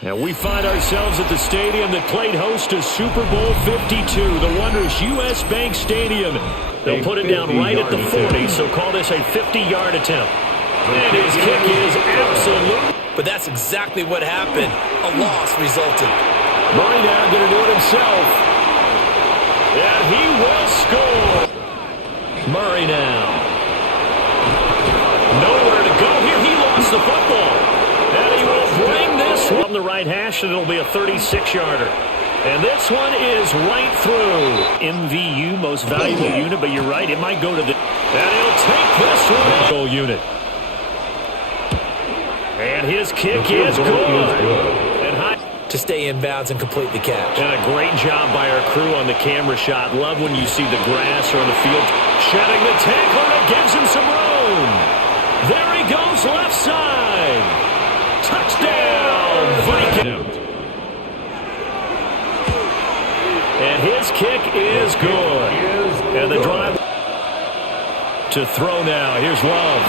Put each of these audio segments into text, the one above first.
And we find ourselves at the stadium that played host to Super Bowl 52, the wondrous U.S. Bank Stadium. They'll put it down right at the 40, so call this a 50-yard attempt. And his kick is absolute. But that's exactly what happened. A loss resulted. Murray now going to do it himself. And he will score. Murray now. Nowhere to go here. He lost the football. And he will bring this from the right hash, and it'll be a 36-yarder. And this one is right through. MVU, most valuable unit, but you're right, it might go to the... And he'll take this one. Goal unit. And his kick is good. And high to stay in bounds and complete the catch. And a great job by our crew on the camera shot. Love when you see the grass or the field. Shedding the tackler, and it gives him some room. There he goes, left side. Touchdown, Vikings. And his kick is good. And the drive to throw now. Here's Love.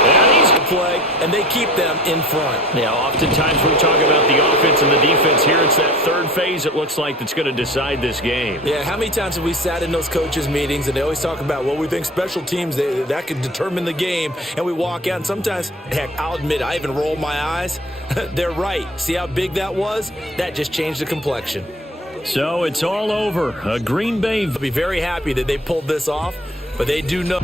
And he's play, and they keep them in front. Yeah, oftentimes when we talk about the offense and the defense here, it's that third phase it looks like that's going to decide this game. Yeah, how many times have we sat in those coaches' meetings and they always talk about, well, we think special teams, that could determine the game, and we walk out, and sometimes, heck, I'll admit, I even roll my eyes. They're right. See how big that was? That just changed the complexion. So it's all over. Green Bay will be very happy that they pulled this off, but they do know.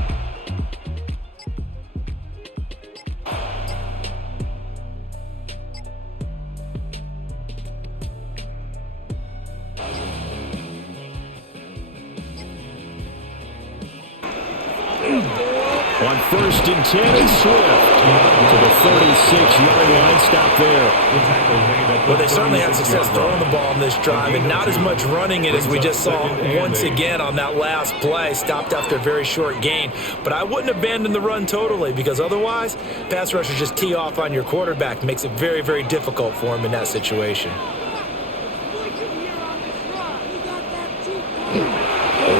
On 1st and 10, it's Swift to the 36-yard line. Stop there. Well, they certainly had success throwing the ball on this drive, and not as much running it as we just saw once again on that last play. Stopped after a very short gain. But I wouldn't abandon the run totally, because otherwise, pass rushers just tee off on your quarterback. Makes it very, very difficult for him in that situation.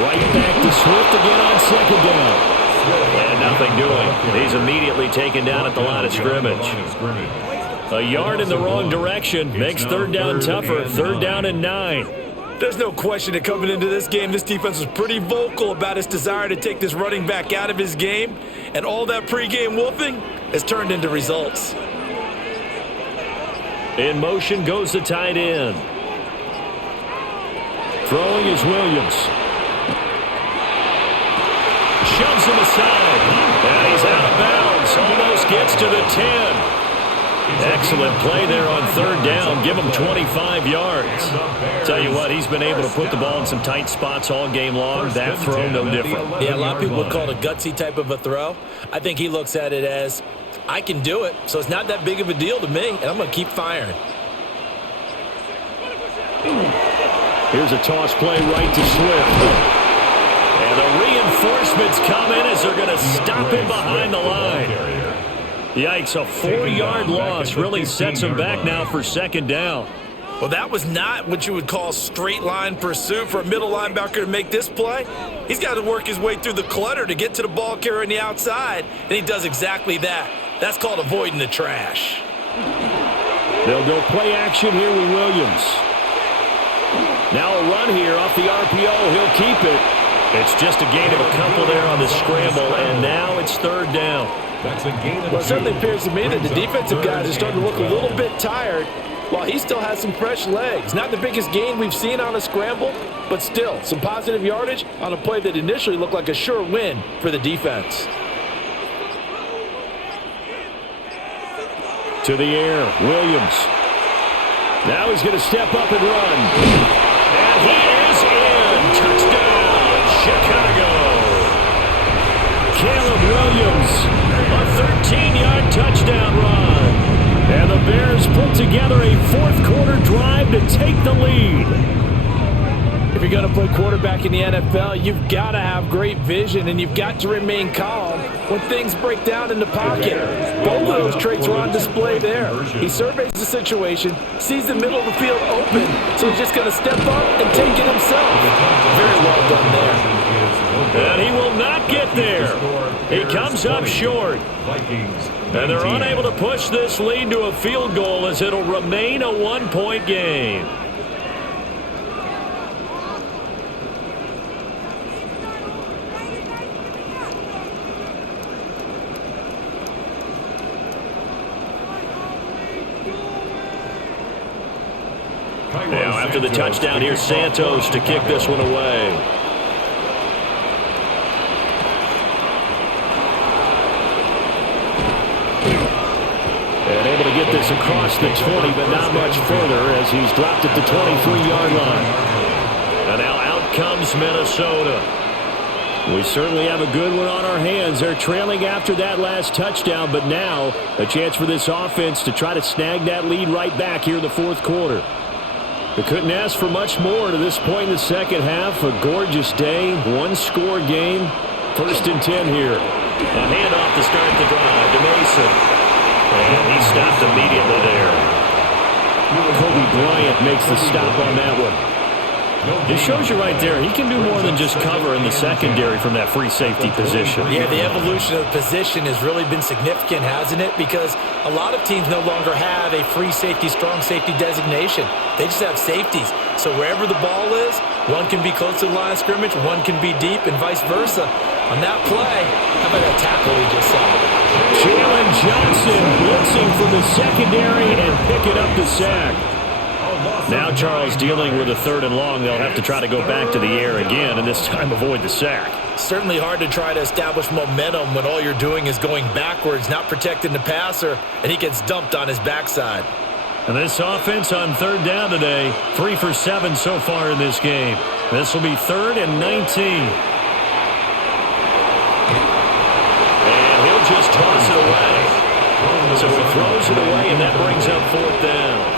Right back to Swift again on 2nd down. And nothing doing. He's immediately taken down at the line of scrimmage. A yard in the wrong direction makes 3rd down tougher. 3rd down and 9. There's no question that coming into this game, this defense was pretty vocal about its desire to take this running back out of his game. And all that pregame wolfing has turned into results. In motion goes the tight end. Throwing is Williams. Shoves him aside. And he's out of bounds. Almost gets to the 10. Excellent play there on 3rd down. Give him 25 yards. Tell you what, he's been able to put the ball in some tight spots all game long. That throw, no different. Yeah, a lot of people would call it a gutsy type of a throw. I think he looks at it as, I can do it, so it's not that big of a deal to me, and I'm going to keep firing. Here's a toss play right to Swift. And the reinforcements come in as they're going to stop him behind the line. Yikes, a 4-yard loss really sets him back now for 2nd down. Well, that was not what you would call straight line pursuit for a middle linebacker to make this play. He's got to work his way through the clutter to get to the ball carrier on the outside, and he does exactly that. That's called avoiding the trash. They'll go play action here with Williams. Now a run here off the RPO. He'll keep it. It's just a gain of a couple there on the scramble, and now it's 3rd down. Well, it certainly appears to me that the defensive guys are starting to look a little bit tired while he still has some fresh legs. Not the biggest gain we've seen on a scramble, but still some positive yardage on a play that initially looked like a sure win for the defense. To the air, Williams. Now he's going to step up and run. And he is in. Touchdown, Chicago. Caleb Williams, a 13-yard touchdown run. And the Bears put together a 4th-quarter drive to take the lead. If you're going to play quarterback in the NFL, you've got to have great vision, and you've got to remain calm when things break down in the pocket. Both of those traits were on display there. He surveys the situation, sees the middle of the field open, so he's just going to step up and take it himself. Very well done there. And he will not get there. He comes up short. And they're unable to push this lead to a field goal as it'll remain a one-point game. Now, after the touchdown, here's Santos to kick this one away. And able to get this across the 20, but not much further as he's dropped at the 23-yard line. And now out comes Minnesota. We certainly have a good one on our hands. They're trailing after that last touchdown, but now a chance for this offense to try to snag that lead right back here in the fourth quarter. They couldn't ask for much more to this point in the second half. A gorgeous day, one-score game. 1st and 10 here. A handoff to start the drive to Mason. And he stopped immediately there. Kobe Bryant makes the stop on that one. It shows you right there, he can do more than just cover in the secondary from that free safety position. Yeah, the evolution of the position has really been significant, hasn't it? Because a lot of teams no longer have a free safety, strong safety designation. They just have safeties. So wherever the ball is, one can be close to the line of scrimmage, one can be deep, and vice versa. On that play, how about that tackle we just saw? Jalen Johnson blitzing from the secondary and picking up the sack. Now Charles dealing with a 3rd and long. They'll have to try to go back to the air again and this time avoid the sack. Certainly hard to try to establish momentum when all you're doing is going backwards, not protecting the passer, and he gets dumped on his backside. And this offense on 3rd down today, 3 for 7 so far in this game. This will be 3rd and 19. And he'll just toss it away. So he throws it away, and that brings up 4th down.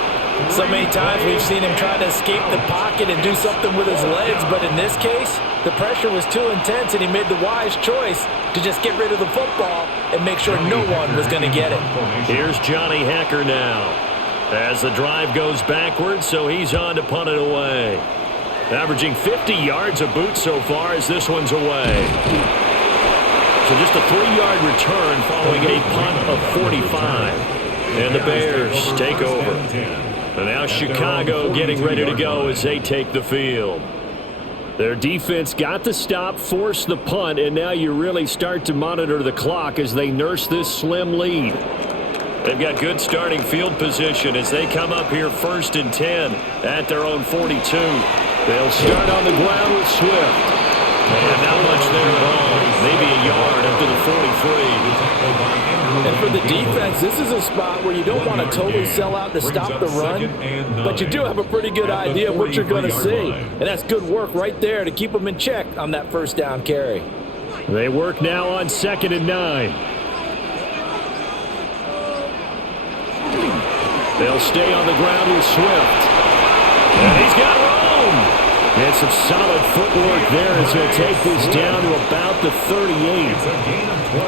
So many times we've seen him try to escape the pocket and do something with his legs, but in this case, the pressure was too intense and he made the wise choice to just get rid of the football and make sure no one was going to get it. Here's Johnny Hecker now as the drive goes backwards, so he's on to punt it away. Averaging 50 yards a boot so far as this one's away. So just a 3-yard return following a punt of 45. And the Bears take over. And now Chicago getting ready to go as they take the field. Their defense got the stop, forced the punt, and now you really start to monitor the clock as they nurse this slim lead. They've got good starting field position as they come up here 1st and 10 at their own 42. They'll start on the ground with Swift. And not much there at all. Maybe a yard up to the 43. And for the defense, this is a spot where you don't want to totally sell out to stop the run, but you do have a pretty good idea of what you're going to see. And that's good work right there to keep them in check on that 1st down carry. They work now on 2nd and 9. They'll stay on the ground with Swift. And he's got room. And some solid footwork there as he'll take this down to about the 38.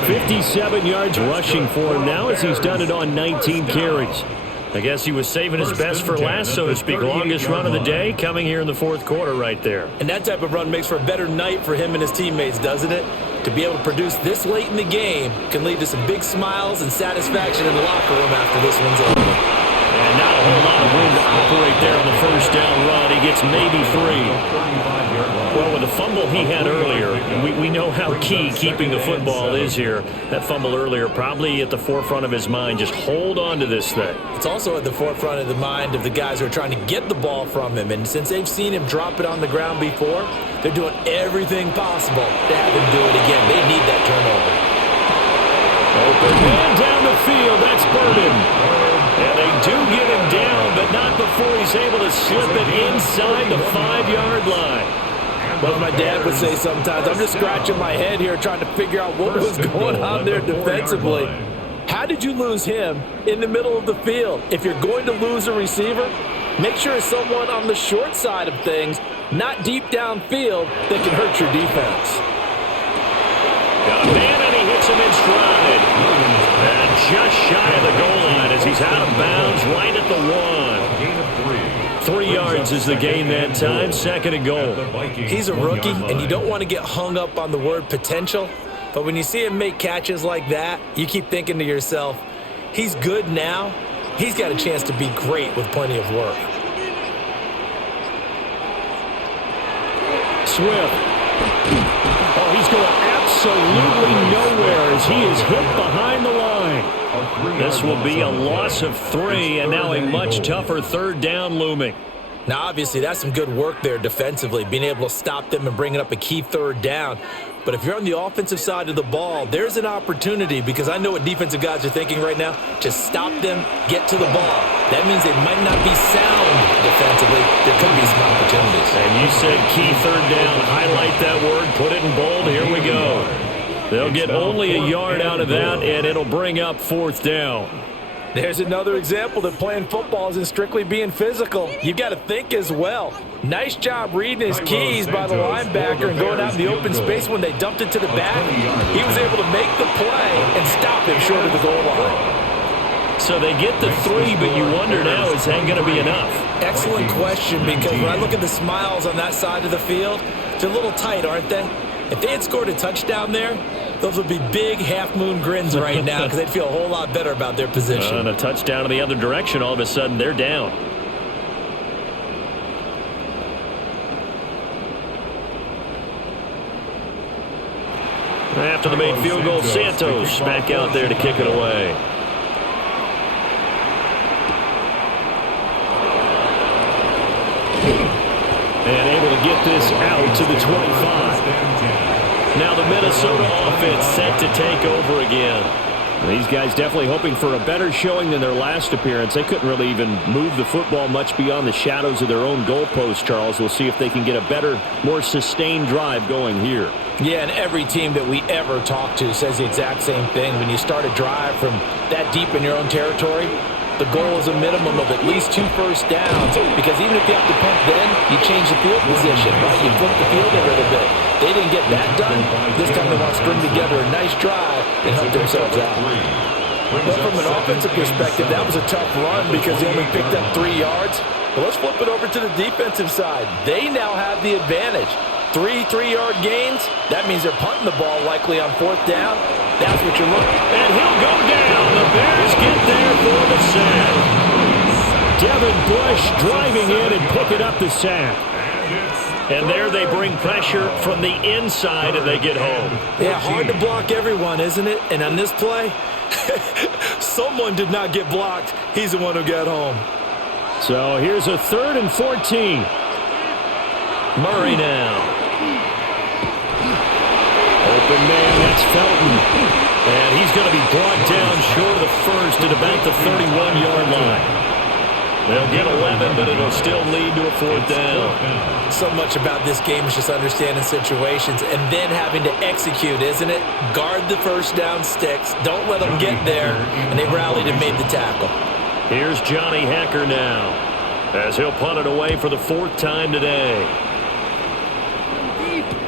57 yards rushing for him now as he's done it on 19 carries. I guess he was saving his best for last, so to speak. Longest run of the day coming here in the fourth quarter right there. And that type of run makes for a better night for him and his teammates, doesn't it? To be able to produce this late in the game can lead to some big smiles and satisfaction in the locker room after this one's over. And not a whole lot of room to operate there on the 1st down run. He gets maybe 3. Well, with the fumble he had earlier, we know how key keeping the football is here. That fumble earlier probably at the forefront of his mind. Just hold on to this thing. It's also at the forefront of the mind of the guys who are trying to get the ball from him. And since they've seen him drop it on the ground before, they're doing everything possible to have him do it again. They need that turnover. Open man down the field. That's Burden. And they do get him down, but not before he's able to slip it inside the 5-yard line. Well, my dad would say sometimes, I'm just scratching my head here trying to figure out what was going on there defensively. How did you lose him in the middle of the field? If you're going to lose a receiver, make sure it's someone on the short side of things, not deep downfield, that can hurt your defense. Got a man, and he hits him in stride. And just shy of the goal line as he's out of bounds right at the 1. 3 yards is the gain that time, 2nd and goal. He's a rookie, and you don't want to get hung up on the word potential. But when you see him make catches like that, you keep thinking to yourself, he's good now. He's got a chance to be great with plenty of work. Swift. Oh, he's going absolutely nowhere as he is hit behind the line. This will be a loss of 3, and now a much tougher third down looming. Now, obviously, that's some good work there defensively, being able to stop them and bringing up a key third down. But if you're on the offensive side of the ball, there's an opportunity, because I know what defensive guys are thinking right now. Just stop them, get to the ball. That means they might not be sound defensively. There could be some opportunities. And you said key third down. Highlight that word, put it in bold. Here we go. They'll get only a yard out of that, and it'll bring up 4th down. There's another example that playing football isn't strictly being physical. You've got to think as well. Nice job reading his keys by the linebacker and going out in the open space when they dumped it to the back. He was able to make the play and stop him short of the goal line. So they get the 3, but you wonder now, is that going to be enough? Excellent question, because when I look at the smiles on that side of the field, they're a little tight, aren't they? If they had scored a touchdown there, those would be big half-moon grins right now, because they'd feel a whole lot better about their position. And a touchdown in the other direction, all of a sudden they're down. After the made field goal, Santos back out there to kick it away. And able to get this out to the 25. Now the Minnesota offense set to take over again. These guys definitely hoping for a better showing than their last appearance. They couldn't really even move the football much beyond the shadows of their own goalpost, Charles. We'll see if they can get a better, more sustained drive going here. Yeah, and every team that we ever talk to says the exact same thing. When you start a drive from that deep in your own territory, the goal is a minimum of at least 2 first downs, because even if you have to punt then, you change the field position, right? You flip the field a little bit. They didn't get that done. This time they want to string together a nice drive and help themselves out. But from an offensive perspective, that was a tough run because they only picked up 3 yards. But let's flip it over to the defensive side. They now have the advantage. 3 3-yard gains. That means they're punting the ball likely on 4th down. That's what you're looking at. And he'll go down. The Bears get there for the sack. Devin Bush driving in and picking up the sack. And there they bring pressure from the inside and they get home. Yeah, hard to block everyone, isn't it? And on this play, someone did not get blocked. He's the one who got home. So here's a 3rd and 14. Murray now. Open man, that's Felton. And he's going to be brought down short of the first at about the 31-yard line. They'll get 11, but it'll still lead to a 4th down. So much about this game is just understanding situations and then having to execute, isn't it? Guard the first down sticks. Don't let them get there. And they rallied and made the tackle. Here's Johnny Hacker now, as he'll punt it away for the 4th time today.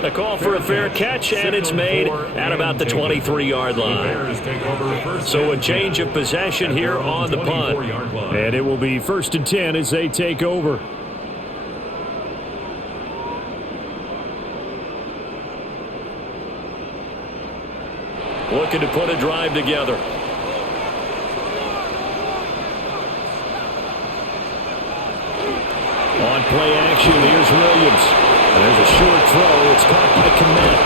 A call for a fair catch, and it's made at about the 23-yard line. So a change of possession here on the punt. And it will be 1st and 10 as they take over. Looking to put a drive together. On play action, here's Williams. And there's a short throw. It's caught by Kmet.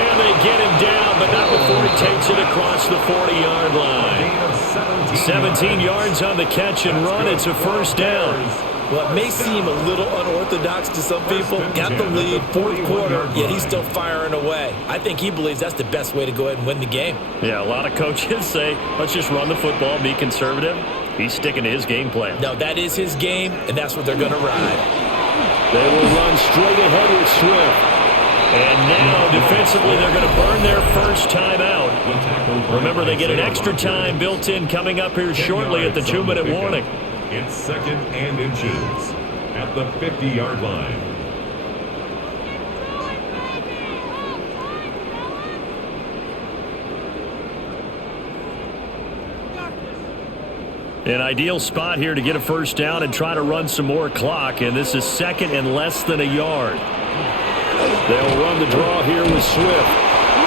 And they get him down, but not before he takes it across the 40-yard line. 17 yards on the catch and run. It's a 1st down. Well, it may seem a little unorthodox to some people. Got the lead, 4th quarter, yet he's still firing away. I think he believes that's the best way to go ahead and win the game. Yeah, a lot of coaches say, let's just run the football, be conservative. He's sticking to his game plan. No, that is his game, and that's what they're going to ride. They will run straight ahead with Swift. And now, defensively, they're going to burn their first time out. Remember, they get an extra time built in coming up here shortly at the 2-minute warning. It's 2nd and inches at the 50-yard line. An ideal spot here to get a first down and try to run some more clock, and this is 2nd and less than a yard. They'll run the draw here with Swift.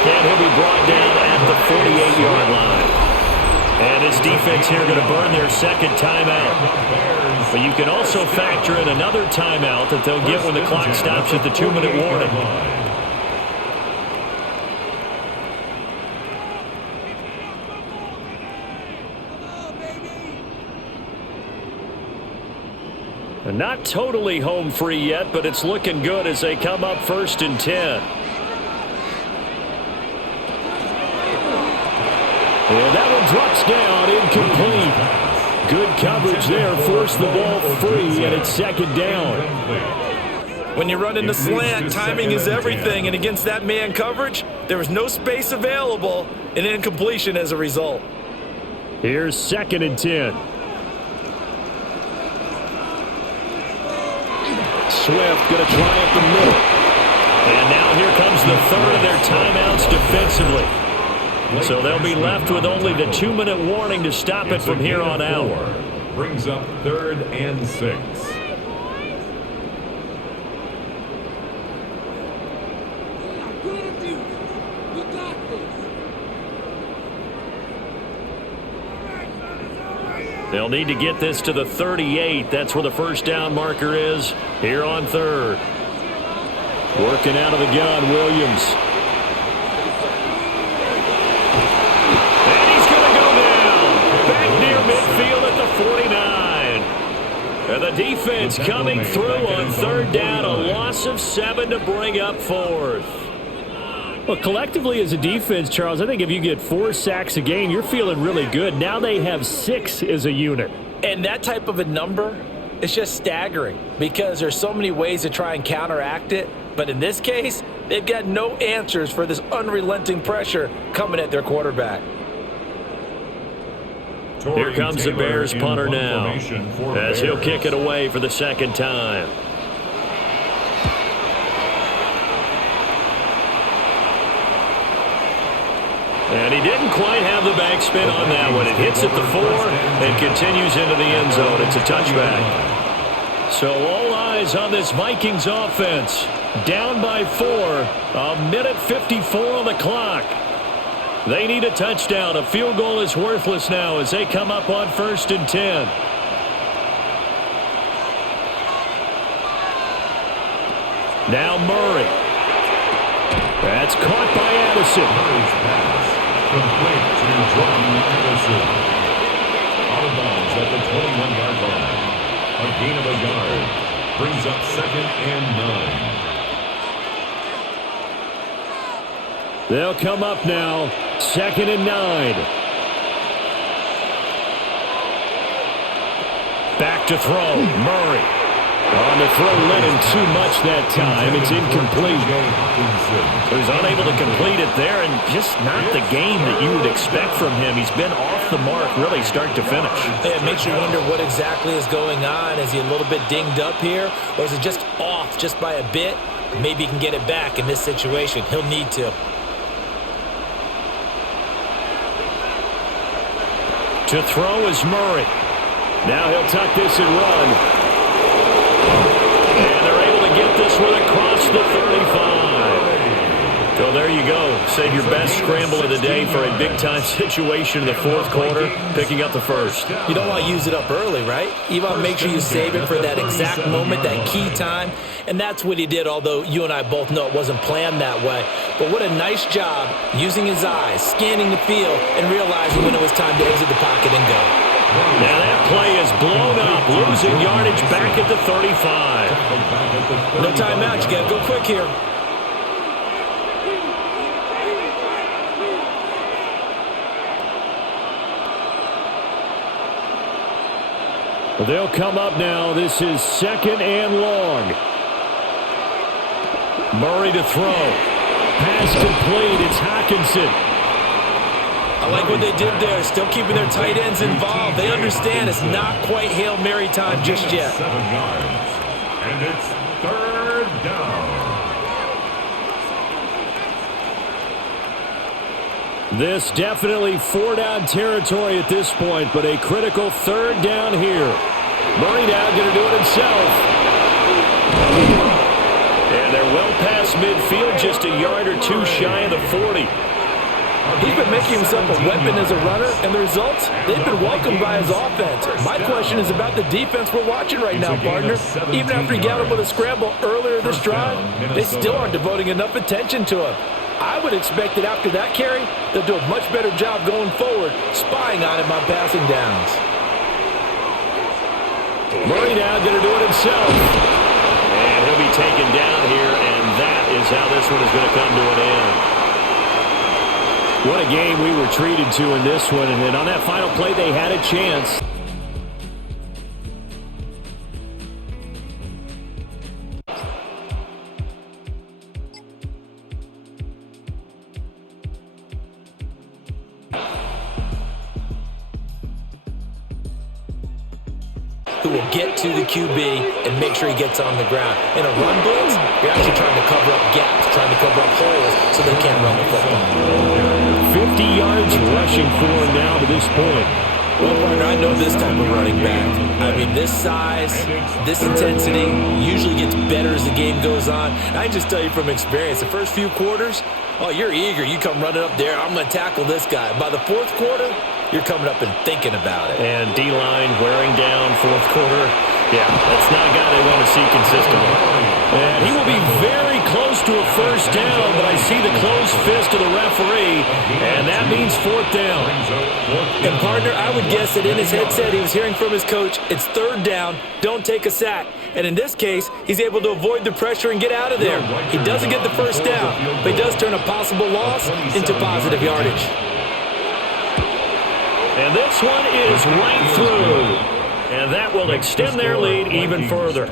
And he'll be brought down at the 48-yard line. And his defense here going to burn their second timeout. But you can also factor in another timeout that they'll get when the clock stops at the 2-minute warning. Not totally home free yet, but it's looking good as they come up 1st and 10. And that one drops down, incomplete. Good coverage there, forced the ball free, and it's 2nd down. When you run in the slant, timing is everything, and against that man coverage, there was no space available, and incompletion as a result. Here's 2nd and 10. Swift going to try up the middle. And now here comes the third of their timeouts defensively. So they'll be left with only the 2-minute warning to stop it from here on out. Brings up 3rd and 6. They'll need to get this to the 38. That's where the first down marker is here on 3rd. Working out of the gun, Williams. And he's going to go down. Back near midfield at the 49. And the defense coming through on 3rd down. A loss of 7 to bring up 4th. Well, collectively as a defense, Charles, I think if you get 4 sacks a game, you're feeling really good. Now they have 6 as a unit. And that type of a number is just staggering because there's so many ways to try and counteract it. But in this case, they've got no answers for this unrelenting pressure coming at their quarterback. Here comes the Bears punter now as he'll kick it away for the 2nd time. And he didn't quite have the backspin on that one. It hits at the 4 and continues into the end zone. It's a touchback. So all eyes on this Vikings offense. Down by 4. 1:54 on the clock. They need a touchdown. A field goal is worthless now as they come up on 1st and 10. Now Murray. That's caught by Addison. Complete to Jordan Addison. Out of bounds at the 21-yard line. A gain of a yard. Brings up 2nd and 9. They'll come up now. 2nd and 9. Back to throw. Murray. On the throw, led him too much that time. It's incomplete. He was unable to complete it there, and just not the game that you would expect from him. He's been off the mark really start to finish. It makes you wonder what exactly is going on. Is he a little bit dinged up here, or is it just off just by a bit? Maybe he can get it back in this situation. He'll need to. To throw is Murray. Now he'll tuck this and run. And they're able to get this one across the 35. So there you go. Save your best scramble of the day for a big-time situation in the 4th quarter, picking up the 1st. You don't want to use it up early, right? You want to make sure you save it for that exact moment, that key time. And that's what he did, although you and I both know it wasn't planned that way. But what a nice job using his eyes, scanning the field, and realizing when it was time to exit the pocket and go. Now that play is blown up, losing yardage back at the 35. No timeout. You got to go quick here. They'll come up now. This is 2nd and long. Murray to throw. Pass complete. It's Hockenson. I like what they did there. Still keeping their tight ends involved. They understand it's not quite Hail Mary time just yet. 7 yards. And it's 3rd down. This definitely 4-down territory at this point, but a critical 3rd down here. Murray now going to do it himself. And they're well past midfield, just a yard or two shy of the 40. He's been making himself a weapon as a runner, and the results, they've been welcomed by his offense. My question is about the defense we're watching right now, partner. Even after he got him with a scramble earlier this drive, they still aren't devoting enough attention to him. I would expect that after that carry, they'll do a much better job going forward, spying on him on passing downs. Murray now going to do it himself. And he'll be taken down here, and that is how this one is going to come to an end. What a game we were treated to in this one, and on that final play, they had a chance. Who will get to the QB and make sure he gets on the ground. In a run blitz, you're actually trying to cover up gaps, trying to cover up holes so they can't run the football. 50 yards rushing for him now to this point. Well, partner, I know this type of running back. I mean, this size, this intensity usually gets better as the game goes on. I just tell you from experience, the first few quarters, oh, you're eager. You come running up there, I'm going to tackle this guy. By the fourth quarter, you're coming up and thinking about it. And D-line wearing down fourth quarter. Yeah, that's not a guy they want to see consistently. And he will be very close to a first down, but I see the closed fist of the referee, and that means fourth down. And, partner, I would guess that in his headset he was hearing from his coach, it's third down, don't take a sack. And in this case, he's able to avoid the pressure and get out of there. He doesn't get the first down, but he does turn a possible loss into positive yardage. And this one is right through. And that will extend their lead even further.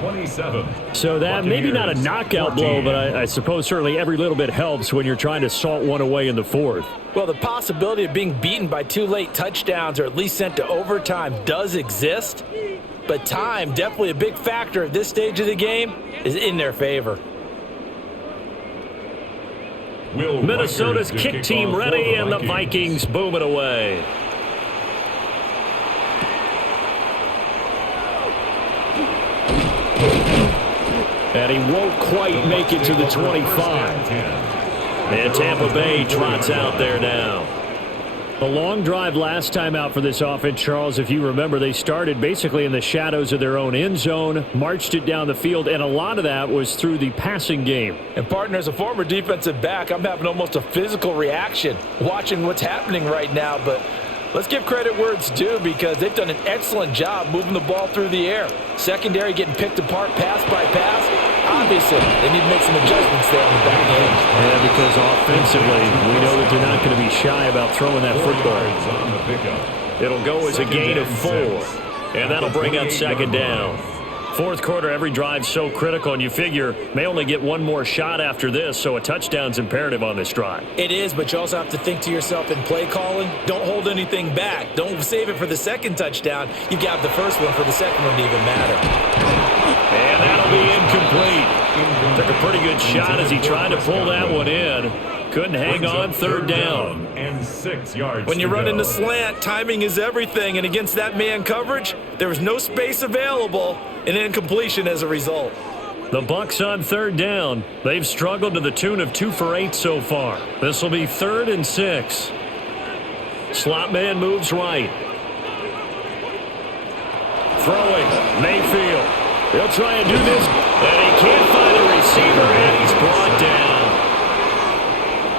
So that maybe not a knockout blow, but I suppose certainly every little bit helps when you're trying to salt one away in the fourth. Well, the possibility of being beaten by 2 late touchdowns or at least sent to overtime does exist. But time, definitely a big factor at this stage of the game, is in their favor. Minnesota's kick team ready, and the Vikings boom it away. And he won't quite make it to the 25. And Tampa Bay trots out there now. A long drive last time out for this offense, Charles. If you remember, they started basically in the shadows of their own end zone, marched it down the field, and a lot of that was through the passing game. And, partner, as a former defensive back, I'm having almost a physical reaction watching what's happening right now, but let's give credit where it's due because they've done an excellent job moving the ball through the air. Secondary getting picked apart pass by pass. Obviously, they need to make some adjustments there on the back end. Yeah, because offensively, we know that they're not going to be shy about throwing that football. It'll go as a gain of 4, and that'll bring up second down. Fourth quarter, every drive's so critical, and you figure may only get one more shot after this, so a touchdown's imperative on this drive. It is, but you also have to think to yourself in play calling, don't hold anything back. Don't save it for the second touchdown. You got the first one for the second one to even matter. And that'll be incomplete. Took a pretty good shot as he tried to pull that one in. Couldn't hang on, third down. And 6 yards. When you run in the slant, timing is everything, and against that man coverage, there was no space available, and incompletion as a result. The Bucs on third down. They've struggled to the tune of 2 for 8 so far. This will be 3rd and 6. Slot man moves right. Throwing, Mayfield. He'll try and do this, and he can't find a receiver, and he's brought down.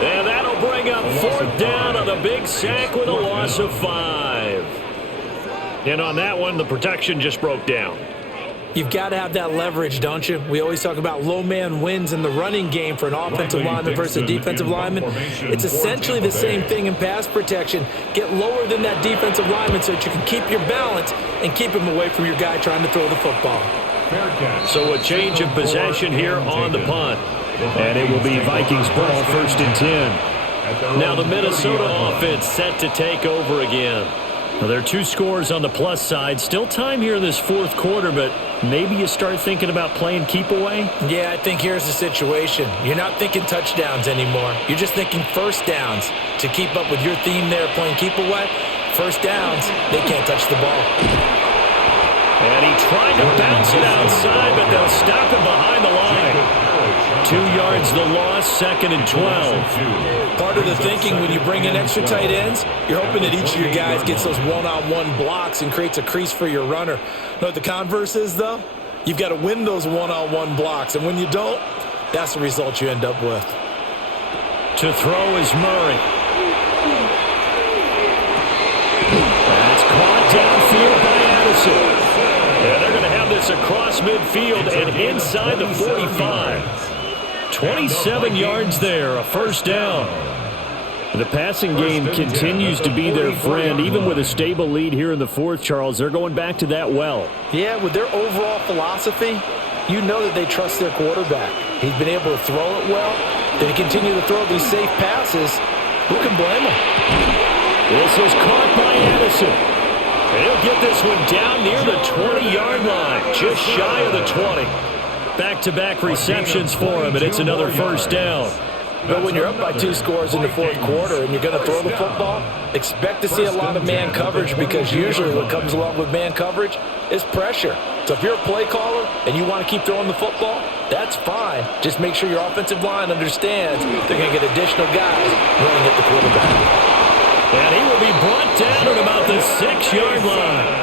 And that'll bring up 4th down on the big sack with a loss of 5. And on that one, the protection just broke down. You've got to have that leverage, don't you? We always talk about low man wins in the running game for an offensive lineman versus a defensive lineman. It's essentially the same thing in pass protection. Get lower than that defensive lineman so that you can keep your balance and keep him away from your guy trying to throw the football. So a change of possession here on the punt. And it will be Vikings ball, 1st and 10. Now the Minnesota offense set to take over again. Well, there are 2 scores on the plus side. Still time here in this 4th quarter, but maybe you start thinking about playing keep away? Yeah, I think here's the situation. You're not thinking touchdowns anymore. You're just thinking first downs. To keep up with your theme there, playing keep away, first downs, they can't touch the ball. And he tried to bounce it outside, but they'll stop him behind the line. 2 yards the loss, 2nd and 12. Part of the thinking when you bring in extra tight ends, you're hoping that each of your guys gets those one-on-one blocks and creates a crease for your runner. You know what the converse is, though? You've got to win those one-on-one blocks, and when you don't, that's the result you end up with. To throw is Murray. That's caught downfield by Addison. Yeah, they're going to have this across midfield and inside the 45. 27 yards there, a first down. The passing game continues to be their friend. Even with a stable lead here in the fourth, Charles, they're going back to that well. Yeah, with their overall philosophy, you know that they trust their quarterback. He's been able to throw it well. They continue to throw these safe passes. Who can blame him? This is caught by Addison. He'll get this one down near the 20-yard line, just shy of the 20. Back-to-back receptions for him, and it's another first down. But when you're up by 2 scores in the fourth quarter and you're going to throw the football, expect to see a lot of man coverage, because usually what comes along with man coverage is pressure. So if you're a play caller and you want to keep throwing the football, that's fine. Just make sure your offensive line understands they're going to get additional guys running at the quarterback. And he will be brought down at about the 6-yard line.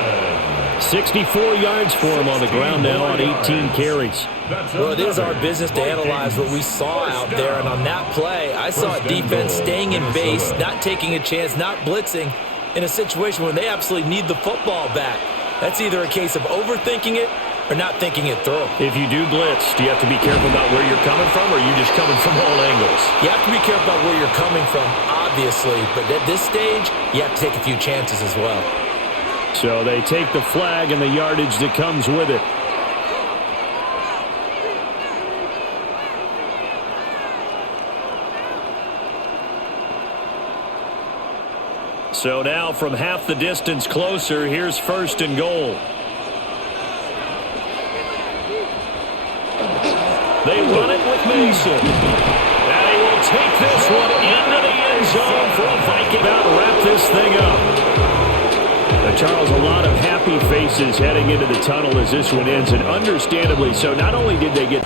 64 yards for him on the ground now on 18 carries. Well, it is our business to analyze what we saw out there, and on that play, I saw a defense staying in base, not taking a chance, not blitzing, in a situation where they absolutely need the football back. That's either a case of overthinking it or not thinking it through. If you do blitz, do you have to be careful about where you're coming from, or are you just coming from all angles? You have to be careful about where you're coming from, obviously, but at this stage, you have to take a few chances as well. So they take the flag and the yardage that comes with it. So now from half the distance closer, here's 1st and goal. They run it with Mason. And he will take this one into the end zone for a Viking. About to wrap this thing up. Now, Charles, a lot of happy faces heading into the tunnel as this one ends, and understandably so. Not only did they get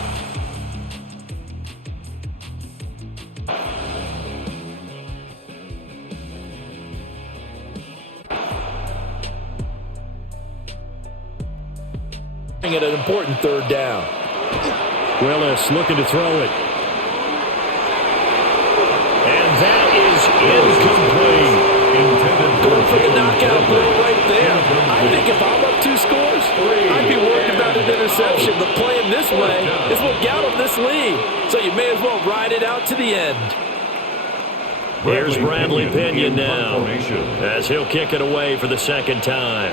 at an important 3rd down. Willis looking to throw it. And that is incomplete. Going for the knockout blow right there. I think if I'm up 2 scores, I'd be worried about an interception. But playing this way is what got them this lead. So you may as well ride it out to the end. Here's Bradley Pinion now, as he'll kick it away for the 2nd time.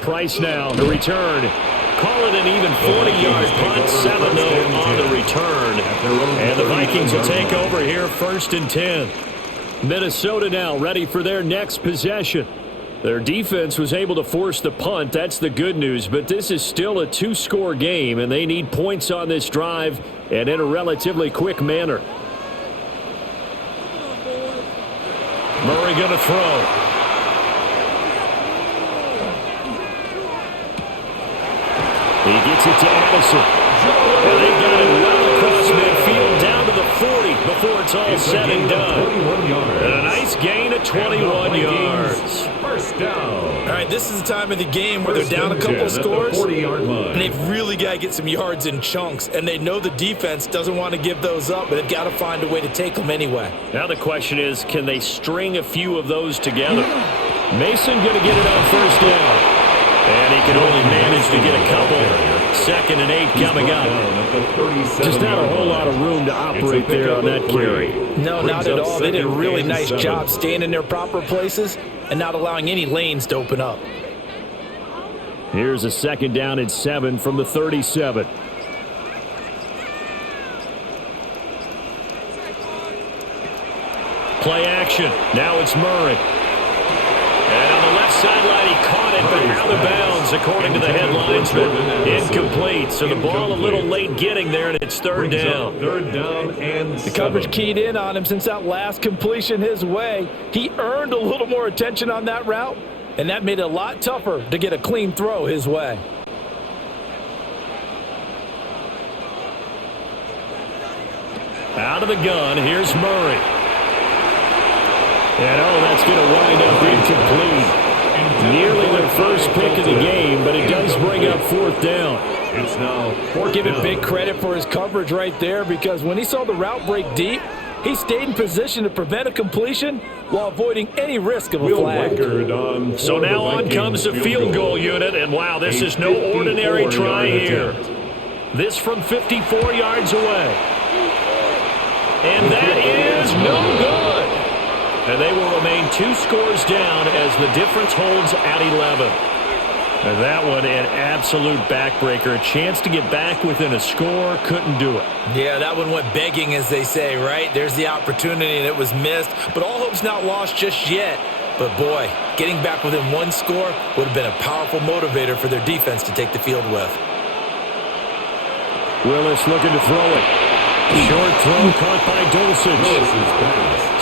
Price now to return. Call it an even 40-yard punt, 7-0 on the return. And the Vikings will take over here 1st and 10. Minnesota now ready for their next possession. Their defense was able to force the punt. That's the good news. But this is still a 2-score game, and they need points on this drive and in a relatively quick manner. Murray going to throw. He gets it to Addison. And they got it well across midfield down to the 40 before it's all said and done. And a nice gain of 21 yards. First down. All right, this is the time of the game where they're down a couple scores, and they've really got to get some yards in chunks, and they know the defense doesn't want to give those up, but they've got to find a way to take them anyway. Now the question is, can they string a few of those together? Mason going to get it on 1st down. And he can only manage to get a couple. 2nd and 8 coming up. Just not a whole lot of room to operate there on that carry. No, not at all. They did a really nice job staying in their proper places and not allowing any lanes to open up. Here's a 2nd down and 7 from the 37. Play action. Now it's Murray. And on the left sideline, he caught it, but out of bounds, according to the headlines, but incomplete. So the ball a little late getting there, and it's 3rd down. 3rd down and 7. The coverage keyed in on him since that last completion his way. He earned a little more attention on that route, and that made it a lot tougher to get a clean throw his way. Out of the gun, here's Murray. And, that's going to wind up incomplete. Nearly their first pick of the game, but it does bring up fourth down. It's now fourth Give him down. big credit for his coverage right there, because when he saw the route break deep, he stayed in position to prevent a completion while avoiding any risk of a flag. So now on comes the field goal unit, and wow, this is no ordinary try here. This from 54 yards away. And that is no good. And they will remain 2 scores down as the difference holds at 11. And that one an absolute backbreaker. A chance to get back within a score, couldn't do it. Yeah, that one went begging, as they say, right? There's the opportunity, and it was missed. But all hope's not lost just yet. But boy, getting back within 1 score would have been a powerful motivator for their defense to take the field with. Willis looking to throw it. Short throw caught by Dulcich.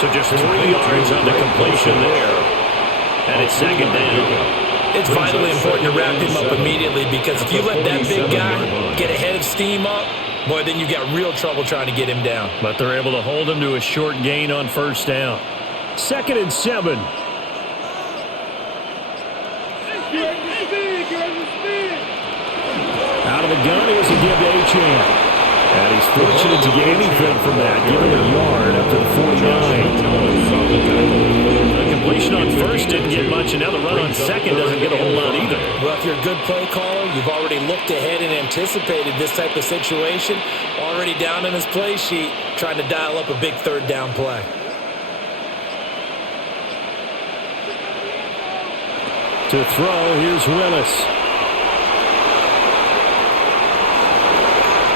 So just 3 yards on the completion there. And it's second down. It's vitally important to wrap him up immediately, because if you let that big guy get ahead of steam up, boy, then you got real trouble trying to get him down. But they're able to hold him to a short gain on first down. 2nd and 7. Out of the gun, here's a give to Achane. And he's fortunate to get anything from that. Give him a yard up to the 49. The completion on first didn't get much, and now the run on second doesn't get a whole lot either. Well, if you're a good play caller, you've already looked ahead and anticipated this type of situation. Already down in his play sheet, trying to dial up a big third down play. To throw, here's Willis.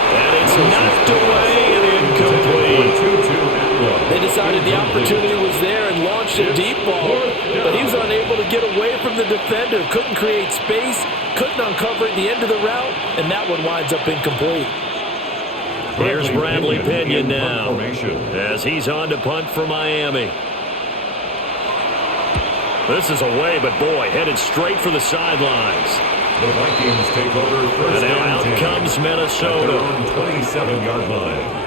And it's knocked away and incomplete. They decided the opportunity was there and launched a deep ball, but he was unable to get away from the defender. Couldn't create space, couldn't uncover at the end of the route, and that one winds up incomplete. Here's Bradley Pinion now, as he's on to punt for Miami. This is away, but boy, headed straight for the sidelines. The Vikings take over first And now out comes Minnesota. At their own 27-yard line.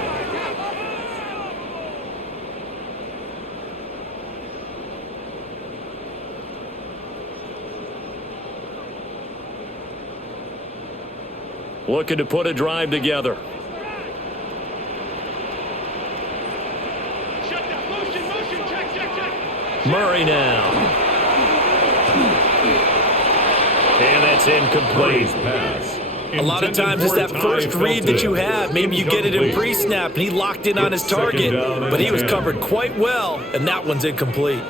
Looking to put a drive together. Murray now. And that's incomplete. A lot of times it's that first read that you have. Maybe you get it in pre-snap, and he locked in on his target, but he was covered quite well, and that one's incomplete.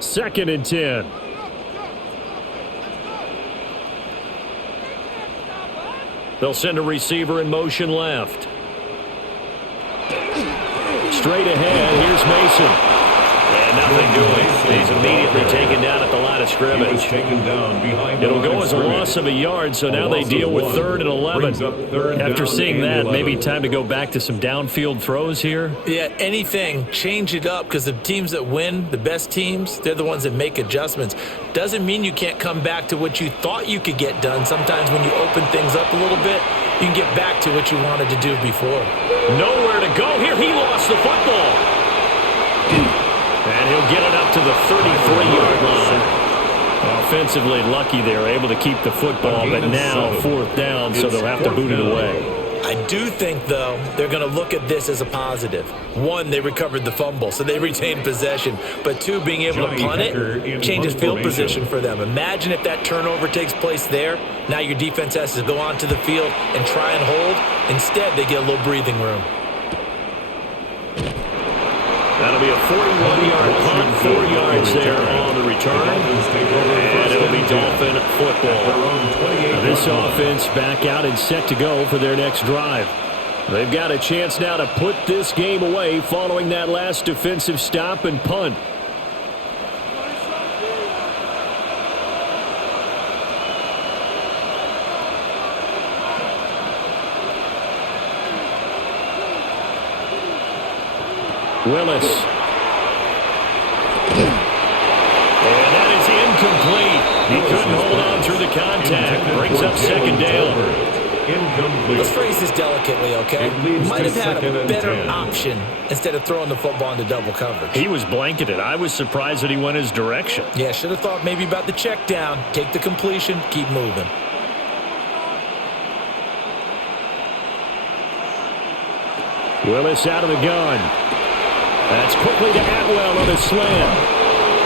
Second and 10. They'll send a receiver in motion left. Straight ahead, here's Mason. And nothing doing. He's immediately taken down at the line of scrimmage. It'll go as a loss of a yard, so now they deal with 3rd and 11. After seeing that, maybe time to go back to some downfield throws here. Yeah, anything, change it up, because the teams that win, the best teams, they're the ones that make adjustments. Doesn't mean you can't come back to what you thought you could get done. Sometimes when you open things up a little bit, you can get back to what you wanted to do before. Nowhere to go here. He lost the football. And he'll get it up to the 33-yard line. Offensively lucky they're able to keep the football, but now 4th down, so they'll have to boot it away. I do think, though, they're going to look at this as a positive. 1, they recovered the fumble, so they retained possession. But 2, being able to punt it changes field position for them. Imagine if that turnover takes place there. Now your defense has to go onto the field and try and hold. Instead, they get a little breathing room. That'll be a 41-yard punt, 4 yards there on the return. And it'll be Dolphin football. This offense back out and set to go for their next drive. They've got a chance now to put this game away following that last defensive stop and punt. Willis. And that is incomplete. He couldn't hold on through the contact. Brings up second down. Let's phrase this delicately, okay? Might have had a better option instead of throwing the football into double coverage. He was blanketed. I was surprised that he went his direction. Yeah, should have thought maybe about the check down. Take the completion, keep moving. Willis out of the gun. That's quickly to Atwell on a slam.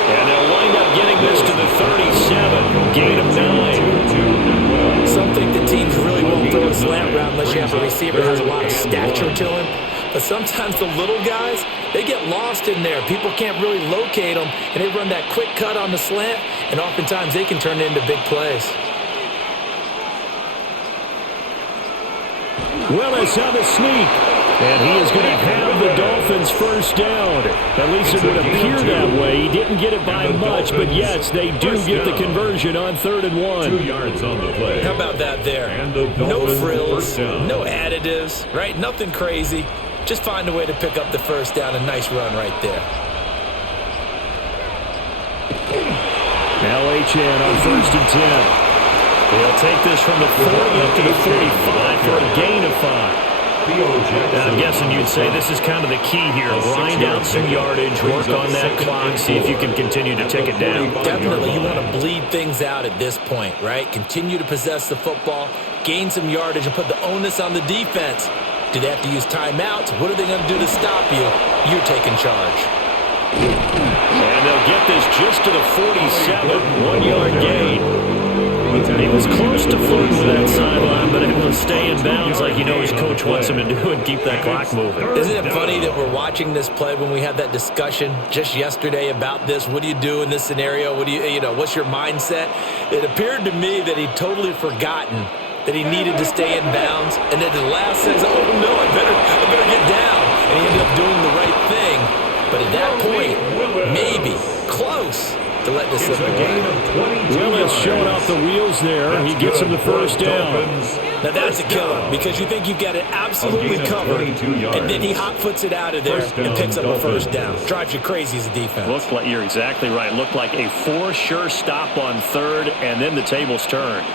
And they'll wind up getting this to the 37. Gain of 9. Some think the teams really won't throw a slant route unless you have a receiver who has a lot of stature to him. But sometimes the little guys, they get lost in there. People can't really locate them, and they run that quick cut on the slant, and oftentimes they can turn it into big plays. Willis on the sneak. And he is going to have the Dolphins first down. At least it would appear that way. He didn't get it by much, but yes, they do get the conversion on 3rd and 1. 2 yards on the play. How about that there? No frills, no additives, right? Nothing crazy. Just find a way to pick up the first down. A nice run right there. Now Achane on 1st and 10. They'll take this from the 40 up to the 45 for a gain of 5. I'm guessing you'd say this is kind of the key here. Grind out some yardage, work on that clock, see if you can continue to tick it down. Definitely, you want to bleed things out at this point, right? Continue to possess the football, gain some yardage, and put the onus on the defense. Do they have to use timeouts? What are they going to do to stop you? You're taking charge. And they'll get this just to the 47, 1-yard gain. He was close to flirting with that sideline, but able to stay in bounds like he knows his coach wants him to do and keep that clock moving. Isn't it funny that we're watching this play when we had that discussion just yesterday about this? What do you do in this scenario? What do you know, what's your mindset? It appeared to me that he'd totally forgotten that he needed to stay in bounds, and at the last says, oh no, I better get down. And he ended up doing the right thing. But at that point, maybe, close to let this slip away. Willis showing off the wheels there. He gets him the first down. Now that's a killer because you think you've got it absolutely covered, and then he hot-foots it out of there and picks up a first down. Drives you crazy as a defense. Looked like, you're exactly right. Looked like a for-sure stop on 3rd, and then the tables turned.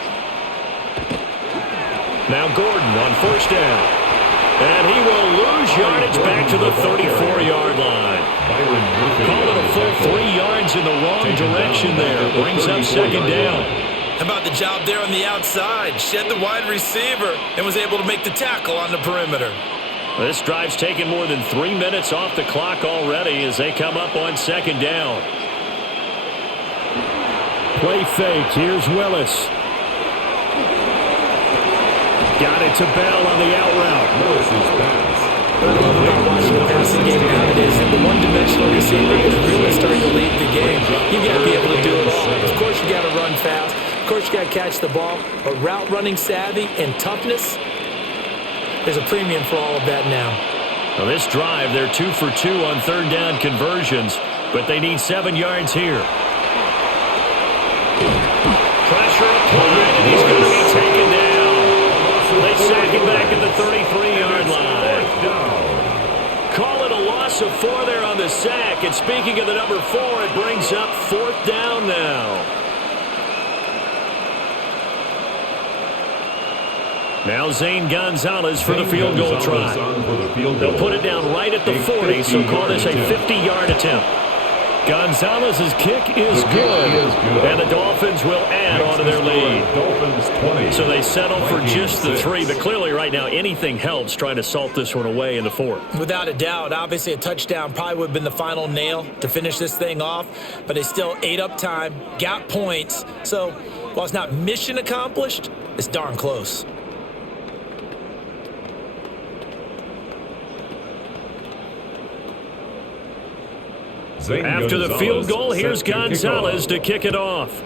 Now Gordon on 1st down. And he will lose yardage back to the 34-yard line. Call it a full 3 yards in the wrong direction there. Brings up 2nd down. How about the job there on the outside? Shed the wide receiver and was able to make the tackle on the perimeter. This drive's taken more than 3 minutes off the clock already as they come up on 2nd down. Play fake. Here's Willis. Got it to Bell on the out route. What I love about watching the passing game nowadays is the one-dimensional receiver is really starting to lead the game. You've got to be able to do it all. Of course, you got to run fast. Of course, you got to catch the ball. But route running savvy and toughness, there's a premium for all of that now. Well, this drive, they're 2 for 2 on 3rd down conversions, but they need 7 yards here. Pressure applied, and he's going to be taken down. They sack him back at the 33-yard line. Call it a loss of 4 there on the sack. And speaking of the number 4, it brings up 4th down now. Now Zane Gonzalez for the field goal try. They'll put it down right at the 40, so call this a 50-yard attempt. Gonzalez's kick is good, and the Dolphins will add on to their lead. So they settle for just the 3, but clearly right now anything helps trying to salt this one away in the 4th. Without a doubt, obviously a touchdown probably would have been the final nail to finish this thing off, but they still ate up time, got points. So while it's not mission accomplished, it's darn close. After the field goal, here's Gonzalez to kick it off.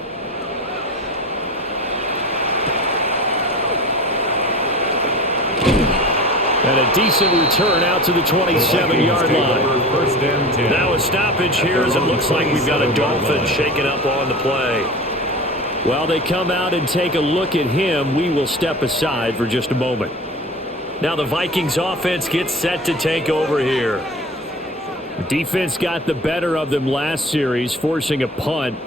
And a decent return out to the 27-yard line. Now a stoppage here as it looks like we've got a Dolphin shaking up on the play. While they come out and take a look at him, we will step aside for just a moment. Now the Vikings offense gets set to take over here. Defense got the better of them last series, forcing a punt.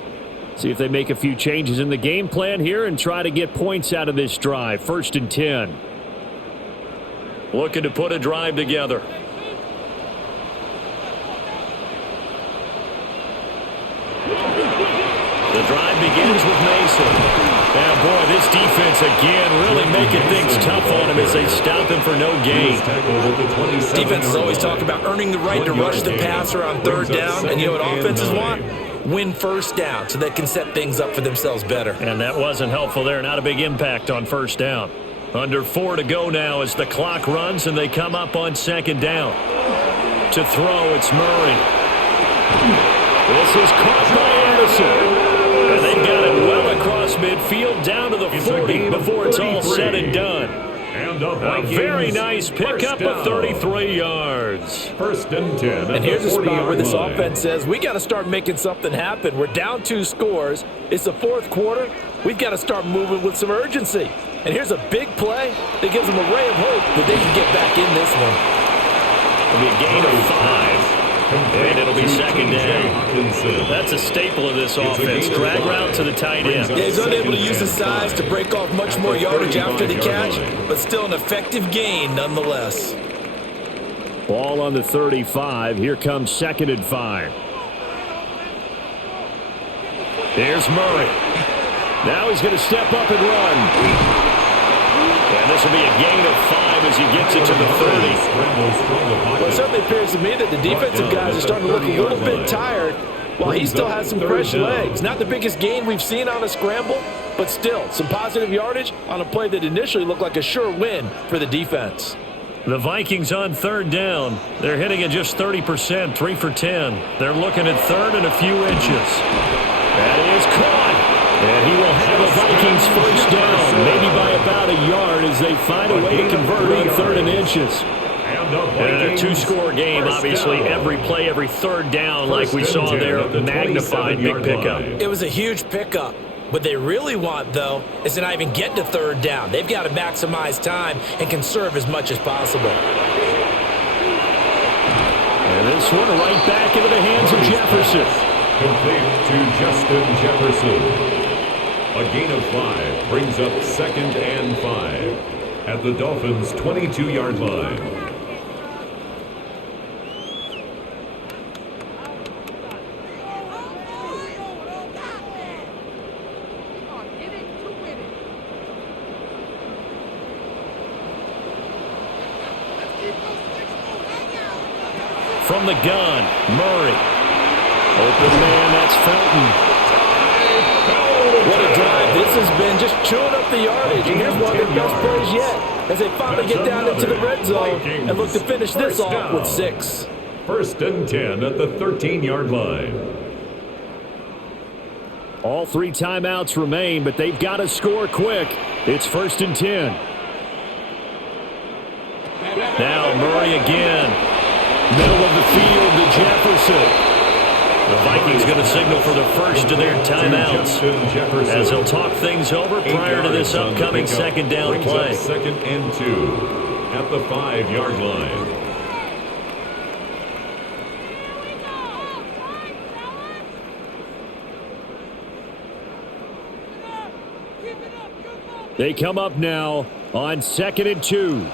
See if they make a few changes in the game plan here and try to get points out of this drive. 1st and 10. Looking to put a drive together. The drive begins with Mason. Now, boy, this defense again really making things tough on him as they stop him for no gain. Defenses always talk about earning the right to rush the passer on 3rd down. And you know what offenses want? Win 1st down so they can set things up for themselves better. And that wasn't helpful there. Not a big impact on 1st down. Under 4 to go now as the clock runs and they come up on 2nd down. To throw, it's Murray. This is caught by Anderson. And they've got it well across midfield down to the 40 before it's all said and done. A very nice pickup of 33 yards. 1st and 10. And here's a spot where this offense says, we got to start making something happen. We're down 2 scores. It's the 4th quarter. We've got to start moving with some urgency. And here's a big play that gives them a ray of hope that they can get back in this one. It'll be a gain of 5. And it'll be 2nd down. That's a staple of this offense. Drag route to the tight end. Yeah, he's unable to use his size to break off much more yardage after the catch, but still an effective gain nonetheless. Ball on the 35. Here comes 2nd and 5. Here's Murray. Now he's going to step up and run. And this will be a gain of 5 as he gets it to the 30. Well, it certainly appears to me that the defensive guys are starting to look a little bit tired while he still has some fresh legs. Not the biggest gain we've seen on a scramble, but still some positive yardage on a play that initially looked like a sure win for the defense. The Vikings on 3rd down. They're hitting at just 30%, 3 for 10. They're looking at 3rd and a few inches. That is caught. And he will have a Vikings 1st down, maybe by about a yard as they find a way to convert on 3rd and inches. And a 2-score game, obviously, every play, every 3rd down, like we saw there, magnified big pickup. It was a huge pickup. What they really want, though, is to not even get to 3rd down. They've got to maximize time and conserve as much as possible. And this one right back into the hands of Jefferson. Complete to Justin Jefferson. A gain of 5 brings up 2nd and 5 at the Dolphins' 22-yard line. From the gun, Murray. Open man, that's Felton. What a drive this has been, just chewing up the yardage. And here's one of their best plays yet as they finally get down into the red zone and look to finish this off with 6. 1st and 10 at the 13-yard line. All 3 timeouts remain, but they've got to score quick. It's 1st and 10. Now Murray again. Middle of the field to Jefferson. The Vikings going to signal for the first of their timeouts as they'll talk things over prior to this upcoming 2nd down play. 2nd and 2 at the 5-yard line. They come up now on 2nd and 2.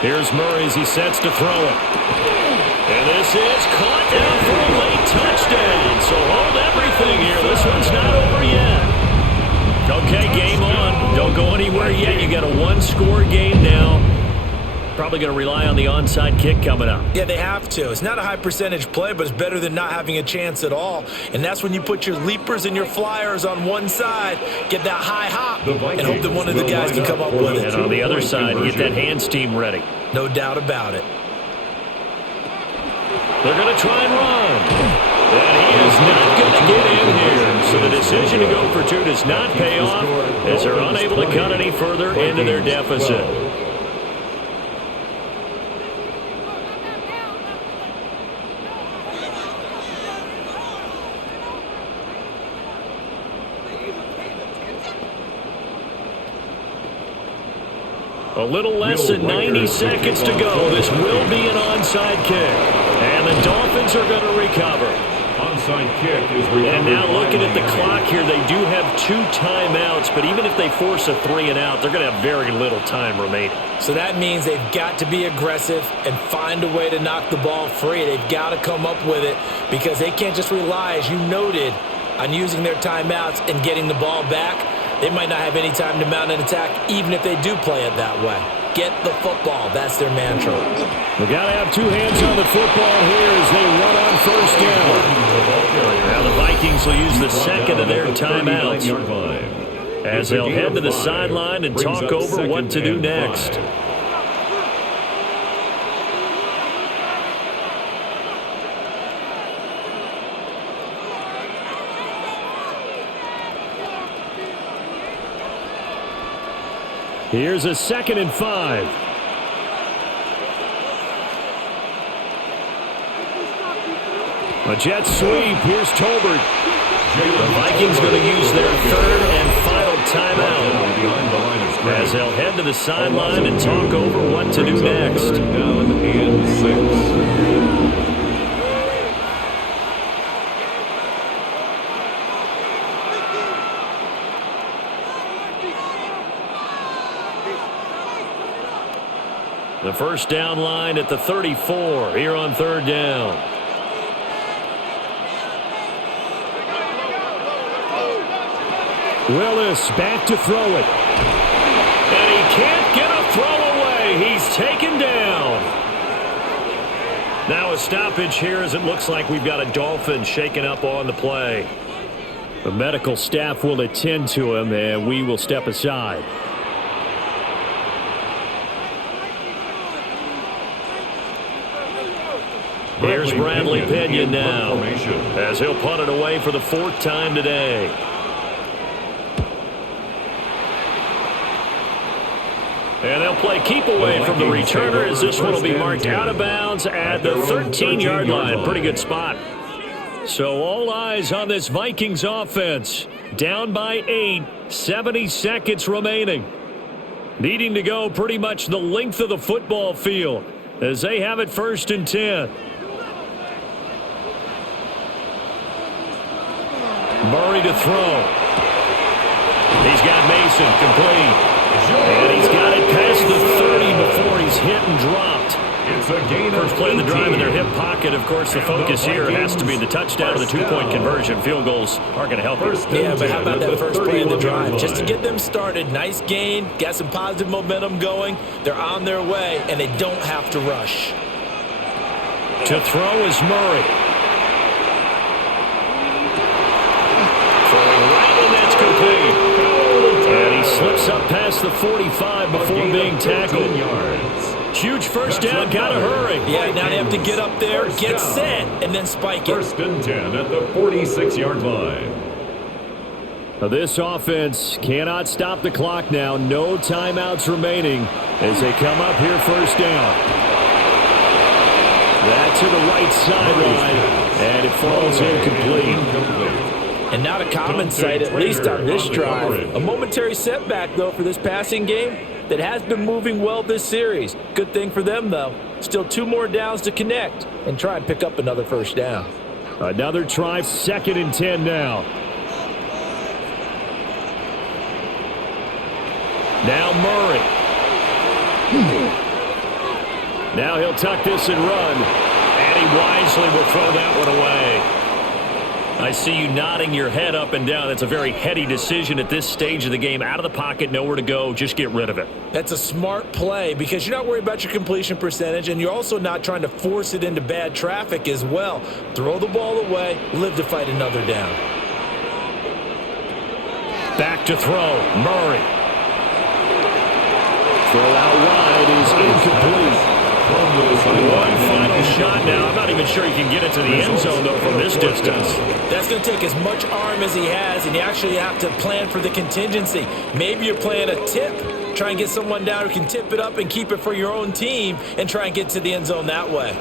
Here's Murray as he sets to throw it. And this is caught down for a late touchdown. So hold everything here. This one's not over yet. Okay, game on. Don't go anywhere yet. You got a 1-score game now. Probably going to rely on the onside kick coming up. Yeah, they have to. It's not a high percentage play, but it's better than not having a chance at all. And that's when you put your leapers and your flyers on one side, get that high hop, and hope that one of the guys can come up with it. And on the other side, get that hands team ready. No doubt about it. They're going to try and run. And he is not going to get in here. So the decision to go for 2 does not pay off as they're unable to cut any further into their deficit. A little less than 90 seconds to go. This will be an onside kick. And the Dolphins are going to recover. Onside kick is recovered. And now looking at the clock here, they do have 2 timeouts, but even if they force a 3 and out, they're going to have very little time remaining. So that means they've got to be aggressive and find a way to knock the ball free. They've got to come up with it because they can't just rely, as you noted, on using their timeouts and getting the ball back. They might not have any time to mount an attack, even if they do play it that way. Get the football. That's their mantra. We got to have 2 hands on the football here as they run on first down. Now the Vikings will use the second of their timeouts as they'll head to the sideline and talk over what to do next. Here's a 2nd and 5. A jet sweep. Here's Tolbert. The Vikings going to use their 3rd and final timeout as they'll head to the sideline and talk over what to do next. Down and 6. The first down line at the 34 here on 3rd down. Willis back to throw it. And he can't get a throw away. He's taken down. Now a stoppage here as it looks like we've got a Dolphin shaken up on the play. The medical staff will attend to him and we will step aside. Here's Bradley Pinion now as he'll punt it away for the 4th time today. And they'll play keep away from the returner as this one will be marked out of bounds at the 13-yard line. Pretty good spot. So all eyes on this Vikings offense. Down by 8, 70 seconds remaining. Needing to go pretty much the length of the football field as they have it 1st and 10. Murray to throw. He's got Mason complete. And he's got it past the 30 before he's hit and dropped. It's a gain of First play of the drive in their hip pocket. Of course, the focus here has to be the touchdown or the 2-point conversion. Field goals aren't going to help you. Yeah, but how about that first play of the drive? Just to get them started, nice gain, got some positive momentum going. They're on their way, and they don't have to rush. To throw is Murray. Throwing right, and that's complete. And he slips up past the 45 before being tackled. Huge first down, gotta hurry. Yeah, now they have to get up there, get set, and then spike it. 1st and 10 at the 46-yard line. Now this offense cannot stop the clock now. No timeouts remaining as they come up here 1st down. That to the right sideline, and it falls incomplete. And not a common sight, at least on this drive. A momentary setback, though, for this passing game that has been moving well this series. Good thing for them, though. Still 2 more downs to connect and try and pick up another first down. Another try, 2nd and 10 now. Now Murray. Now he'll tuck this and run. And he wisely will throw that one away. I see you nodding your head up and down. That's a very heady decision at this stage of the game. Out of the pocket, nowhere to go. Just get rid of it. That's a smart play because you're not worried about your completion percentage, and you're also not trying to force it into bad traffic as well. Throw the ball away, live to fight another down. Back to throw. Murray. Throw out wide is incomplete. One final shot now. I'm not even sure he can get it to the end zone, though, from this distance. That's going to take as much arm as he has, and you actually have to plan for the contingency. Maybe you're playing a tip. Try and get someone down who can tip it up and keep it for your own team and try and get to the end zone that way.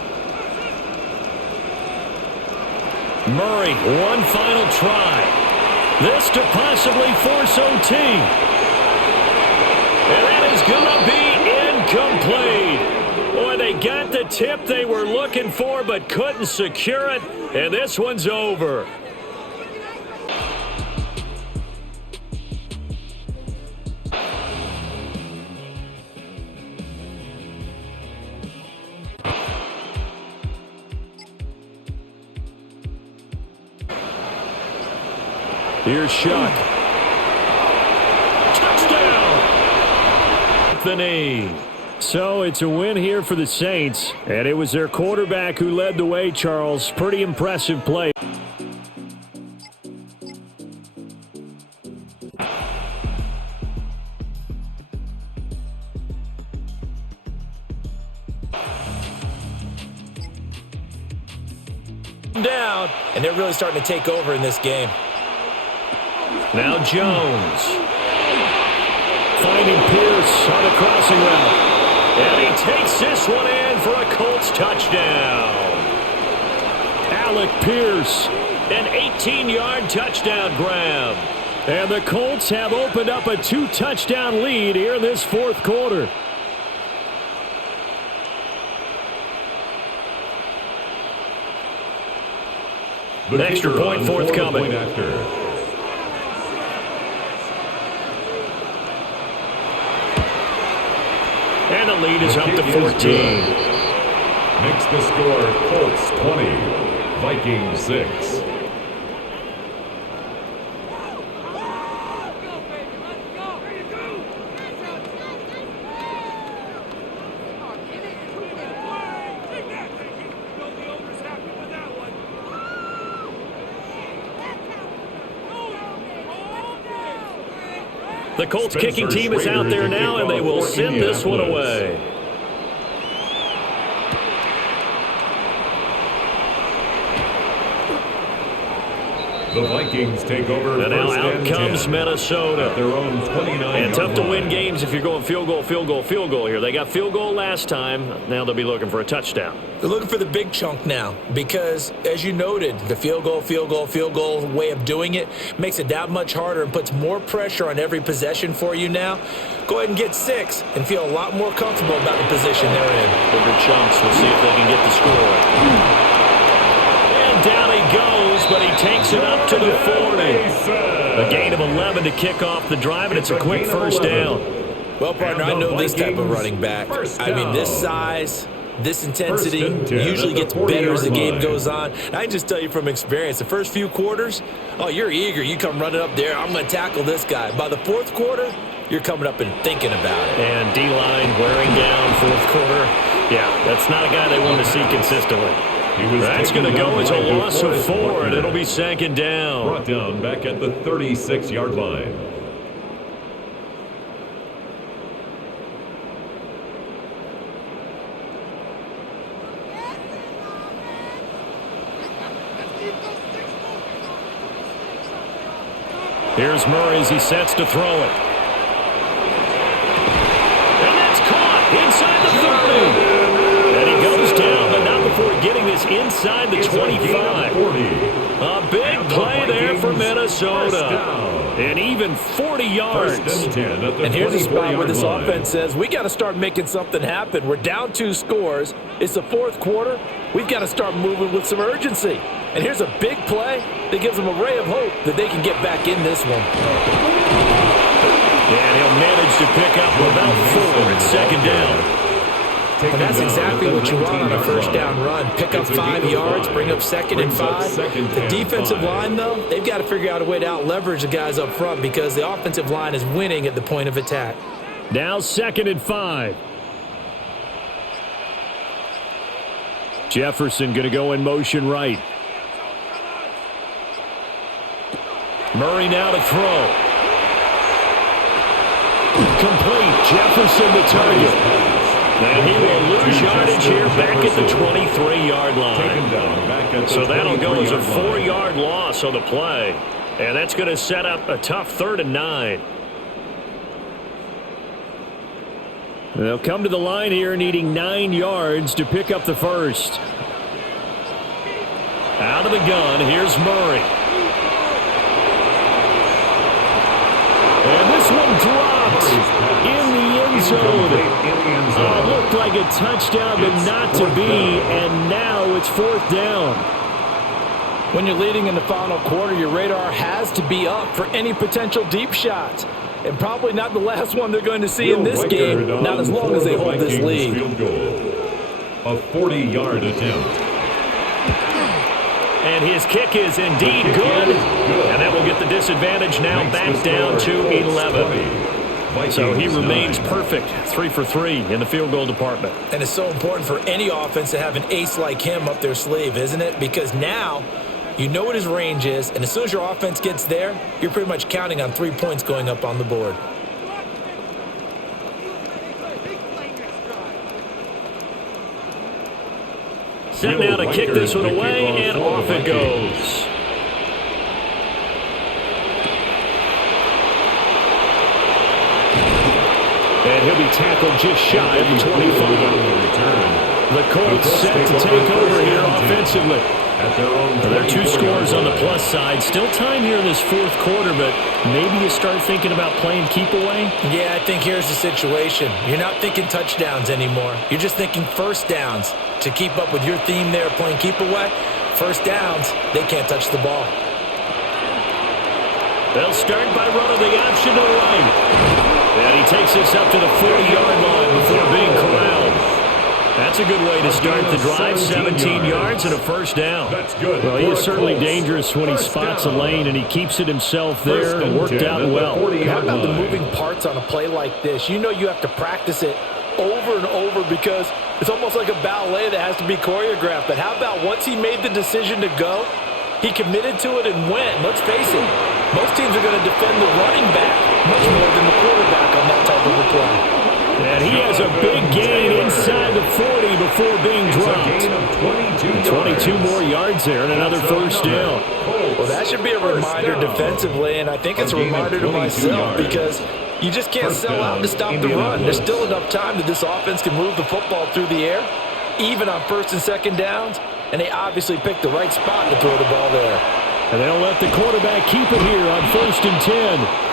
Murray, one final try. This to possibly force OT. And that is going to be tip they were looking for but couldn't secure it, and this one's over. Here's Shuck. Touchdown! The knee. So it's a win here for the Saints, and it was their quarterback who led the way, Charles. Pretty impressive play. Down, and they're really starting to take over in this game. Now Jones. Finding Pierce on a crossing route. And he takes this one in for a Colts touchdown. Alec Pierce, an 18-yard touchdown grab. And the Colts have opened up a 2-touchdown lead here in this fourth quarter. The extra point forthcoming. And the lead is up to 14. Makes the score Colts 20, Vikings 6. The Colts kicking team is out there now, and they will send this one away. The Vikings take over. And now out comes Minnesota. At their own 29-yard And tough to line. win games if you're going field goal, field goal, field goal here. They got field goal last time. Now they'll be looking for a touchdown. They're looking for the big chunk now because, as you noted, the field goal way of doing it makes it that much harder and puts more pressure on every possession for you now. Go ahead and get 6 and feel a lot more comfortable about the position they're in. Bigger chunks. We'll see if they can get the score. And down he goes, but he takes it up to the 40. A gain of 11 to kick off the drive, and it's a quick first down. Well, partner, I know this type of running back. I mean, this size, this intensity usually gets better as the game goes on. And I can just tell you from experience, the first few quarters, oh, you're eager. You come running up there, I'm going to tackle this guy. By the fourth quarter, you're coming up and thinking about it. And D-line wearing down fourth quarter. Yeah, that's not a guy they want to see consistently. That's going to go as a loss of 4, and it'll be second down. Brought down back at the 36-yard line. Here's Murray as he sets to throw it. And that's caught inside the 30. And he goes down, but not before getting this inside the 25. A big play there for Minnesota. And even 40 yards. And here's a spot where this offense says, we got to start making something happen. We're down 2 scores. It's the fourth quarter. We've got to start moving with some urgency. And here's a big play that gives them a ray of hope that they can get back in this one. And he'll manage to pick up about 4 at second down. And that's exactly what you want on a first down run. Pick up 5 yards, bring up second and 5. The defensive line, though, they've got to figure out a way to out-leverage the guys up front because the offensive line is winning at the point of attack. Now second and 5. Jefferson going to go in motion right. Murray now to throw. Complete. Jefferson the target. And he will lose yardage here back at the 23-yard line. So that'll go as a 4-yard loss on the play. And that's going to set up a tough 3rd and 9. They'll come to the line here needing 9 yards to pick up the first. Out of the gun, here's Murray. And this one dropped in the end zone. Looked like a touchdown, but not to be, and now it's 4th down. When you're leading in the final quarter, your radar has to be up for any potential deep shots. And probably not the last one they're going to see in this game, not as long as they hold this lead. A 40-yard attempt. And his kick is indeed good. And that will get the disadvantage now back down to 11. So he remains perfect, 3 for 3 in the field goal department. And it's so important for any offense to have an ace like him up their sleeve, isn't it? Because now you know what his range is, and as soon as your offense gets there, you're pretty much counting on 3 points going up on the board. Set now to kick this one away, and off it goes. And he'll be tackled just shy of the 25. The Colts set to take over here offensively. There are 2 scores on the plus side. Still time here in this 4th quarter, but maybe you start thinking about playing keep away? Yeah, I think here's the situation. You're not thinking touchdowns anymore. You're just thinking first downs. To keep up with your theme there, playing keep away, first downs, they can't touch the ball. They'll start by running the option to the right. And he takes this up to the 40-yard line before being corralled. That's a good way to start the drive, 17 yards and a first down. That's good. Well, he is certainly dangerous when he spots a lane, and he keeps it himself there and worked out well. How about the moving parts on a play like this? You know you have to practice it over and over because it's almost like a ballet that has to be choreographed. But how about once he made the decision to go, he committed to it and went. Let's face it, most teams are going to defend the running back much more than the quarterback on that type of a play. And he has a big gain inside the 40 before being dropped. 22 more yards there and another first down. Well, that should be a reminder defensively, and I think it's a reminder to myself because you just can't sell out to stop the run. There's still enough time that this offense can move the football through the air, even on 1st and 2nd downs, and they obviously picked the right spot to throw the ball there. And they'll let the quarterback keep it here on 1st and 10.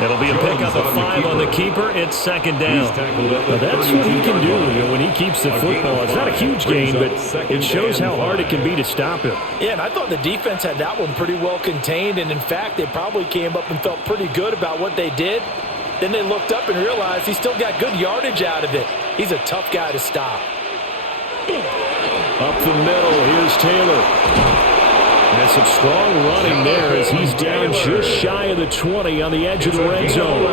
It'll be a pickup of 5 on the keeper. It's 2nd down. Now that's what he can do when he keeps the football. It's not a huge gain, but it shows how hard it can be to stop him. Yeah, and I thought the defense had that one pretty well contained, and in fact, they probably came up and felt pretty good about what they did. Then they looked up and realized he still got good yardage out of it. He's a tough guy to stop. Up the middle, here's Taylor. And some strong running there as he's down just shy of the 20 on the edge of the red zone.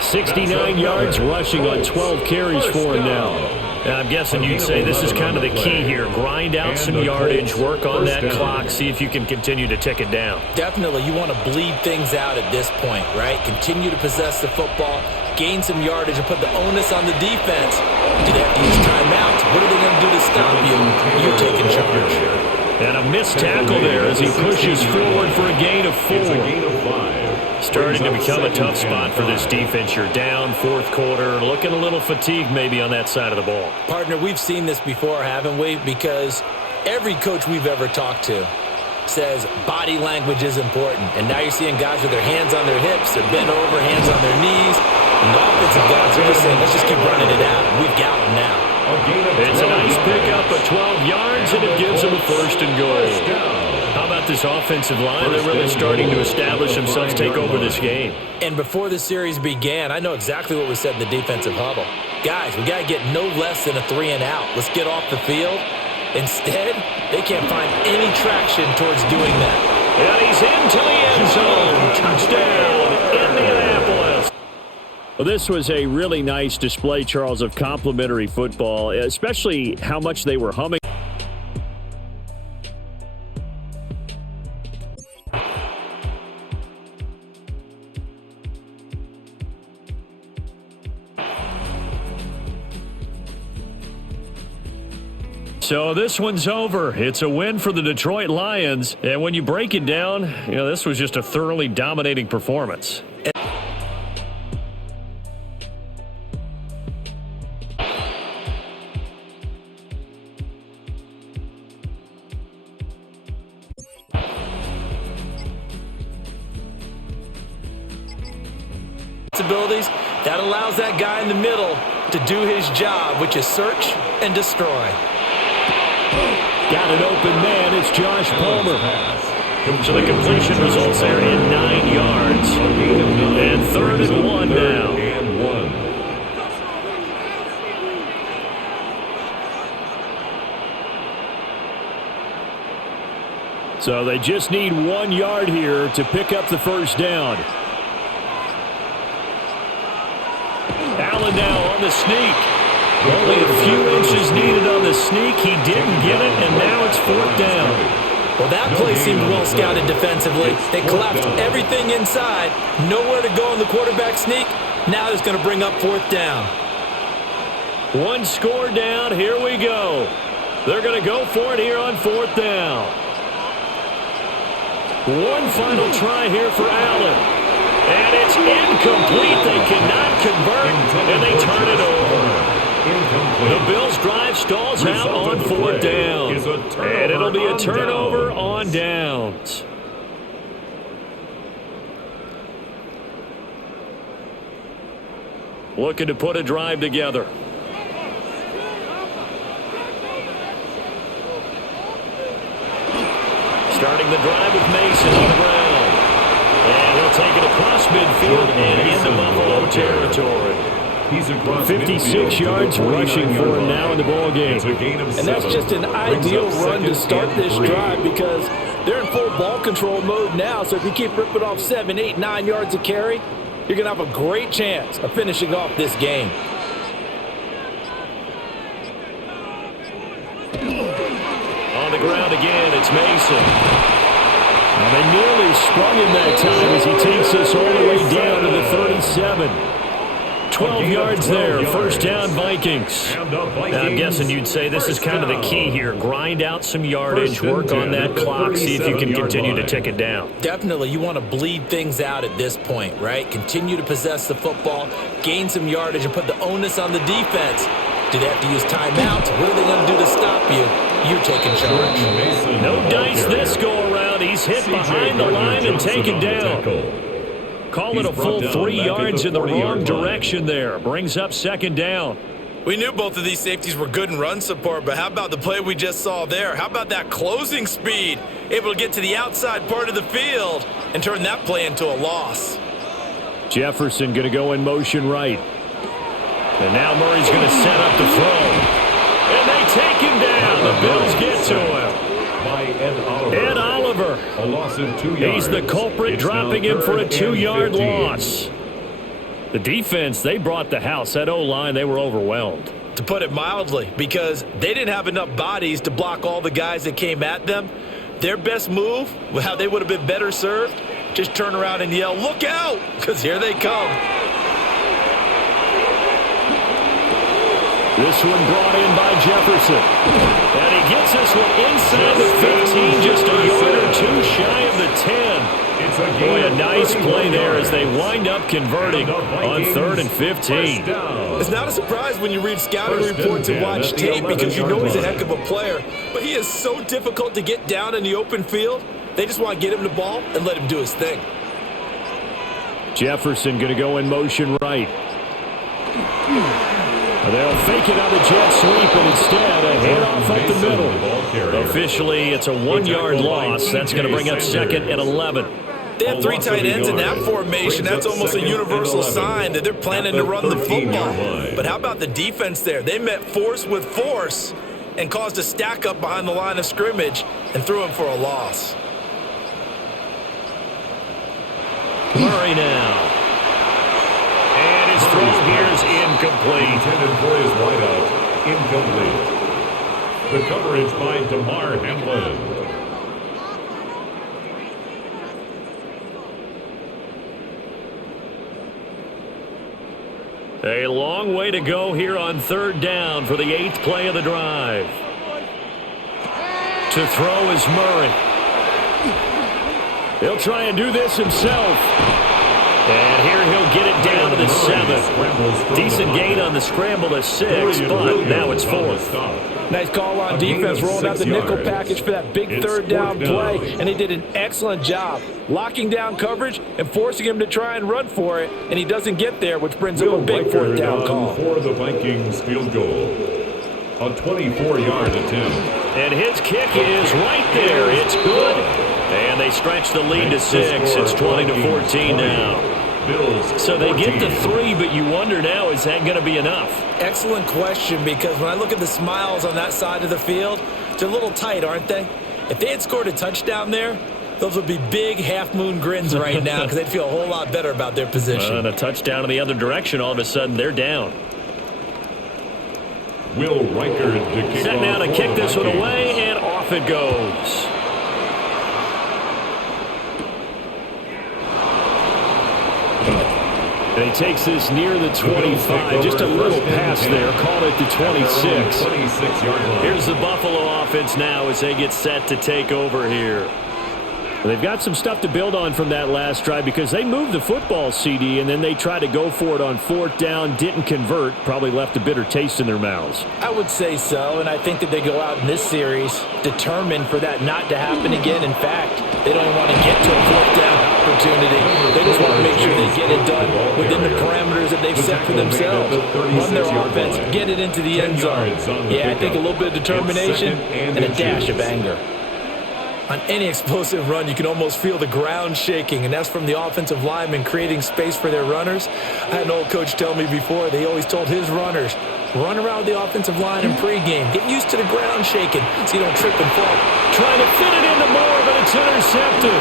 69 yards rushing on 12 carries for him now. And I'm guessing you'd say this is kind of the key here. Grind out some yardage, work on that clock, see if you can continue to tick it down. Definitely, you want to bleed things out at this point, right? Continue to possess the football, gain some yardage, and put the onus on the defense. Do they have to use timeouts? What are they going to do to stop you? You're taking charge. And a missed tackle there as he pushes forward for a gain of 4. Starting to become a tough spot for this defense. You're down 4th quarter, looking a little fatigued maybe on that side of the ball. Partner, we've seen this before, haven't we? Because every coach we've ever talked to says body language is important. And now you're seeing guys with their hands on their hips, they're bent over, hands on their knees. And the offensive guys are just saying, let's just keep running it out. And we've got them now. It's a nice pickup of 12 yards, and it gives them a 1st and goal. How about this offensive line? They're really starting to establish themselves, take over this game. And before the series began, I know exactly what we said in the defensive huddle. Guys, we got to get no less than a 3-and-out. Let's get off the field. Instead, they can't find any traction towards doing that. And he's into the end zone. Touchdown, Indianapolis. Well, this was a really nice display, Charles, of complimentary football, especially how much they were humming. So this one's over. It's a win for the Detroit Lions. And when you break it down, this was just a thoroughly dominating performance. Abilities that allows that guy in the middle to do his job, which is search and destroy. Got an open man. It's Josh Palmer. So the completion results there in 9 yards. And 3rd and 1 now. So they just need 1 yard here to pick up the first down. Allen now on the sneak. Only a few inches needed on the sneak. He didn't get it, and now it's 4th down. Well, that play seemed well scouted defensively. They collapsed everything inside. Nowhere to go on the quarterback sneak. Now it's going to bring up 4th down. 1 score down. Here we go. They're going to go for it here on 4th down. 1 final try here for Allen. And it's incomplete. They cannot convert, and they turn it over. The Bills' drive stalls out on 4th down. And it'll be a turnover on downs. Looking to put a drive together. Starting the drive with Mason on the ground. And he'll take it across midfield and into Buffalo territory. 56 yards rushing for him now in the ball game. And that's just an ideal run to start this drive because they're in full ball control mode now. So if you keep ripping off 7, 8, 9 yards of carry, you're going to have a great chance of finishing off this game. On the ground again, it's Mason. Now they nearly sprung him that time as he takes us all the way down to the 37. 12 yards there, 1st down Vikings. Now I'm guessing you'd say this is kind of the key here. Grind out some yardage, work on that clock, see if you can continue to tick it down. Definitely, you want to bleed things out at this point, right? Continue to possess the football, gain some yardage, and put the onus on the defense. Do they have to use timeouts? What are they going to do to stop you? You're taking charge. No dice this go-around. He's hit behind the line and taken down. Call it a full 3 yards in the wrong direction there. Brings up 2nd down. We knew both of these safeties were good in run support, but how about the play we just saw there? How about that closing speed? Able to get to the outside part of the field and turn that play into a loss. Jefferson going to go in motion right. And now Murray's going to set up the throw. And they take him down. The Bills get to him. Ed Oliver. A loss of 2 yards. He's the culprit, dropping him for a 2-yard loss. The defense, they brought the house. That O-line, they were overwhelmed. To put it mildly, because they didn't have enough bodies to block all the guys that came at them. Their best move, how they would have been better served, just turn around and yell, "Look out!" because here they come. This one brought in by Jefferson. And he gets this one inside the 15, just a yard or 2 shy of the 10. Boy, a nice play there as they wind up converting on 3rd and 15. It's not a surprise when you read scouting reports and watch tape because you know he's a heck of a player. But he is so difficult to get down in the open field. They just want to get him the ball and let him do his thing. Jefferson going to go in motion right. They'll fake it on the jet sweep, and instead a handoff up the middle. Officially, it's a 1-yard loss. That's going to bring up 2nd and 11. They have 3 tight ends in that formation. That's almost a universal sign that they're planning to run the football. But how about the defense there? They met force with force and caused a stack up behind the line of scrimmage and threw him for a loss. Murray now. And his throw here is incomplete. Intended for his wideout, incomplete. The coverage by DeMar Hamlin. A long way to go here on 3rd down for the 8th play of the drive. To throw is Murray. He'll try and do this himself. And here he'll get it down to the 7. Decent gain on the scramble to 6, but now it's 4th. Nice call on defense, rolling out the nickel package for that big third down play, and they did an excellent job locking down coverage and forcing him to try and run for it, and he doesn't get there, which brings up a big fourth down call. For the Vikings field goal, a 24-yard attempt. And his kick is right there. It's good. And they stretch the lead to 6. It's 20-14 now. So they get to 3, but you wonder now, is that going to be enough? Excellent question, because when I look at the smiles on that side of the field, they're a little tight, aren't they? If they had scored a touchdown there, those would be big half-moon grins right now because they'd feel a whole lot better about their position. And a touchdown in the other direction, all of a sudden they're down. Will Riker to kick Set now to kick this one away, and off it goes. And he takes this near the 25. Just a little pass there. Called it the 26. Here's the Buffalo offense now as they get set to take over here. They've got some stuff to build on from that last drive because they moved the football, CD, and then they tried to go for it on 4th down, didn't convert, probably left a bitter taste in their mouths. I would say so, and I think that they go out in this series determined for that not to happen again. In fact, they don't even want to get to a 4th down opportunity. They just want to make sure they get it done within the parameters that they've set for themselves. Run their offense, get it into the end zone. Yeah, I think a little bit of determination and a dash of anger. On any explosive run, you can almost feel the ground shaking, and that's from the offensive linemen creating space for their runners. I had an old coach tell me before, they always told his runners, run around the offensive line in pregame. Get used to the ground shaking so you don't trip and fall. Trying to fit it into Moore, but it's intercepted.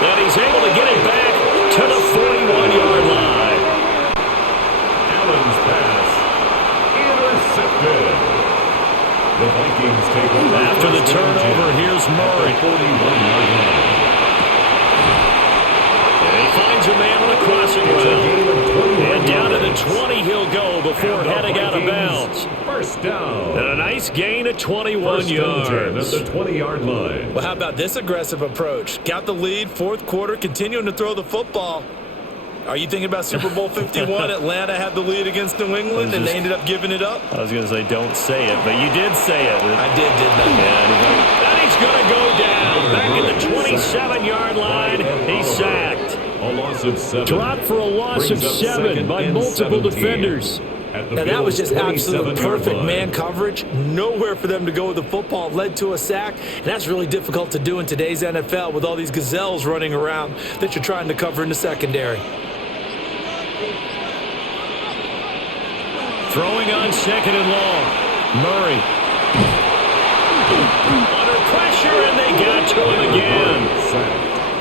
And he's able to get it back to the 41-yard line. Allen's pass intercepted. The Vikings take over. After the turnover, here's Murray. 41-yard line. And he finds a man on a crossing route. And down to the 20 he'll go before heading out of bounds. First down. And a nice gain of 21 yards. At the 20-yard line. Well, how about this aggressive approach? Got the lead, 4th quarter, continuing to throw the football. Are you thinking about Super Bowl 51? Atlanta had the lead against New England, and they ended up giving it up? I was going to say don't say it, but you did say it. I did, didn't I? Yeah, and he's going to go down. Back at the 27-yard line, he's sacked. A loss of 7. Dropped for a loss of 7 by multiple defenders. Now, that was just absolute perfect man coverage. Nowhere for them to go with the football. Led to a sack, and that's really difficult to do in today's NFL with all these gazelles running around that you're trying to cover in the secondary. Throwing on 2nd and long. Murray. Under pressure, and they got to him again.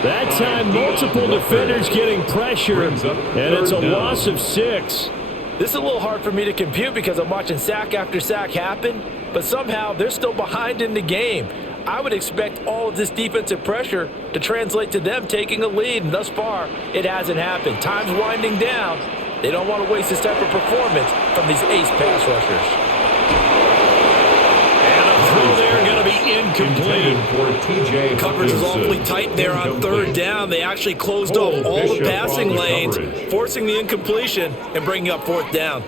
That time, multiple defenders getting pressure, and it's a loss of 6. This is a little hard for me to compute because I'm watching sack after sack happen, but somehow they're still behind in the game. I would expect all of this defensive pressure to translate to them taking a lead, and thus far, it hasn't happened. Time's winding down. They don't want to waste this type of performance from these ace pass rushers. And a throw there going to be incomplete. Coverage is awfully tight there on 3rd down. They actually closed off all the passing lanes, forcing the incompletion and bringing up 4th down.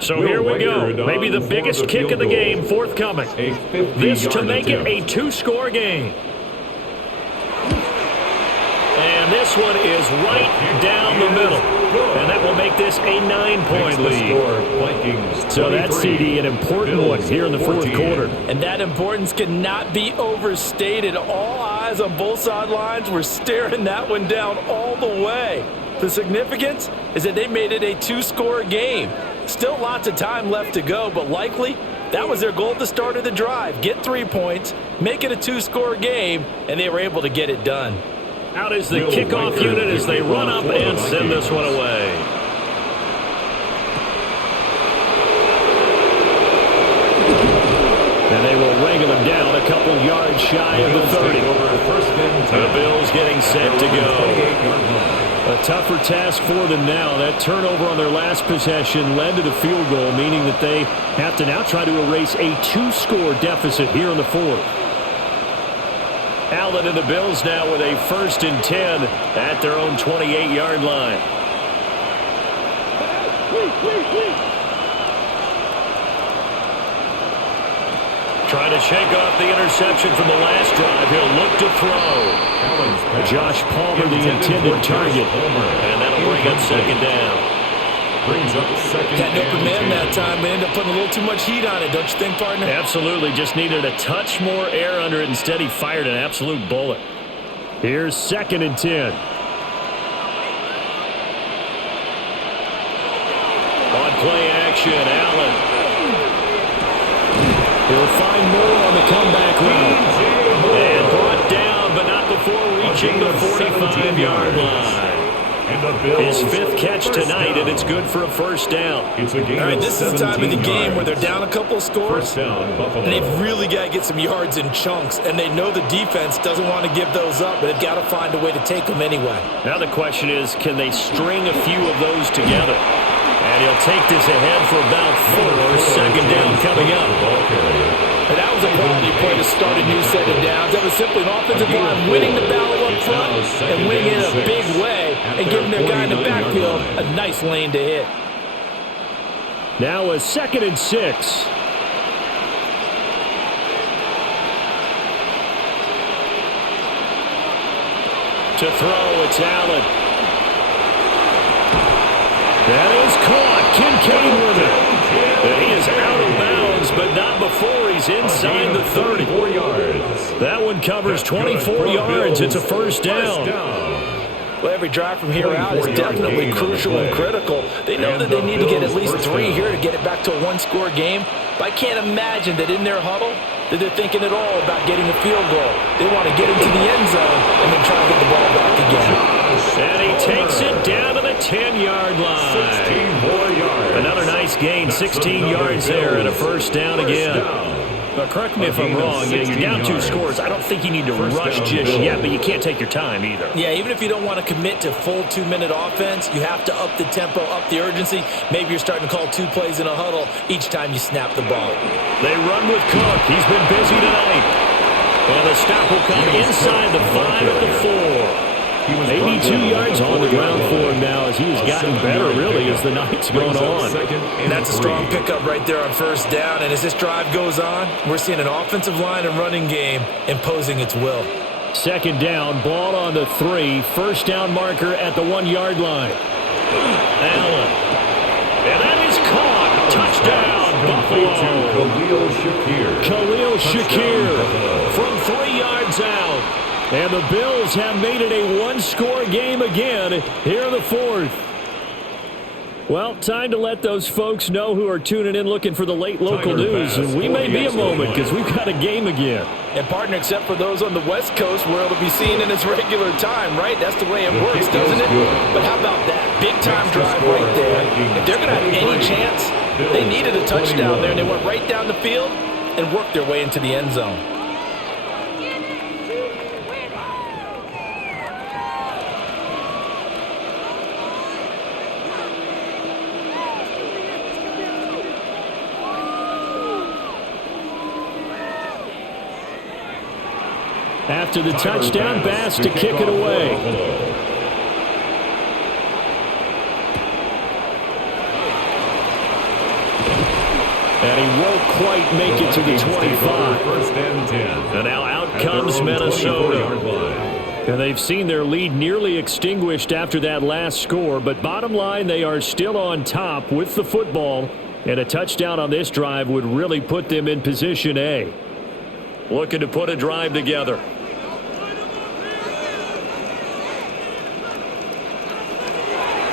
So here we go. Maybe the biggest kick of the game forthcoming. This to make it a 2-score game. And this one is right down the middle. And that will make this a 9-point lead. So that's, CD, an important one here in the 4th quarter. And that importance cannot be overstated. All eyes on both sidelines were staring that one down all the way. The significance is that they made it a 2-score game. Still lots of time left to go, but likely that was their goal at the start of the drive. Get 3 points, make it a 2-score game, and they were able to get it done. Out is the kickoff unit as they run up and send this one away. And they will wrangle him down a couple yards shy of the 30. The Bills getting set to go. A tougher task for them now. That turnover on their last possession led to the field goal, meaning that they have to now try to erase a 2-score deficit here in the 4th. Allen and the Bills now with a 1st and 10 at their own 28-yard line. Trying to shake off the interception from the last drive. He'll look to throw. Josh Palmer, the intended target. And that'll bring up 2nd down. Got an open man that time, but ended up putting a little too much heat on it, don't you think, partner? Absolutely. Just needed a touch more air under it. Instead, he fired an absolute bullet. Here's 2nd and 10. On play action, Allen. He'll find more on the comeback route. And brought down, but not before reaching the 45-yard line. His 5th catch tonight, and it's good for a 1st down. All right, this is the time of the game where they're down a couple of scores, and they've really got to get some yards in chunks, and they know the defense doesn't want to give those up, but they've got to find a way to take them anyway. Now the question is, can they string a few of those together? And he'll take this ahead for about 4. 2nd down coming up. And that was a quality play to start a new set of downs. That was simply an offensive line winning the battle up front and winning it in a big way and giving their guy in the backfield a nice lane to hit. Now a 2nd and 6. To throw, it's Allen. That is caught. Kincaid with it. And he is out of bounds, but not before he's inside the 30. That one covers 24 yards. It's a 1st down. Well, every drive from here out is definitely crucial and critical. They know that they need to get at least 3 here to get it back to a 1-score game. But I can't imagine that in their huddle that they're thinking at all about getting a field goal. They want to get into the end zone and then try to get the ball back again. And he takes it down to the 10-yard line. 16 more yards. Another nice gain, 16 yards there, and a 1st down again. But correct me if I'm wrong, you're down 2 scores. I don't think you need to rush just yet, but you can't take your time either. Yeah, even if you don't want to commit to full 2-minute offense, you have to up the tempo, up the urgency. Maybe you're starting to call 2 plays in a huddle each time you snap the ball. They run with Cook. He's been busy tonight. And the stop will come inside the 5 at the 4. 82 yards on the ground for him now as he's gotten better, really, as the night's gone on. And that's a strong pickup right there on 1st down. And as this drive goes on, we're seeing an offensive line and running game imposing its will. 2nd down, ball on the 3. 1st down marker at the 1-yard line. Allen. And that is caught. Touchdown, Buffalo. Khalil Shakir from 3 yards out. And the Bills have made it a 1-score game again here in the 4th. Well, time to let those folks know who are tuning in looking for the late local news. And we may be a moment because we've got a game again. And, partner, except for those on the West Coast where it'll be seen in its regular time, right? That's the way it works, doesn't it? But how about that? Big-time drive right there. If they're going to have any chance, they needed a touchdown there, and they went right down the field and worked their way into the end zone. After the touchdown, Bass to kick it away. And he won't quite make it to the 25. 1st and 10. And now out comes Minnesota. And they've seen their lead nearly extinguished after that last score. But bottom line, they are still on top with the football. And a touchdown on this drive would really put them in position A. Looking to put a drive together.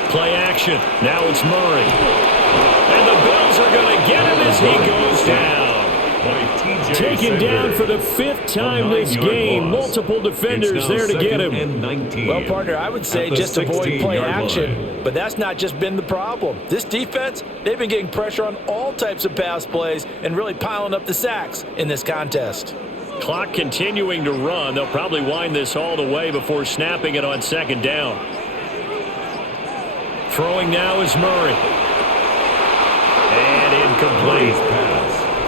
Play action. Now it's Murray. And the Bills are going to get him as he goes down. Taken down for the 5th time this game. Multiple defenders there to get him. Well, partner, I would say just avoid play action. But that's not just been the problem. This defense, they've been getting pressure on all types of pass plays and really piling up the sacks in this contest. Clock continuing to run. They'll probably wind this all the way before snapping it on 2nd down. Throwing now is Murray. And incomplete.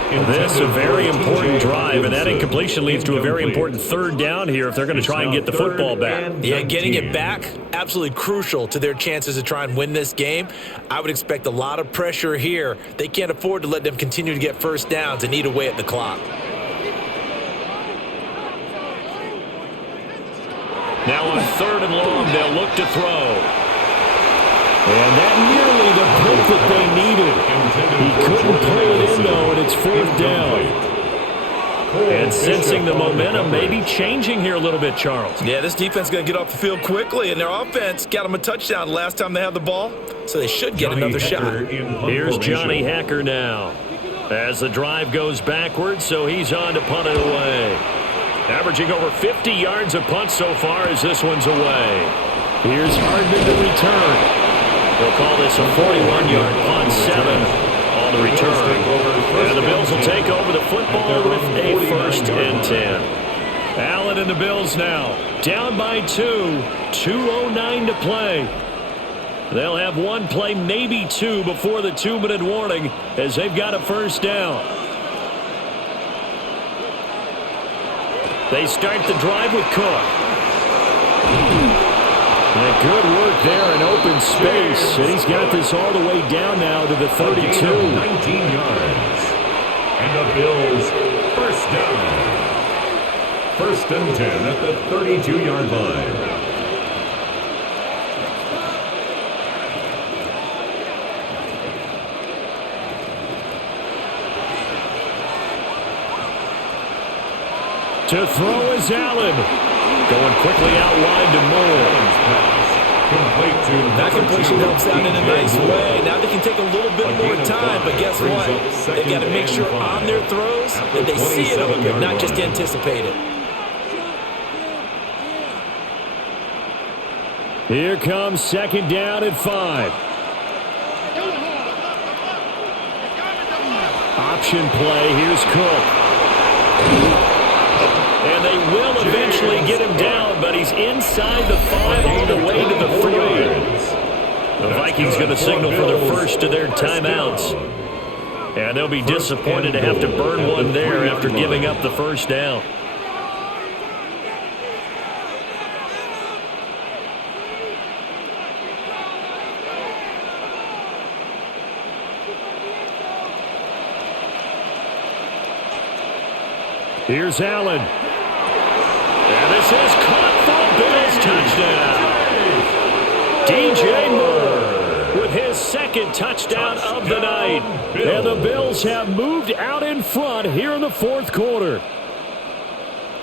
This a very important drive, and that incompletion leads to a very important third down here if they're going to try and get the football back. Yeah, getting it back, absolutely crucial to their chances to try and win this game. I would expect a lot of pressure here. They can't afford to let them continue to get first downs and eat away at the clock. Now on 3rd and long, they'll look to throw. And that nearly the pick that they needed. He couldn't pull it in, though, and it's 4th down. And sensing the momentum maybe changing here a little bit, Charles. Yeah, this defense is going to get off the field quickly, and their offense got them a touchdown last time they had the ball, so they should get another shot. Here's Johnny Hacker now as the drive goes backwards, so he's on to punt it away. Averaging over 50 yards a punt so far as this one's away. Here's Hardman to return. They'll call this a 41-yard punt, 7 on the return. And the Bills will take over the football with a 1st and 10. Allen and the Bills now down by 2. 2:09 to play. They'll have one play, maybe two, before the 2-minute warning as they've got a first down. They start the drive with Cook. And good work there in open space. And he's got this all the way down now to the 32. 19 yards. And the Bills first down. 1st and 10 at the 32-yard line. To throw is Allen. Going quickly out wide to Moore. That completion helps out in a nice way. Now they can take a little bit more time, but guess what? They've got to make sure on their throws that they see it open, not just anticipate it. Here comes 2nd down at 5. Option play. Here's Cook. And they will eventually get him down, but he's inside the 5 all the way to the 3. The Vikings going to signal for the first of their timeouts. And they'll be disappointed to have to burn one there after giving up the first down. Here's Allen. And this is caught for Bills touchdown. DJ Moore with his 2nd touchdown of the night. And the Bills have moved out in front here in the 4th quarter.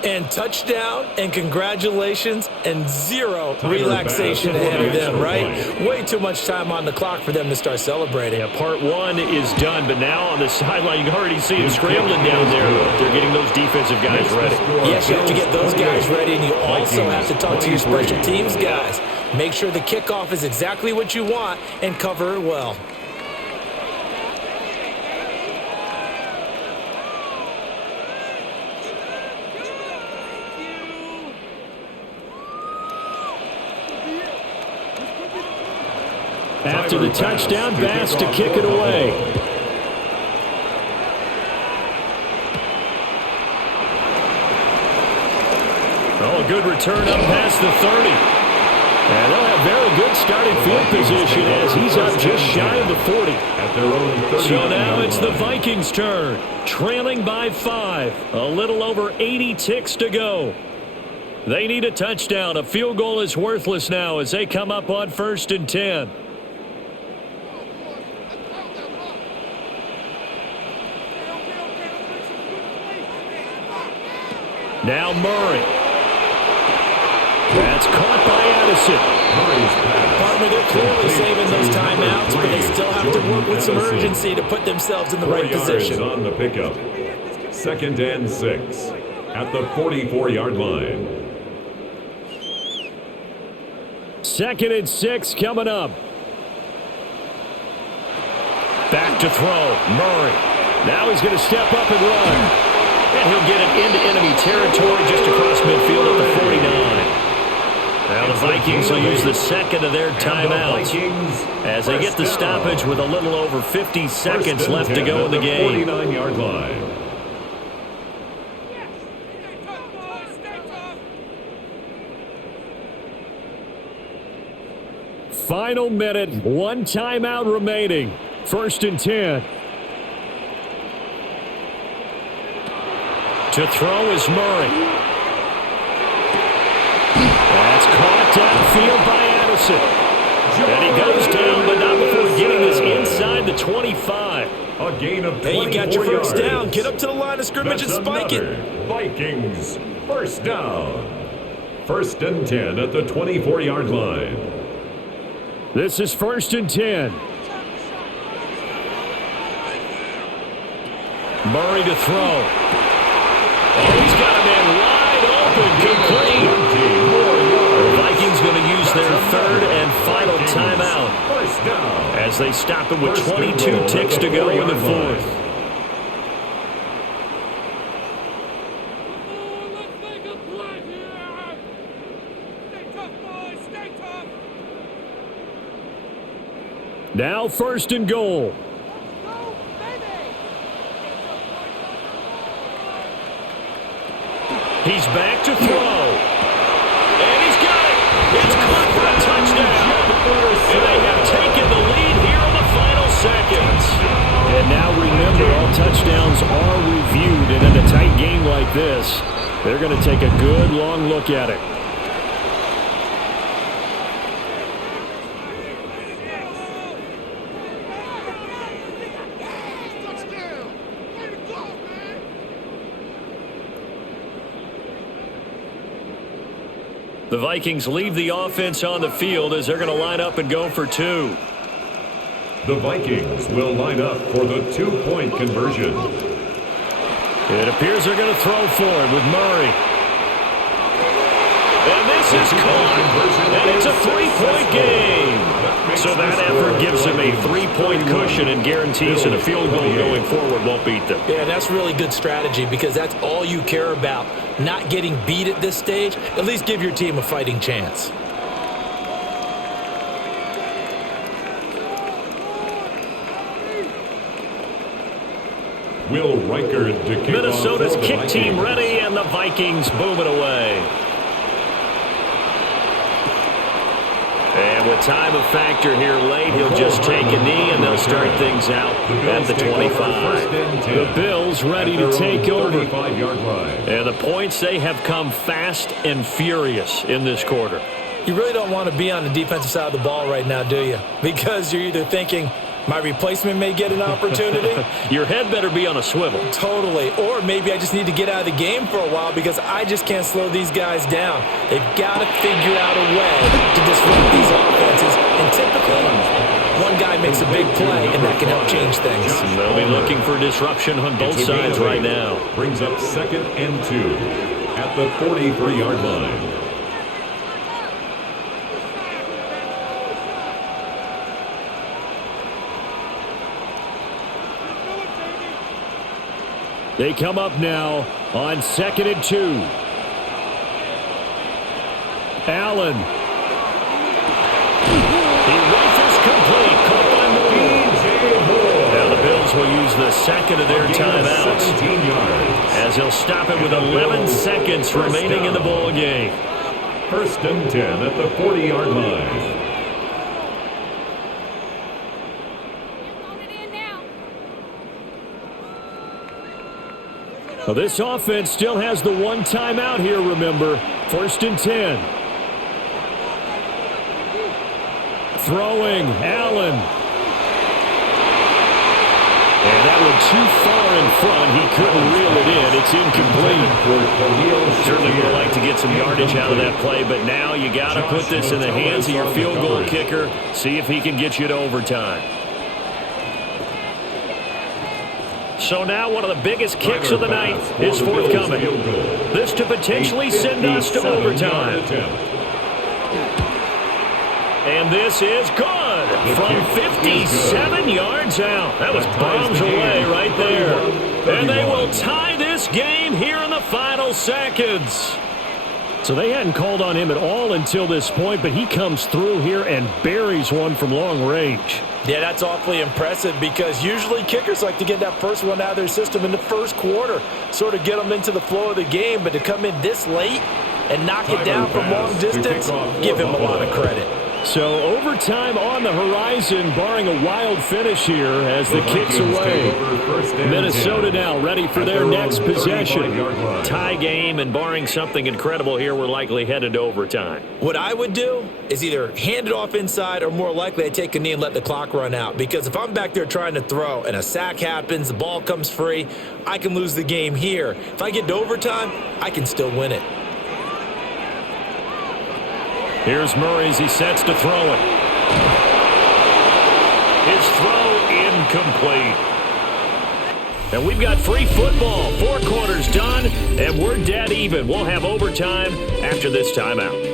And touchdown, and congratulations, and 0 relaxation ahead of them, right? Way too much time on the clock for them to start celebrating. Yeah, part 1 is done, but now on the sideline, you can already see them scrambling down there. They're getting those defensive guys ready. Yes, you have to get those guys ready, and you also have to talk to your special teams guys. Make sure the kickoff is exactly what you want and cover it well. After the touchdown, Bass to kick it away. Oh, a good return up past the 30. And they'll have very good starting field position as he's up just shy of the 40. So now it's the Vikings' turn, trailing by 5. A little over 80 ticks to go. They need a touchdown. A field goal is worthless now as they come up on 1st and 10. Now Murray. That's caught by Addison. Partner, they're clearly saving those timeouts, but they still have to work with some urgency to put themselves in the right position. On the pickup. 2nd and 6 at the 44-yard line. 2nd and 6 coming up. Back to throw. Murray. Now he's going to step up and run. And he'll get it into enemy territory just across midfield at the 49. Now the Vikings will use the second of their timeouts as they get the stoppage with a little over 50 seconds left to go in the game. 49-yard line. Final minute, one timeout remaining. 1st and 10. To throw is Murray. That's caught downfield by Addison. And he goes down, but not before getting this inside the 25. A gain of 24 Hey, you got your first yards. down. Get up to the line of scrimmage That's and spike it. another Vikings first down. 1st and 10 at the 24-yard line. This is 1st and 10. Murray to throw. Oh, he's got a man wide open, complete. The Vikings going to use their 3rd and final timeout First down. as they stop it with 22 ticks to go in the 4th. Now 1st and goal. He's back to throw. And he's got it. It's caught for a touchdown. And they have taken the lead here in the final seconds. And now remember, all touchdowns are reviewed. And in a tight game like this, they're going to take a good long look at it. The Vikings leave the offense on the field as they're going to line up and go for 2. The Vikings will line up for the 2-point conversion. It appears they're going to throw for it with Murray. And this is caught. And it's a 3-point game. So that effort gives them a 3-point cushion and guarantees that a field goal going forward won't beat them. Yeah, that's really good strategy because that's all you care about. Not getting beat at this stage. At least give your team a fighting chance. Will Reichard to kick Minnesota's off for the kick team Vikings. ready, and the Vikings boom it away. And with time a factor here late, he'll just take a knee, and they'll start things out at the 25. The Bills ready to take over. 35-yard line. And the points, they have come fast and furious in this quarter. You really don't want to be on the defensive side of the ball right now, do you? Because you're either thinking, my replacement may get an opportunity. Your head better be on a swivel. Totally. Or maybe I just need to get out of the game for a while because I just can't slow these guys down. They've got to figure out a way to disrupt these offenses. And typically, one guy makes a big play, and that can help change things. They'll be looking for disruption on both sides right now. Brings up 2nd and 2 at the 43-yard line. They come up now on 2nd and 2. Allen. He rifles complete. Caught by Moore. Now the Bills will use the second of their timeouts 17 yards. as they'll stop it with 11 seconds remaining in the ball game. 1st and 10 at the 40-yard line. Well, this offense still has the one timeout here, remember. 1st and 10. Throwing, Allen. And that one too far in front. He couldn't reel it in. It's incomplete. Certainly would like to get some yardage out of that play, but now you got to put this in the hands of your field goal kicker. See if he can get you to overtime. So now one of the biggest kicks of the night is forthcoming. This to potentially send us to overtime. And this is good from 57 yards out. That was bombs away right there. And they will tie this game here in the final seconds. So they hadn't called on him at all until this point, but he comes through here and buries one from long range. Yeah, that's awfully impressive because usually kickers like to get that first one out of their system in the first quarter, sort of get them into the flow of the game, but to come in this late and knock it down from long distance, give him a lot of credit. So overtime on the horizon, barring a wild finish here as the kick's away. Minnesota now ready for their next possession. Tie game, and barring something incredible here, we're likely headed to overtime. What I would do is either hand it off inside or more likely I'd take a knee and let the clock run out. Because if I'm back there trying to throw and a sack happens, the ball comes free, I can lose the game here. If I get to overtime, I can still win it. Here's Murray as he sets to throw it. His throw incomplete. And we've got free football. 4 quarters done, and we're dead even. We'll have overtime after this timeout.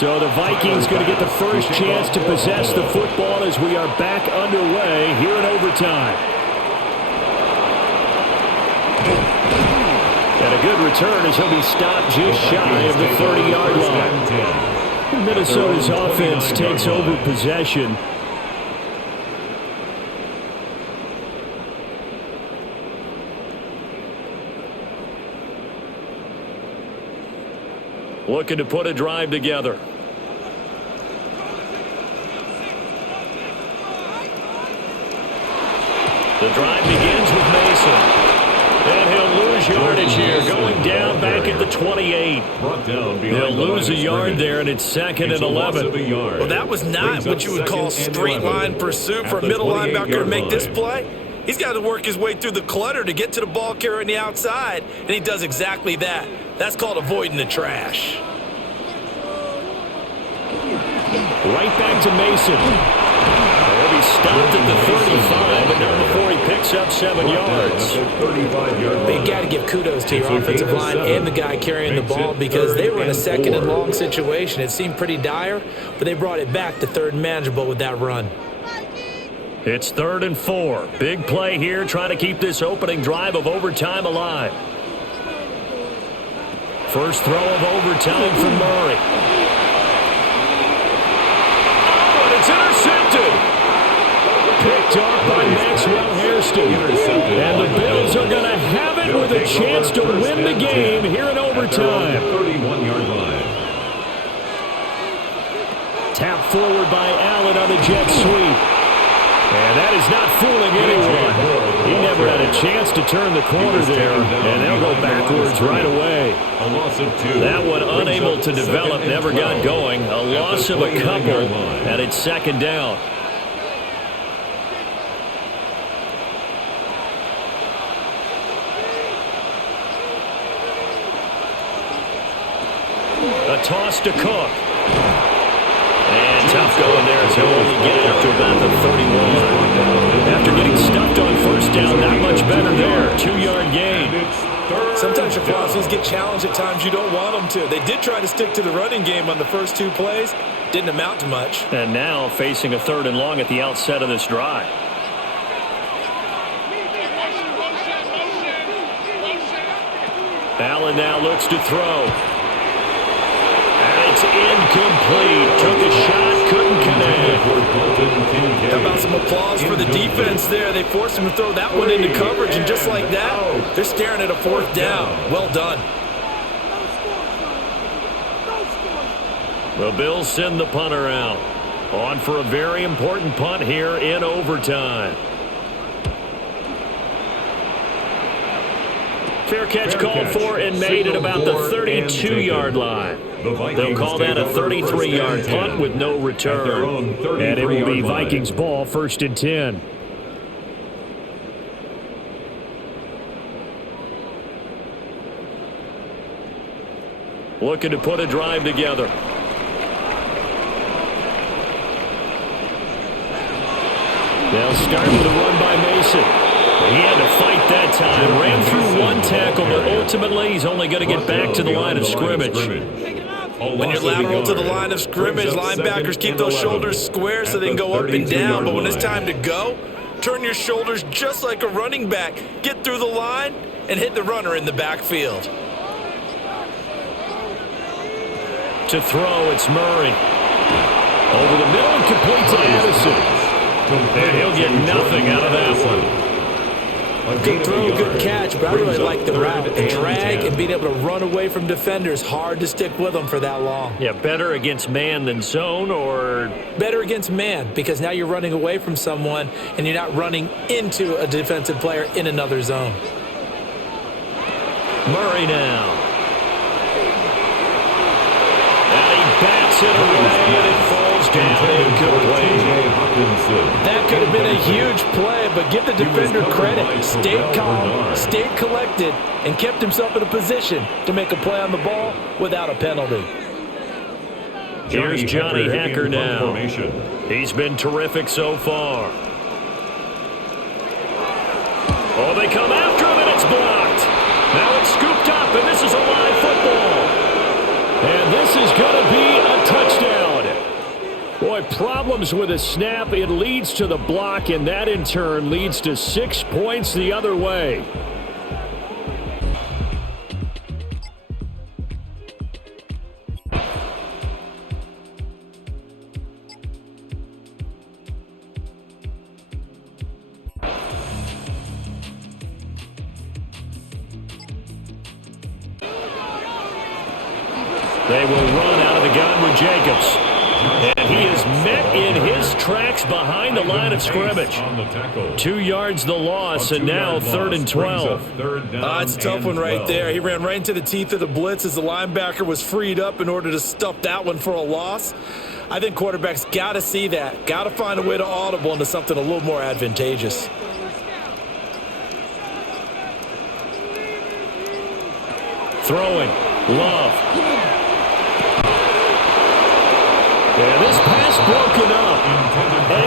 So the Vikings going to get the first chance to possess the football as we are back underway here in overtime. And a good return as he'll be stopped just shy of the 30-yard line. Minnesota's offense takes over possession. Looking to put a drive together. The drive begins with Mason. And he'll lose yardage here, going down back at the 28. They'll lose a yard there, and it's 2nd and 11. Well, that was not what you would call straight line pursuit for a middle linebacker to make this play. He's got to work his way through the clutter to get to the ball carrier on the outside, and he does exactly that. That's called avoiding the trash. Right back to Mason. He'll be stopped at the 35, but not before he picks up 7 yards. But you got to give kudos to your offensive line and the guy carrying the ball because they were in a 2nd and long situation. It seemed pretty dire, but they brought it back to 3rd and manageable with that run. It's 3rd and 4. Big play here, trying to keep this opening drive of overtime alive. First throw of overtime for Murray. Oh, and it's intercepted. Picked off by Maxwell Hairston. And the Bills are going to have it with a chance to win the game here in overtime. 31-yard line. Tap forward by Allen on the jet sweep. And that is not fooling anyone. He never had a chance to turn the corner there, and they'll go backwards right away. That one unable to develop, never got going. A loss of a couple, and it's 2nd down. A toss to Cook. And tough going there as he'll only get it up to about the 31. After getting stuffed on first down, not much better there. 2-yard gain. Sometimes your philosophies get challenged at times you don't want them to. They did try to stick to the running game on the first 2 plays. Didn't amount to much. And now facing a 3rd and long at the outset of this drive. Allen now looks to throw. It's incomplete. Took a shot, couldn't connect. How about some applause for the defense there? They forced him to throw that one into coverage, and just like that, they're staring at a 4th down. Well done. The Bills send the punter out. On for a very important punt here in overtime. Fair catch called for and made at about the 32-yard line. They'll call that a 33-yard punt with no return. And it will be Vikings ball, 1st and 10. Looking to put a drive together. They'll start with a run by Mason. He had to fight that time. Ran through one tackle, but ultimately he's only going to get back to the line of scrimmage. When you're lateral to the line of scrimmage, linebackers keep those shoulders square so they can go up and down. But when it's time to go, turn your shoulders just like a running back. Get through the line and hit the runner in the backfield. To throw, it's Murray. Over the middle and complete to Addison. And he'll get nothing out of that one. Good throw, good catch, but I really like the route. The drag and being able to run away from defenders, hard to stick with them for that long. Yeah, better against man than zone, or? Better against man, because now you're running away from someone and you're not running into a defensive player in another zone. Murray now. And he bats it away, and it falls down incomplete. That could have been a huge play, but give the defender credit. Stayed calm, stayed collected, and kept himself in a position to make a play on the ball without a penalty. Here's Johnny Hacker now. He's been terrific so far. Oh, they come after him, and it's blocked. Now it's scooped up, and this is a live football. And this is going to be a touchdown. Boy, problems with a snap. It leads to the block, and that in turn leads to 6 points the other way. They will run out of the gun with Jacobs. And he is met in his tracks behind the line of scrimmage. 2 yards the loss, and now 3rd and 12. It's a tough one right there. He ran right into the teeth of the blitz as the linebacker was freed up in order to stuff that one for a loss. I think quarterbacks got to see that. Got to find a way to audible into something a little more advantageous. Throwing. Love. And this pass broken up.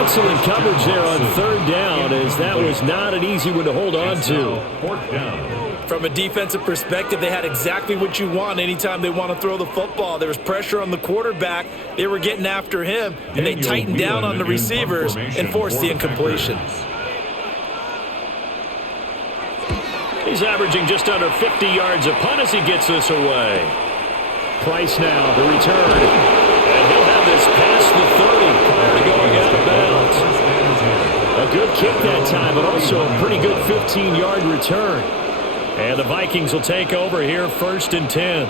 Excellent coverage there on 3rd down, as that was not an easy one to hold on to. 4th down. From a defensive perspective, they had exactly what you want anytime they want to throw the football. There was pressure on the quarterback. They were getting after him, and they tightened down on the receivers and forced the incompletion. He's averaging just under 50 yards a punt as he gets this away. Price now, the return. And he'll have this past the 30 prior to going out of bounds. A good kick that time, but also a pretty good 15-yard return. And the Vikings will take over here 1st and 10.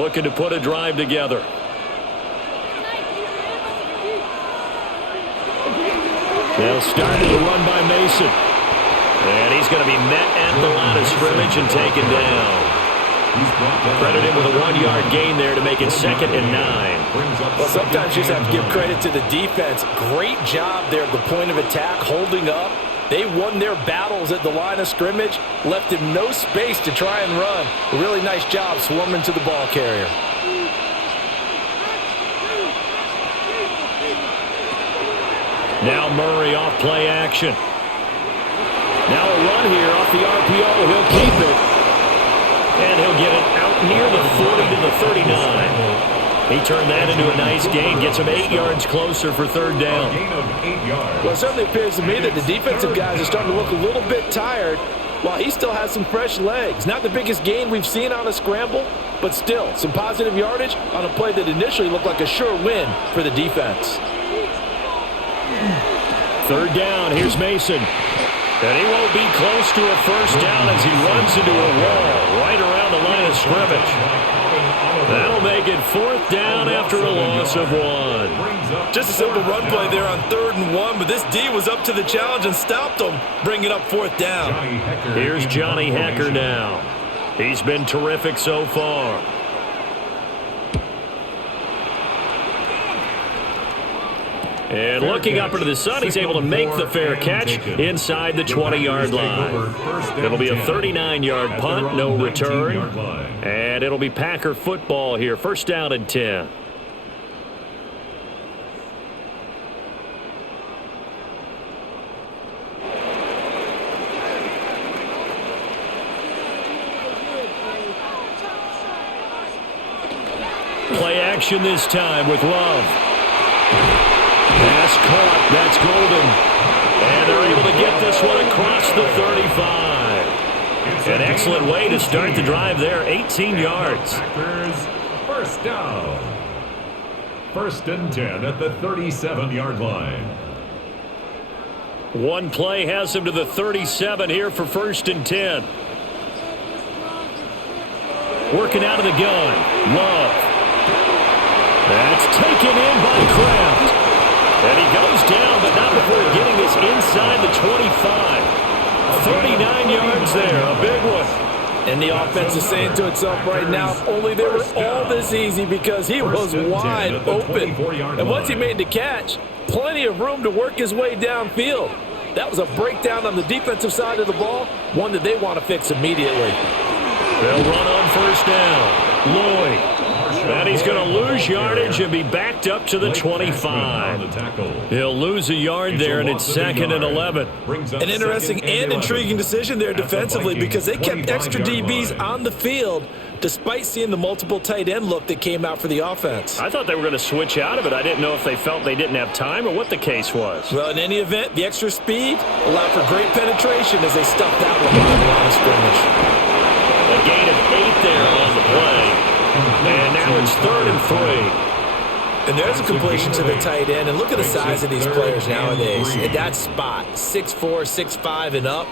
Looking to put a drive together. They'll start with a run by Mason. And he's going to be met at the line of scrimmage and taken down. Credit him with a 1-yard gain there to make it 2nd and 9. Well, sometimes you just have to give credit to the defense. Great job there at the point of attack, holding up. They won their battles at the line of scrimmage, left him no space to try and run. A really nice job swarming to the ball carrier. Now Murray off play action. Now a run here off the RPO. He'll keep it. And he'll get it out near the 40 to the 39. He turned that into a nice gain. Gets him 8 yards closer for 3rd down. Well, it certainly appears to me that the defensive guys are starting to look a little bit tired while he still has some fresh legs. Not the biggest gain we've seen on a scramble, but still some positive yardage on a play that initially looked like a sure win for the defense. 3rd down. Here's Mason. And he won't be close to a 1st down as he runs into a wall right around the line of scrimmage. That'll make it 4th down after a loss of 1. Just a simple run play there on 3rd and 1, but this D was up to the challenge and stopped them, bringing up 4th down. Here's Johnny Hacker now. He's been terrific so far. And looking up into the sun, he's able to make the fair catch inside the 20-yard line. It'll be a 39-yard punt, no return. And it'll be Packer football here, first down and 10. Play action this time with Love. Pass caught. That's Golden. And they're able to get this one across the 35. An excellent way to start the drive there. 18 yards. Packers, first down. First and 10 at the 37-yard line. One play has him to the 37 here for first and 10. Working out of the gun. Love. That's taken in by Kraft. And he goes down, but not before getting this inside the 25. 39 yards there, a big one. And the offense is saying to itself right now, if only they were all this easy, because he was wide open. And once he made the catch, plenty of room to work his way downfield. That was a breakdown on the defensive side of the ball, one that they want to fix immediately. They'll run on first down. Lloyd. And he's going to lose yardage and be backed up to the 25. He'll lose a yard there, and it's second and 11. An interesting and intriguing decision there defensively, because they kept extra DBs on the field despite seeing the multiple tight end look that came out for the offense. I thought they were going to switch out of it. I didn't know if they felt they didn't have time or what the case was. Well, in any event, the extra speed allowed for great penetration as they stuffed that one on the line of scrimmage. A gain of 8 there on the play. And now it's third and 3. And there's a completion to the tight end. And look at the size of these players nowadays. At that spot, 6'4", 6'5", and up.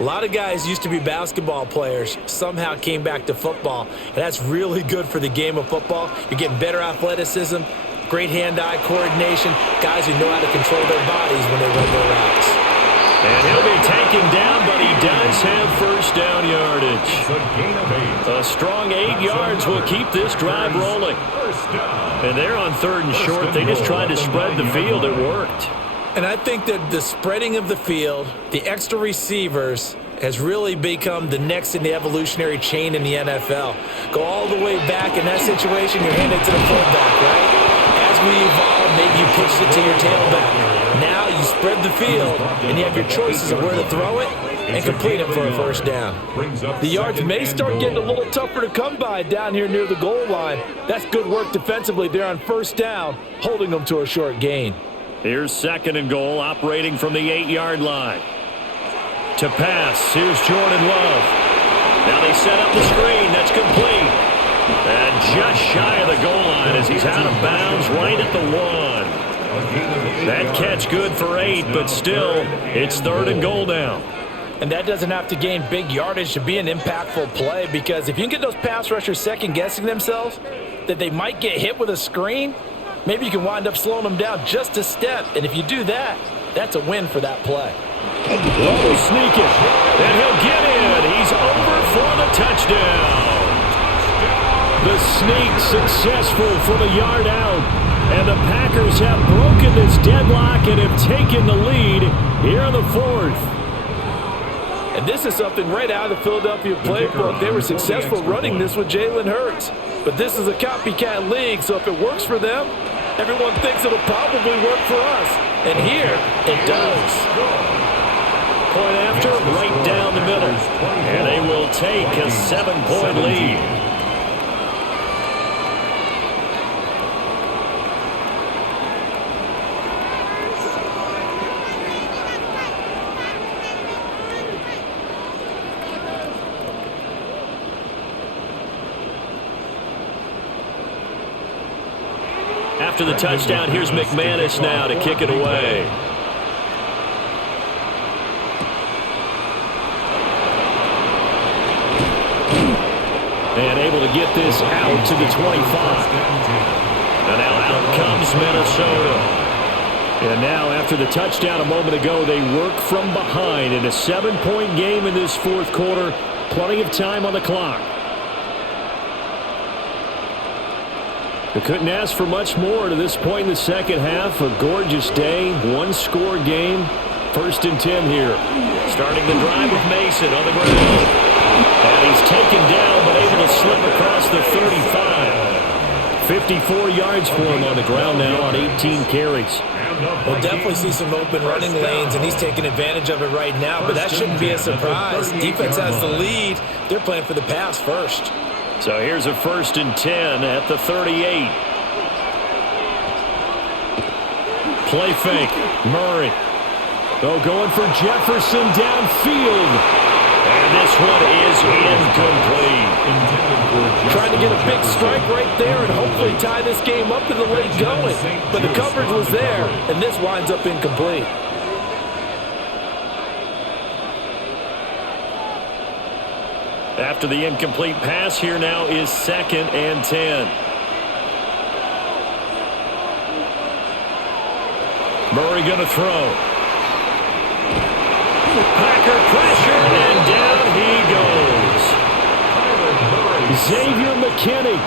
A lot of guys used to be basketball players, somehow came back to football. And that's really good for the game of football. You're getting better athleticism, great hand-eye coordination, guys who know how to control their bodies when they run their routes. And he'll be taken down, but he does have first down yardage. A strong 8 yards will keep this drive rolling. And they're on third and short. They just tried to spread the field. It worked. And I think that the spreading of the field, the extra receivers, has really become the next in the evolutionary chain in the NFL. Go all the way back in that situation, you're handed to the fullback, right? As we evolve, maybe you pitched it to your tailback. Now you spread the field, and you have your choices of where to throw it and complete it for a first down. The yards may start getting a little tougher to come by down here near the goal line. That's good work defensively there on first down, holding them to a short gain. Here's second and goal, operating from the 8-yard line. To pass, here's Jordan Love. Now they set up the screen, that's complete. And just shy of the goal line as he's out of bounds right at the 1. That catch good for 8, but still, it's third and goal now. And that doesn't have to gain big yardage to be an impactful play, because if you can get those pass rushers second-guessing themselves that they might get hit with a screen, maybe you can wind up slowing them down just a step. And if you do that, that's a win for that play. Oh, sneak it. And he'll get in. He's over for the touchdown. The sneak successful from a yard out. And the Packers have broken this deadlock and have taken the lead here in the 4th. And this is something right out of the Philadelphia playbook. They were successful running this with Jalen Hurts. But this is a copycat league, so if it works for them, everyone thinks it'll probably work for us. And here, it does. Point after, right down the middle. And they will take a 7-point lead. After the touchdown, here's McManus now to kick it away. And able to get this out to the 25. And now out comes Minnesota. And now after the touchdown a moment ago, they work from behind in a 7-point game in this 4th quarter. Plenty of time on the clock. They couldn't ask for much more to this point in the second half. A gorgeous day, one-score game. 1st and 10 here. Starting the drive with Mason on the ground. And he's taken down, but able to slip across the 35. 54 yards for him on the ground now on 18 carries. We'll definitely see some open running lanes, and he's taking advantage of it right now, but that shouldn't be a surprise. Defense has the lead. They're playing for the pass first. So here's a 1st and 10 at the 38. Play fake. Murray. Oh, going for Jefferson downfield. And this one is incomplete. Trying to get a big strike right there and hopefully tie this game up in the late going. But the coverage was there, and this winds up incomplete. After the incomplete pass, here now is 2nd and 10. Murray going to throw. Packer pressure, and down he goes. Xavier McKinney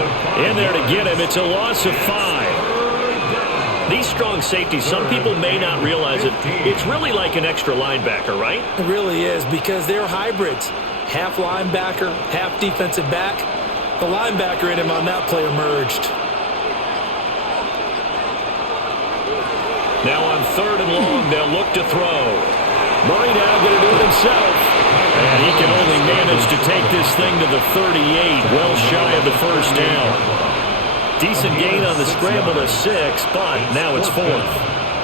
In there to get him. It's a loss of 5. These strong safeties, some people may not realize it. It's really like an extra linebacker, right? It really is, because they're hybrids. Half linebacker, half defensive back. The linebacker in him on that play emerged. Now on 3rd and long, they'll look to throw. Murray now going to do it himself. And he can only manage to take this thing to the 38, well shy of the 1st down. Decent gain on the scramble to 6, but now it's 4th.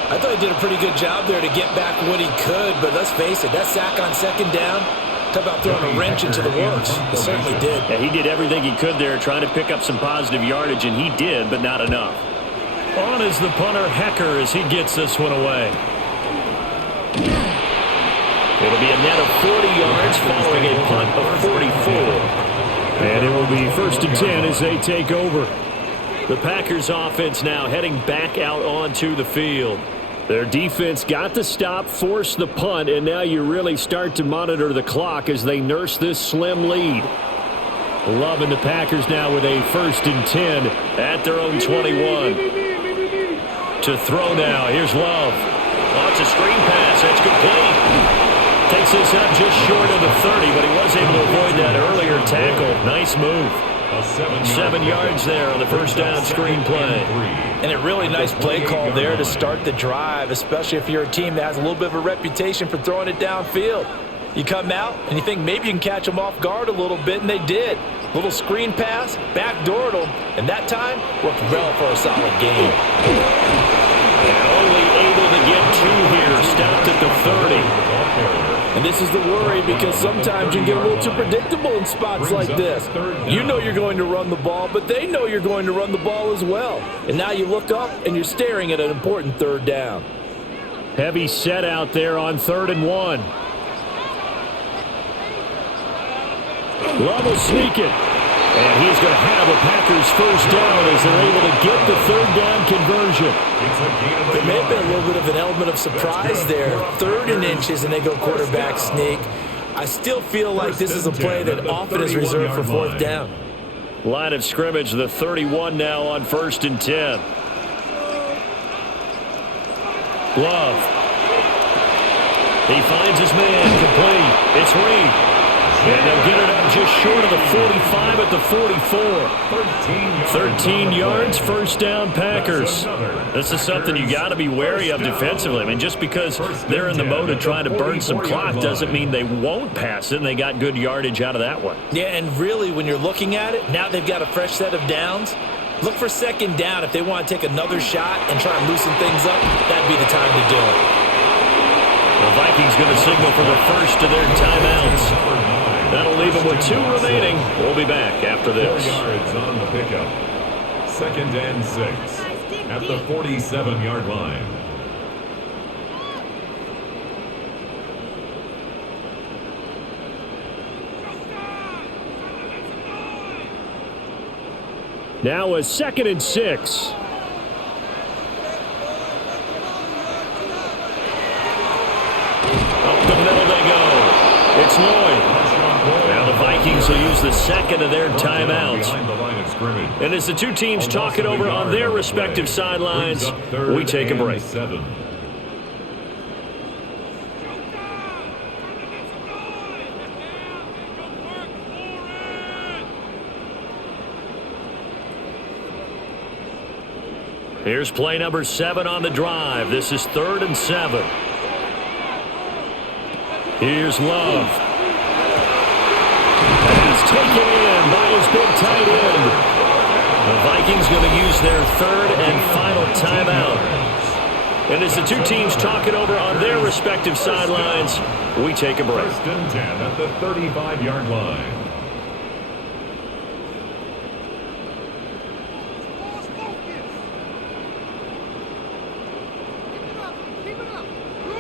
I thought he did a pretty good job there to get back what he could, but let's face it, that sack on 2nd down, talk about throwing a wrench into the works. He certainly did. Yeah, he did everything he could there, trying to pick up some positive yardage, and he did, but not enough. On is the punter, Hecker, as he gets this one away. It'll be a net of 40 yards following a punt of 44. And it will be 1st and 10 as they take over. The Packers offense now heading back out onto the field. Their defense got the stop, forced the punt, and now you really start to monitor the clock as they nurse this slim lead. Love and the Packers now with a 1st and 10 at their own 21. To throw now. Here's Love. Oh, it's a screen pass. That's complete. Takes this up just short of the 30, but he was able to avoid that earlier tackle. Nice move. 7 yards there on the 1st down screen play. And a really nice play call there to start the drive, especially if you're a team that has a little bit of a reputation for throwing it downfield. You come out and you think maybe you can catch them off guard a little bit, and they did. Little screen pass, backdoored them, and that time worked well for a solid game. And only able to get 2 here, stopped at the 30. And this is the worry, because sometimes you get a little too predictable in spots like this. You know you're going to run the ball, but they know you're going to run the ball as well. And now you look up and you're staring at an important 3rd down. Heavy set out there on 3rd and 1. Love will sneak it. And he's going to have a Packers 1st down as they're able to get the 3rd down conversion. There may have been a little bit of an element of surprise there. 3rd and inches, and they go quarterback sneak. I still feel like this is a play that often is reserved for 4th down. Line of scrimmage, the 31 now on 1st and 10. Love. He finds his man, complete. It's Reed. And they'll get it up just short of the 45 at the 44. 13 yards, 1st down Packers. This is something you got to be wary of defensively. I mean, just because they're in the mode of trying to burn some clock doesn't mean they won't pass it, and they got good yardage out of that one. Yeah, and really, when you're looking at it, now they've got a fresh set of downs. Look for 2nd down. If they want to take another shot and try and loosen things up, that'd be the time to do it. The Vikings going to signal for the first of their timeouts. That'll leave them with 2 remaining. We'll be back after this. 4 yards on the pickup. 2nd and 6 at the 47-yard line. Now a 2nd and 6. Up the middle they go. It's Lloyd. Now the Vikings Vikings will use the second of their timeouts. Behind the line of scrimmage. And as the two teams talk it over on their respective sidelines, we take a break. 7. Here's play number 7 on the drive. This is 3rd and 7. Here's Love. Pass taken in by his big tight end. The Vikings going to use their 3rd and final timeout. And as the two teams talk it over on their respective sidelines, we take a break. 1st and 10 at the 35-yard line.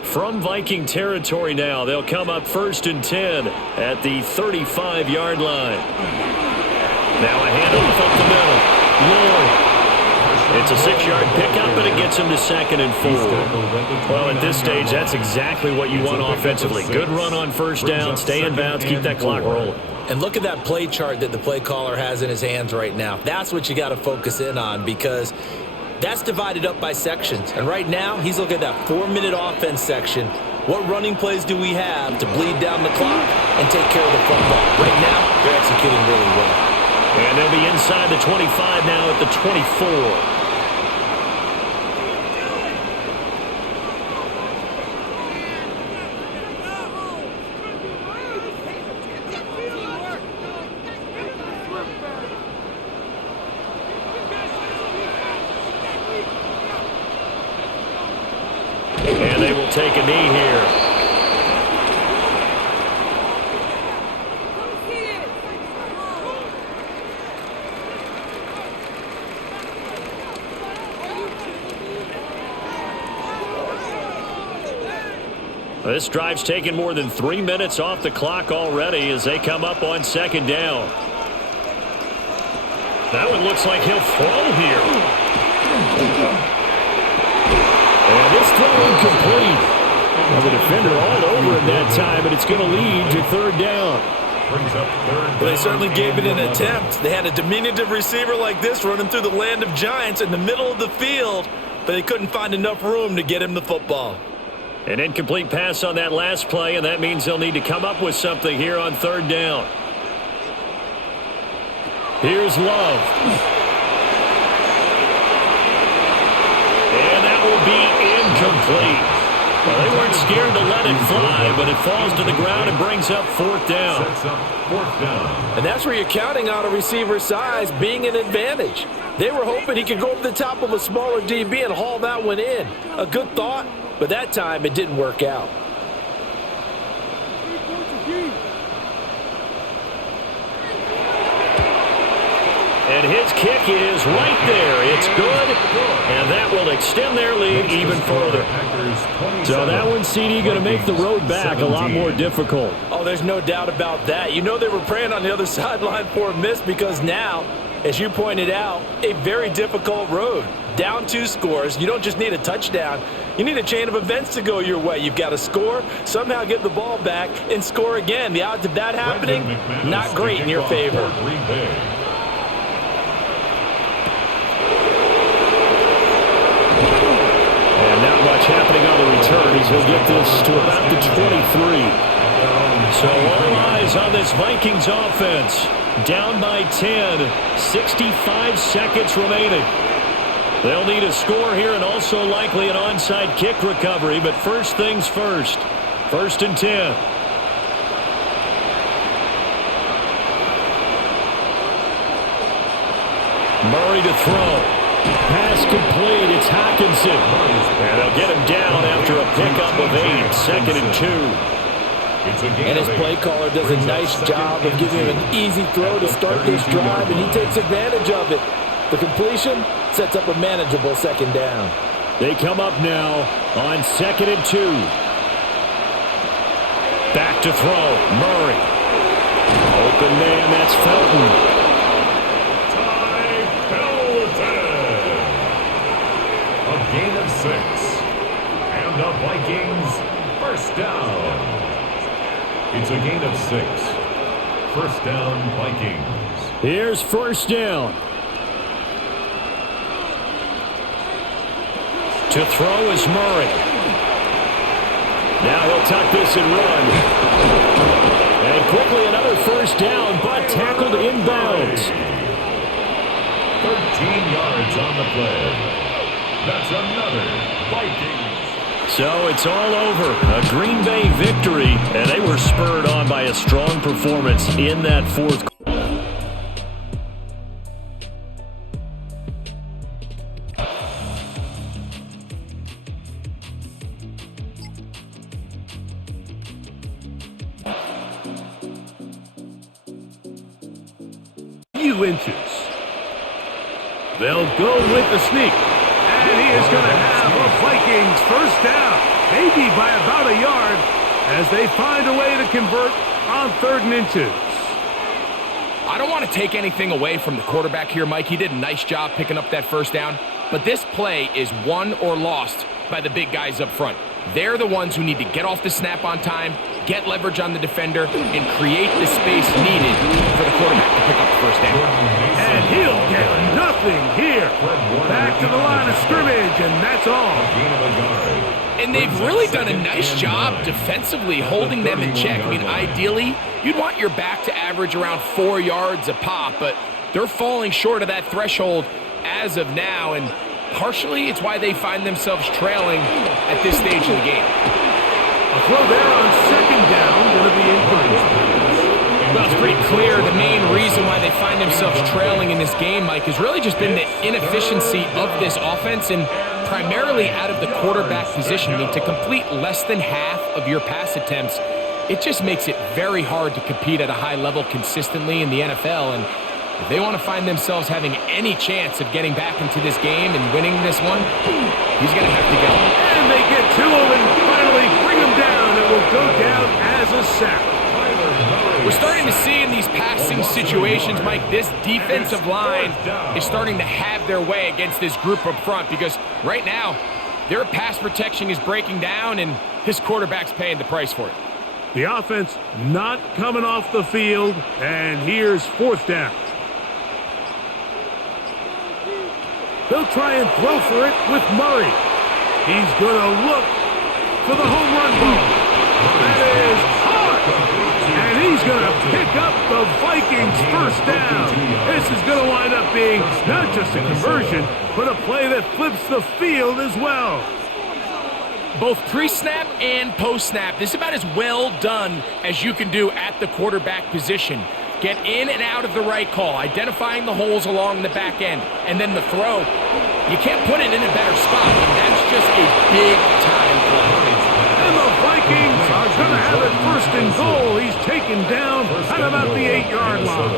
From Viking territory now, they'll come up 1st and 10 at the 35-yard line. Now a handoff up the middle. Lloyd. It's a 6-yard pickup, and it gets him to 2nd and 4. Well, at this stage, that's exactly what you want offensively. Good run on 1st down, stay in bounds, keep that clock rolling. And look at that play chart that the play caller has in his hands right now. That's what you got to focus in on, because that's divided up by sections. And right now, he's looking at that 4-minute offense section. What running plays do we have to bleed down the clock and take care of the football? Right now, they're executing really well. And they'll be inside the 25 now at the 24. And they will take a knee here. This drive's taken more than 3 minutes off the clock already as they come up on 2nd down. That one looks like he'll throw here. And this throw incomplete. Well, the defender all over him that time, but it's going to lead to 3rd down. Well, they certainly gave it an attempt. They had a diminutive receiver like this running through the land of giants in the middle of the field, but they couldn't find enough room to get him the football. An incomplete pass on that last play, and that means they'll need to come up with something here on 3rd down. Here's Love. And that will be incomplete. Well, they weren't scared to let it fly, but it falls to the ground and brings up 4th down. And that's where you're counting on a receiver's size being an advantage. They were hoping he could go over the top of a smaller DB and haul that one in. A good thought, but that time it didn't work out. And his kick is right there. It's good, and that will extend their lead even further. So that one, CD, going to make the road back a lot more difficult. Oh, there's no doubt about that. You know they were praying on the other sideline for a miss, because now, as you pointed out, a very difficult road. Down 2 scores. You don't just need a touchdown. You need a chain of events to go your way. You've got to score, somehow get the ball back, and score again. The odds of that happening, not great in your favor. Happening on the return as he'll get this to about the 23. So all eyes on this Vikings offense. Down by 10, 65 seconds remaining. They'll need a score here and also likely an onside kick recovery, but first things first. 1st and 10. Murray to throw. Pass complete. It's Hockenson. And they'll get him down after a pickup of 8. 2nd and 2. And his play caller does a nice job of giving him an easy throw to start this drive, and he takes advantage of it. The completion sets up a manageable 2nd down. They come up now on 2nd and 2. Back to throw. Murray. Open man. That's Felton. Gain of 6. And the Vikings first down. It's a gain of 6. first down, Vikings. Here's first down. To throw is Murray. Now he'll tuck this and run. And quickly another first down, but tackled inbounds. 13 yards on the play. That's another Vikings. So it's all over. A Green Bay victory, and they were spurred on by a strong performance in that fourth quarter. Inches. They'll go with the sneak. And he is going to have a Vikings first down, maybe by about a yard, as they find a way to convert on 3rd and inches. I don't want to take anything away from the quarterback here, Mike. He did a nice job picking up that first down. But this play is won or lost by the big guys up front. They're the ones who need to get off the snap on time, get leverage on the defender, and create the space needed for the quarterback to pick up the first down. And he'll get nothing here. Back to the line of scrimmage, and that's all. And they've really done a nice job defensively holding them in check. I mean, ideally, you'd want your back to average around 4 yards a pop, but they're falling short of that threshold as of now, and partially it's why they find themselves trailing at this stage of the game. A throw there on 2nd down, going to be incomplete. Well, it's pretty clear the main reason why they find themselves trailing in this game, Mike, has really just been the inefficiency of this offense and primarily out of the quarterback position. I mean, to complete less than half of your pass attempts, it just makes it very hard to compete at a high level consistently in the NFL. And if they want to find themselves having any chance of getting back into this game and winning this one, he's going to have to go. And they get to him and finally bring him down. It will go down as a sack. We're starting to see in these passing situations, Mike, this defensive line is starting to have their way against this group up front because right now their pass protection is breaking down and his quarterback's paying the price for it. The offense not coming off the field, and here's 4th down. They'll try and throw for it with Murray. He's going to look for the home run ball. That is hard. And he's going to pick up the Vikings first down. This is going to wind up being not just a conversion, but a play that flips the field as well. Both pre-snap and post-snap, this is about as well done as you can do at the quarterback position. Get in and out of the right call, identifying the holes along the back end, and then the throw. You can't put it in a better spot, and that's just a big-time play. And the Vikings are going to have it 1st and goal. He's taken down at about the 8-yard line.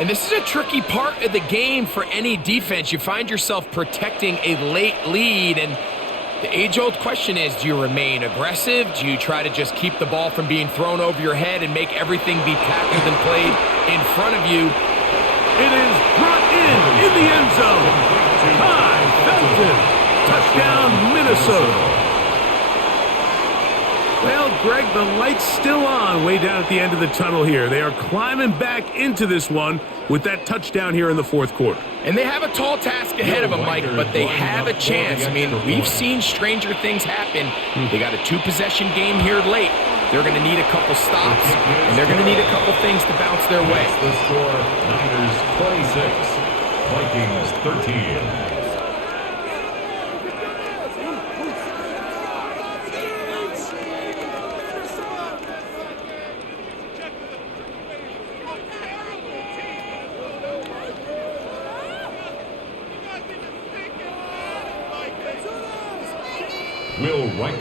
And this is a tricky part of the game for any defense. You find yourself protecting a late lead, and the age-old question is, do you remain aggressive? Do you try to just keep the ball from being thrown over your head and make everything be tackled and played in front of you? It is brought in the end zone. Ty Felton. Touchdown, Minnesota. Well, Greg, the light's still on way down at the end of the tunnel here. They are climbing back into this one with that touchdown here in the 4th quarter. And they have a tall task ahead of them, Mike, but they have a chance. I mean, we've seen stranger things happen. They got a 2-possession game here late. They're going to need a couple stops, and they're going to need a couple things to bounce their way. The score, Niners 26, Vikings 13.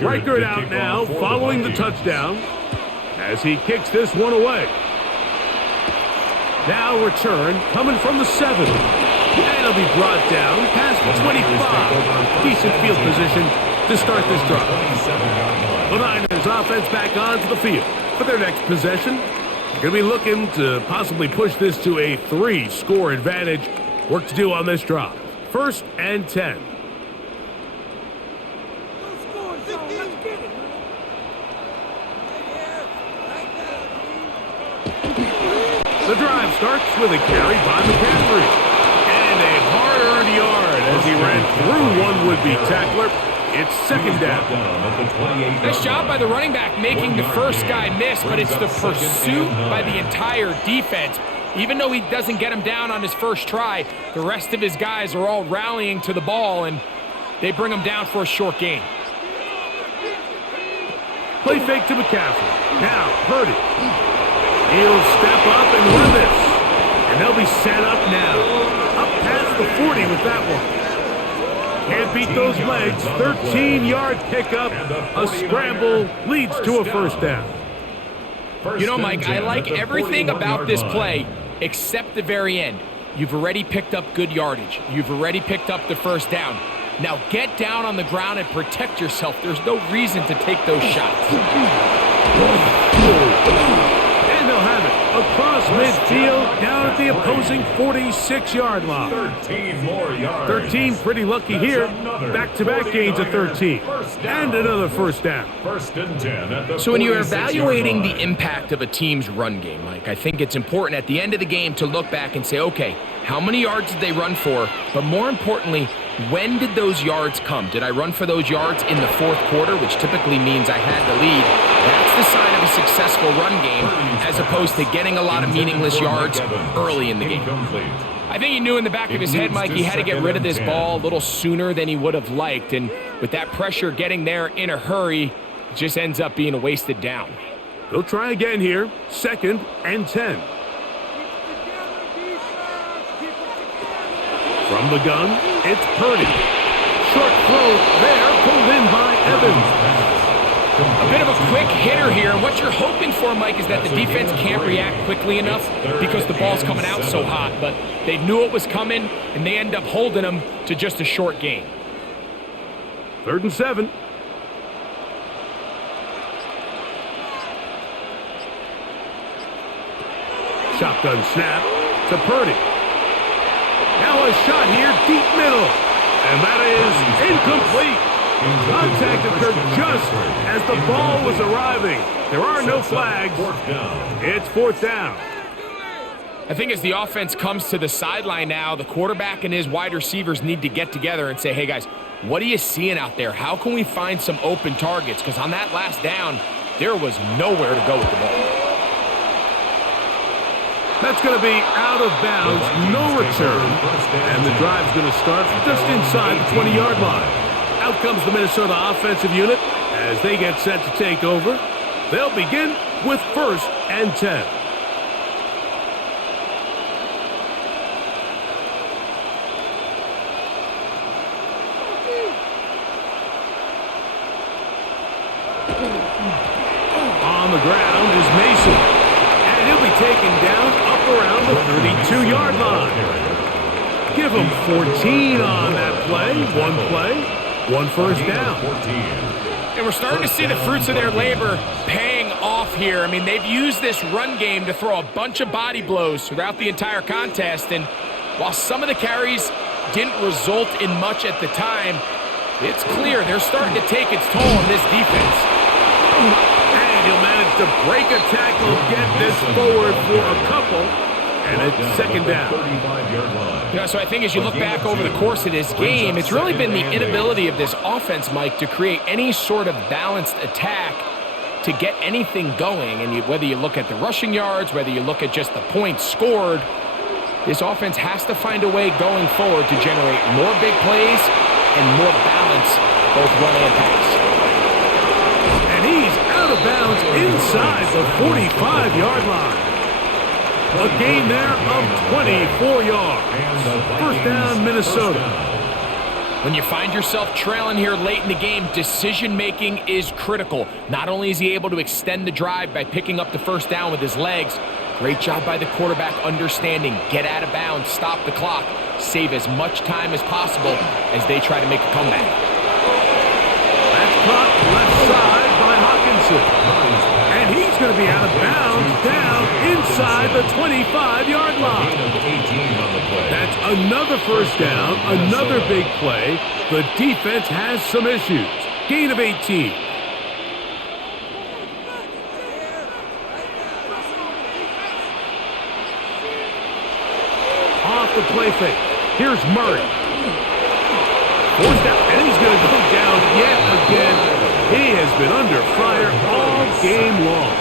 Reichert out now, following the touchdown, as he kicks this one away. Now return, coming from the 7. And he'll be brought down past the 25. Decent field position to start this drive. The Niners offense back onto the field for their next possession. They're going to be looking to possibly push this to a 3-score advantage. Work to do on this drive. 1st and 10. The drive starts with a carry by McCaffrey. And a hard-earned yard as he ran through one would-be tackler. It's second down. Nice job by the running back making the first guy miss, but it's the pursuit by the entire defense. Even though he doesn't get him down on his first try, the rest of his guys are all rallying to the ball, and they bring him down for a short gain. Play fake to McCaffrey. Now, Purdy. He'll step up and run this. And they'll be set up now. Up past the 40 with that one. Can't beat those legs. 13-yard pickup. A scramble leads to a first down. You know, Mike, I like everything about this play except the very end. You've already picked up good yardage. You've already picked up the first down. Now get down on the ground and protect yourself. There's no reason to take those shots. And they'll have it across midfield down at the opposing 46-yard line. 13 more yards. 13 pretty lucky here. Back-to-back gains of 13. And another first down. First and 10 at the So when you're 46-yard evaluating line. the impact of a team's run game, Mike, I think it's important at the end of the game to look back and say, okay, how many yards did they run for? But more importantly, when did those yards come? Did I run for those yards in the fourth quarter, which typically means I had the lead? That's the sign of a successful run game, as opposed to getting a lot of meaningless yards early in the game. I think he knew in the back of his head, Mike, he had to get rid of this ball a little sooner than he would have liked. And with that pressure getting there in a hurry, it just ends up being a wasted down. They'll try again here. Second and 10. From the gun, it's Purdy. Short throw there, pulled in by Evans. A bit of a quick hitter here, and what you're hoping for, Mike, is that the defense can't react quickly enough because the ball's coming out so hot, but they knew it was coming, and they end up holding them to just a short gain. 3rd and 7. Shotgun snap to Purdy. Now a shot here, deep middle. And that is incomplete. Contact occurred just as the ball was arriving. There are no flags. It's fourth down. I think as the offense comes to the sideline now, the quarterback and his wide receivers need to get together and say, hey, guys, what are you seeing out there? How can we find some open targets? Because on that last down, there was nowhere to go with the ball. That's going to be out of bounds, no return. And the drive's going to start just inside the 20-yard line. Out comes the Minnesota offensive unit as they get set to take over. They'll begin with 1st and 10. On the ground is Mason. And he'll be taken down up around the 32-yard line. Give him 14 on that play. One first down. And we're starting to see the fruits of their labor paying off here. I mean, they've used this run game to throw a bunch of body blows throughout the entire contest. And while some of the carries didn't result in much at the time, it's clear they're starting to take its toll on this defense. And he'll manage to break a tackle, get this forward for a couple. And it's second down. Yeah, so I think as you look back over the course of this game, it's really been the inability of this offense, Mike, to create any sort of balanced attack to get anything going. And whether you look at the rushing yards, whether you look at just the points scored, this offense has to find a way going forward to generate more big plays and more balance, both run and pass. And he's out of bounds inside the 45-yard line. A gain there of 24 yards. First down, Minnesota. When you find yourself trailing here late in the game, decision-making is critical. Not only is he able to extend the drive by picking up the first down with his legs, great job by the quarterback understanding, get out of bounds, stop the clock, save as much time as possible as they try to make a comeback. That's caught left side by Hawkinson. And he's going to be out of bounds down inside the 25-yard line. That's another first down, another big play. The defense has some issues. Gain of 18. the play fake. Here's Murray. Forced out, and he's going to go down yet again. He has been under fire all game long.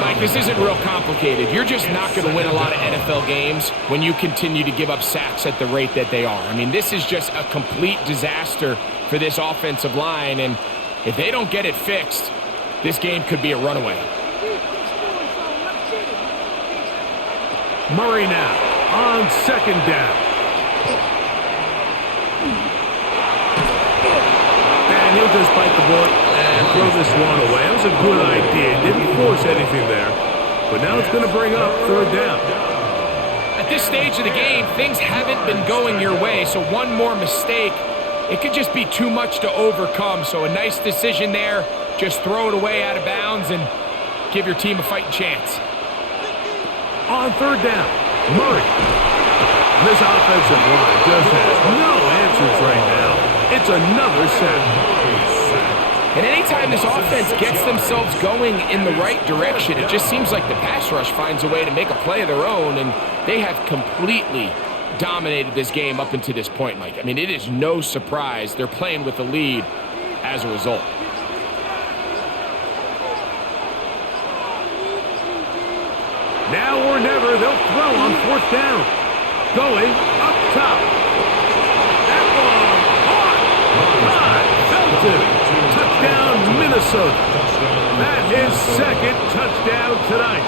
Mike, this isn't real complicated. You're just not going to win a lot of NFL games when you continue to give up sacks at the rate that they are. I mean, this is just a complete disaster for this offensive line, and if they don't get it fixed, this game could be a runaway. Murray now on second down. And he'll just bite the bullet and throw this one away. That was a good idea. Didn't force anything there. But now it's going to bring up third down. At this stage of the game, things haven't been going your way, so one more mistake, it could just be too much to overcome. So a nice decision there. Just throw it away out of bounds and give your team a fighting chance. On third down, Murray. This offensive line just has no answers right now. It's another sack. And anytime this offense gets themselves going in the right direction, it just seems like the pass rush finds a way to make a play of their own, and they have completely dominated this game up until this point, Mike. I mean, it is no surprise they're playing with the lead as a result. Now or never, they'll throw on fourth down. Going up top. That one caught. Felton. Touchdown, Minnesota. That's his second touchdown tonight.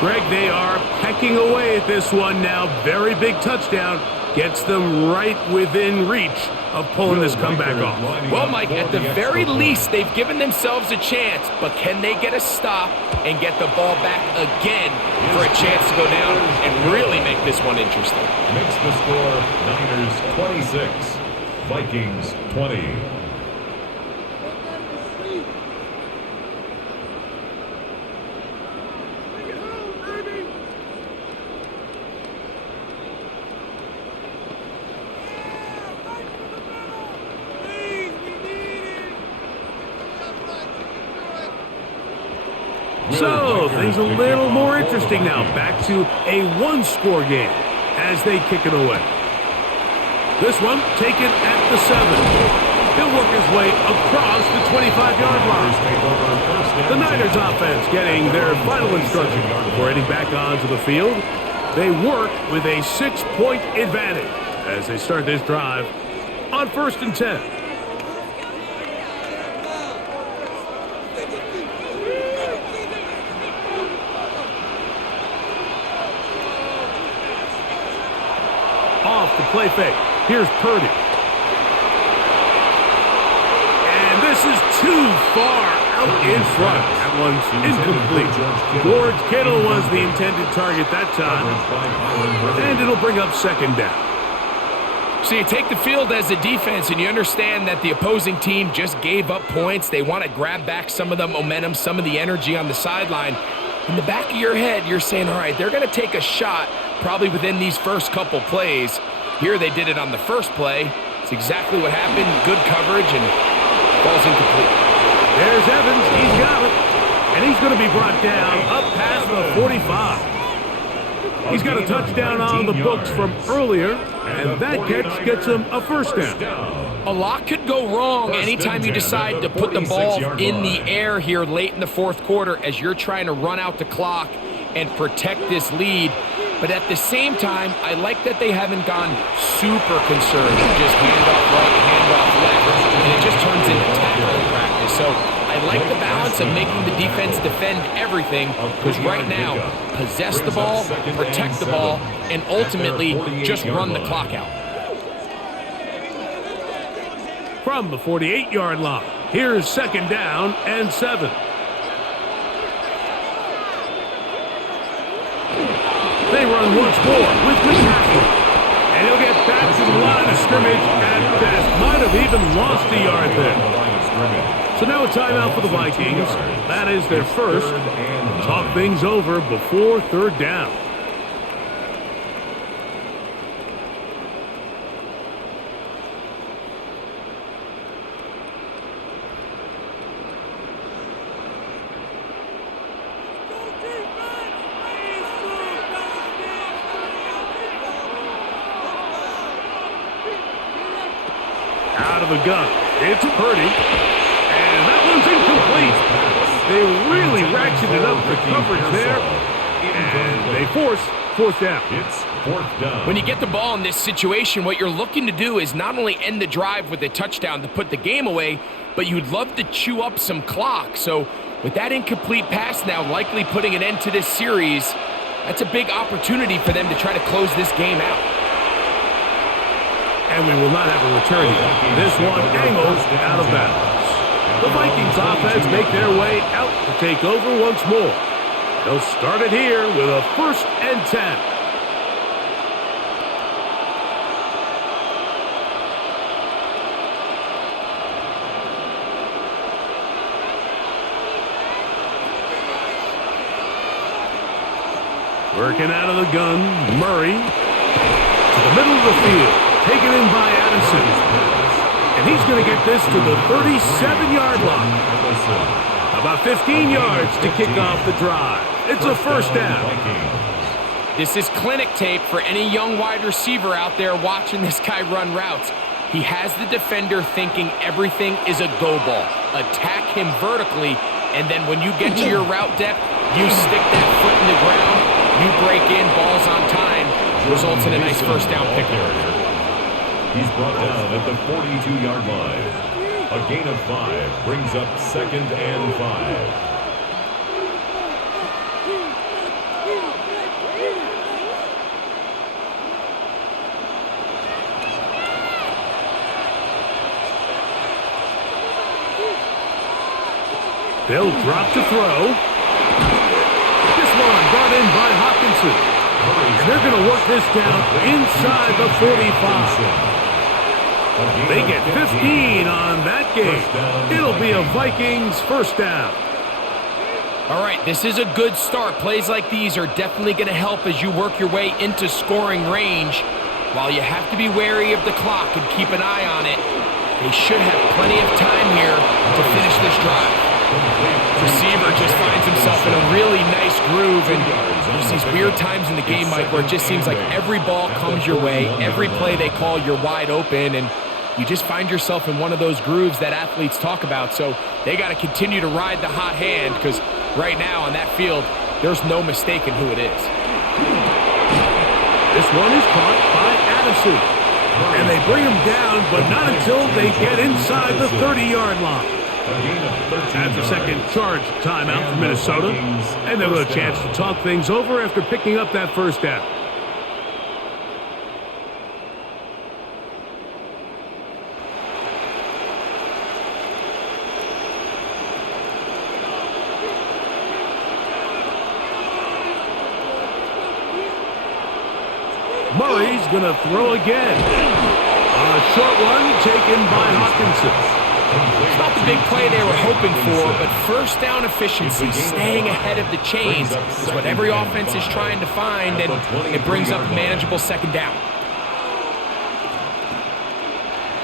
Greg, they are pecking away at this one now. Very big touchdown. Gets them right within reach of pulling this comeback off. Well, Mike, at the very least, they've given themselves a chance, but can they get a stop and get the ball back again for a chance to go down and really make this one interesting? Makes the score Niners 26, Vikings 20. So, things a little more interesting now. Back to a one-score game as they kick it away. This one taken at the 7. He'll work his way across the 25-yard line. The Niners offense getting their final instruction before heading back onto the field. They work with a 6-point advantage as they start this drive on 1st and 10. Off the play fake. Here's Purdy. And this is too far out in front. That one's incomplete. George Kittle was the intended target that time. And it'll bring up second down. So you take the field as a defense and you understand that the opposing team just gave up points. They want to grab back some of the momentum, some of the energy on the sideline. In the back of your head, you're saying, all right, they're going to take a shot probably within these first couple plays. Here they did it on the first play. It's exactly what happened. Good coverage and ball's incomplete. There's Evans. He's got it. And he's going to be brought down up past the 45. He's got a touchdown on the books from earlier, and that catch gets him a first down. A lot could go wrong anytime you decide to put the ball in the air here late in the fourth quarter as you're trying to run out the clock and protect this lead. But at the same time, I like that they haven't gone super conservative. Just hand off right, hand off left, and it just turns into tackling practice. So I like the balance of making the defense defend everything because right now, possess the ball, protect the ball, and ultimately just run the clock out. From the 48-yard line, here's second down and 7. They run once more with McCaffrey. And he'll get back to the line of scrimmage at best. Might have even lost a yard there. So now a timeout for the Vikings. That is their first. Talk things over before third down. the gun. It's Purdy. And that one's incomplete. They really ratcheted up the coverage there. And they force fourth down. It's fourth down. When you get the ball in this situation, what you're looking to do is not only end the drive with a touchdown to put the game away, but you'd love to chew up some clock. So with that incomplete pass now likely putting an end to this series, that's a big opportunity for them to try to close this game out. And we will not have a return here. This one angled out of bounds. The Vikings offense make their way out to take over once more. They'll start it here with a 1st and 10. Working out of the gun, Murray to the middle of the field, taken in by Addison. And he's going to get this to the 37-yard line. About 15 yards to kick off the drive. It's a 1st down. This is clinic tape for any young wide receiver out there watching this guy run routes. He has the defender thinking everything is a go ball. Attack him vertically, and then when you get to your route depth, you stick that foot in the ground, you break in, balls on time, results in a nice 1st down pickup. He's brought down at the 42-yard line. A gain of 5 brings up 2nd and 5. They'll drop to throw. This one brought in by Hawkinson. And they're going to work this down inside the 45. They get 15 on that game. It'll be a Vikings 1st down. All right, this is a good start. Plays like these are definitely going to help as you work your way into scoring range. While you have to be wary of the clock and keep an eye on it, they should have plenty of time here to finish this drive. Receiver just finds himself in a really nice groove, and there's these weird times in the game, Mike, where it just seems like every ball comes your way, every play they call, you're wide open, and you just find yourself in one of those grooves that athletes talk about. So they got to continue to ride the hot hand, because right now on that field, there's no mistaking who it is. This one is caught by Addison, and they bring him down, but not until they get inside the 30-yard line. That's a second charge timeout for Minnesota, and they'll have a chance to talk things over after picking up that 1st down. Murray's going to throw again. A short one taken by Hawkinson. It's not the big play they were hoping for, but 1st down efficiency, staying ahead of the chains, is what every offense is trying to find, and it brings up a manageable 2nd down.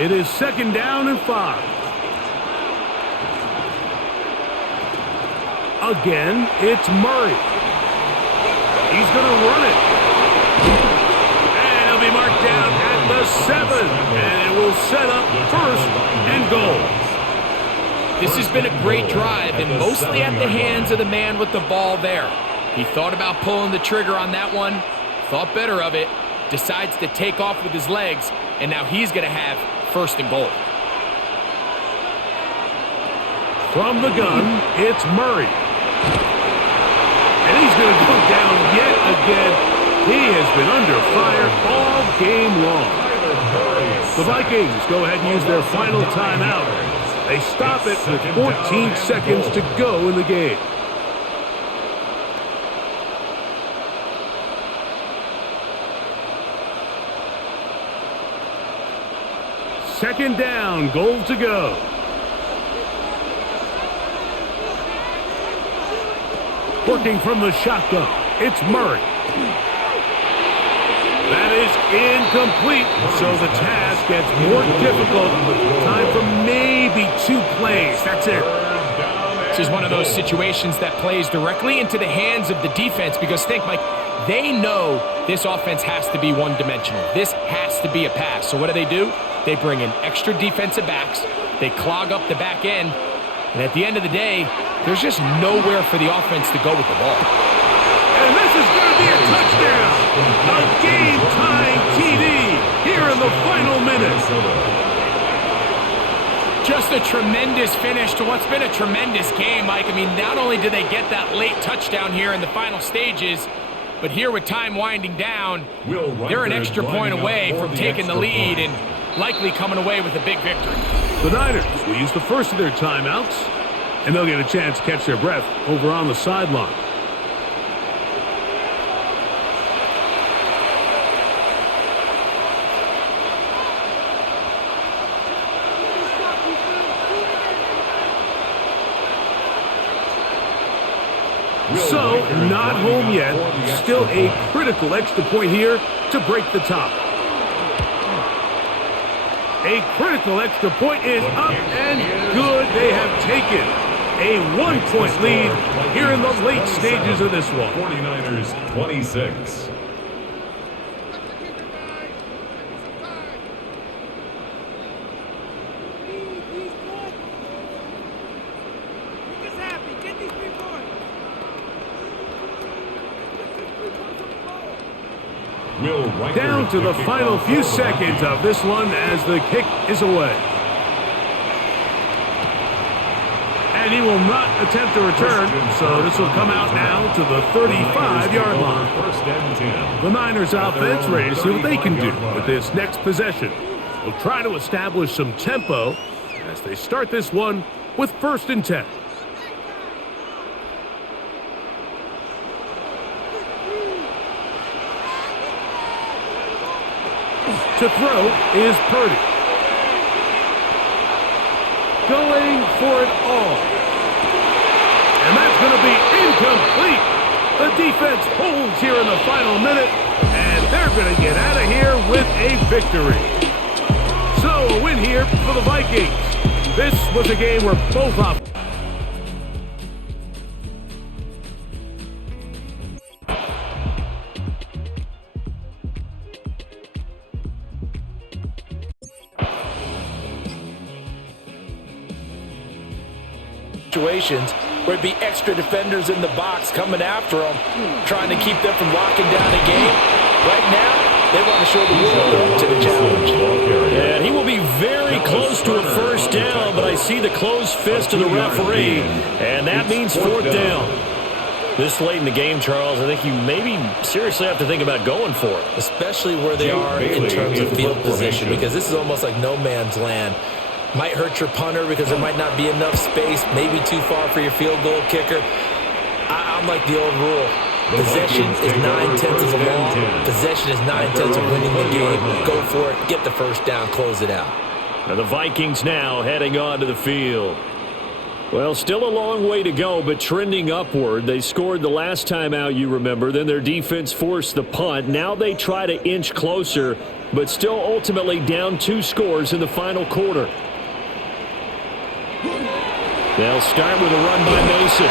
It is 2nd down and 5. Again, it's Murray. He's going to run it. And he'll be marked down at the 7, and it will set up 1st and goal. This has been a great drive, and mostly at the hands of the man with the ball there. He thought about pulling the trigger on that one, thought better of it, decides to take off with his legs, and now he's going to have 1st and goal. From the gun, it's Murray. And he's going to go down yet again. He has been under fire all game long. The Vikings go ahead and use their final timeout. They stop it with 14 seconds to go in the game. Second down, goal to go. Working from the shotgun, it's Murray. That is incomplete, so the task gets more difficult. Time for maybe 2 plays. That's it. This is one of those situations that plays directly into the hands of the defense, because think, Mike, they know this offense has to be one-dimensional. This has to be a pass. So what do? They bring in extra defensive backs. They clog up the back end. And at the end of the day, there's just nowhere for the offense to go with the ball. And this is going to be a touchdown. A game-tying TD here in the final minutes. Just a tremendous finish to what's been a tremendous game, Mike. I mean, not only did they get that late touchdown here in the final stages, but here with time winding down, they're an extra point away from taking the lead and likely coming away with a big victory. The Niners will use the first of their timeouts, and they'll get a chance to catch their breath over on the sideline. So, not home yet. Still a critical extra point here to break the tie. A critical extra point is up and good. They have taken a 1-point lead here in the late stages of this one. 49ers 26. Down to the final few seconds of this one as the kick is away. And he will not attempt to return, so this will come out now to the 35-yard line. The Niners offense ready to see what they can do with this next possession. They'll try to establish some tempo as they start this one with 1st and 10. To throw is Purdy. Going for it all. And that's going to be incomplete. The defense holds here in the final minute, and they're going to get out of here with a victory. So a win here for the Vikings. This was a game where both offenses situations where it'd be extra defenders in the box coming after them, trying to keep them from locking down a game. Right now, they want to show the world up to the challenge. And he will be very close to a first down, but I see the closed fist of the referee, and that means 4th down. This late in the game, Charles, I think you maybe seriously have to think about going for it. Especially where they are in terms of field position, because this is almost like no man's land. Might hurt your punter because there might not be enough space, maybe too far for your field goal kicker. I'm like the old rule. Possession is 9/10 of the law. Possession is 9/10 of winning the game. Go for it. Get the first down. Close it out. And the Vikings now heading onto the field. Well, still a long way to go, but trending upward. They scored the last time out, you remember. Then their defense forced the punt. Now they try to inch closer, but still ultimately down 2 scores in the final quarter. They'll start with a run by Mason.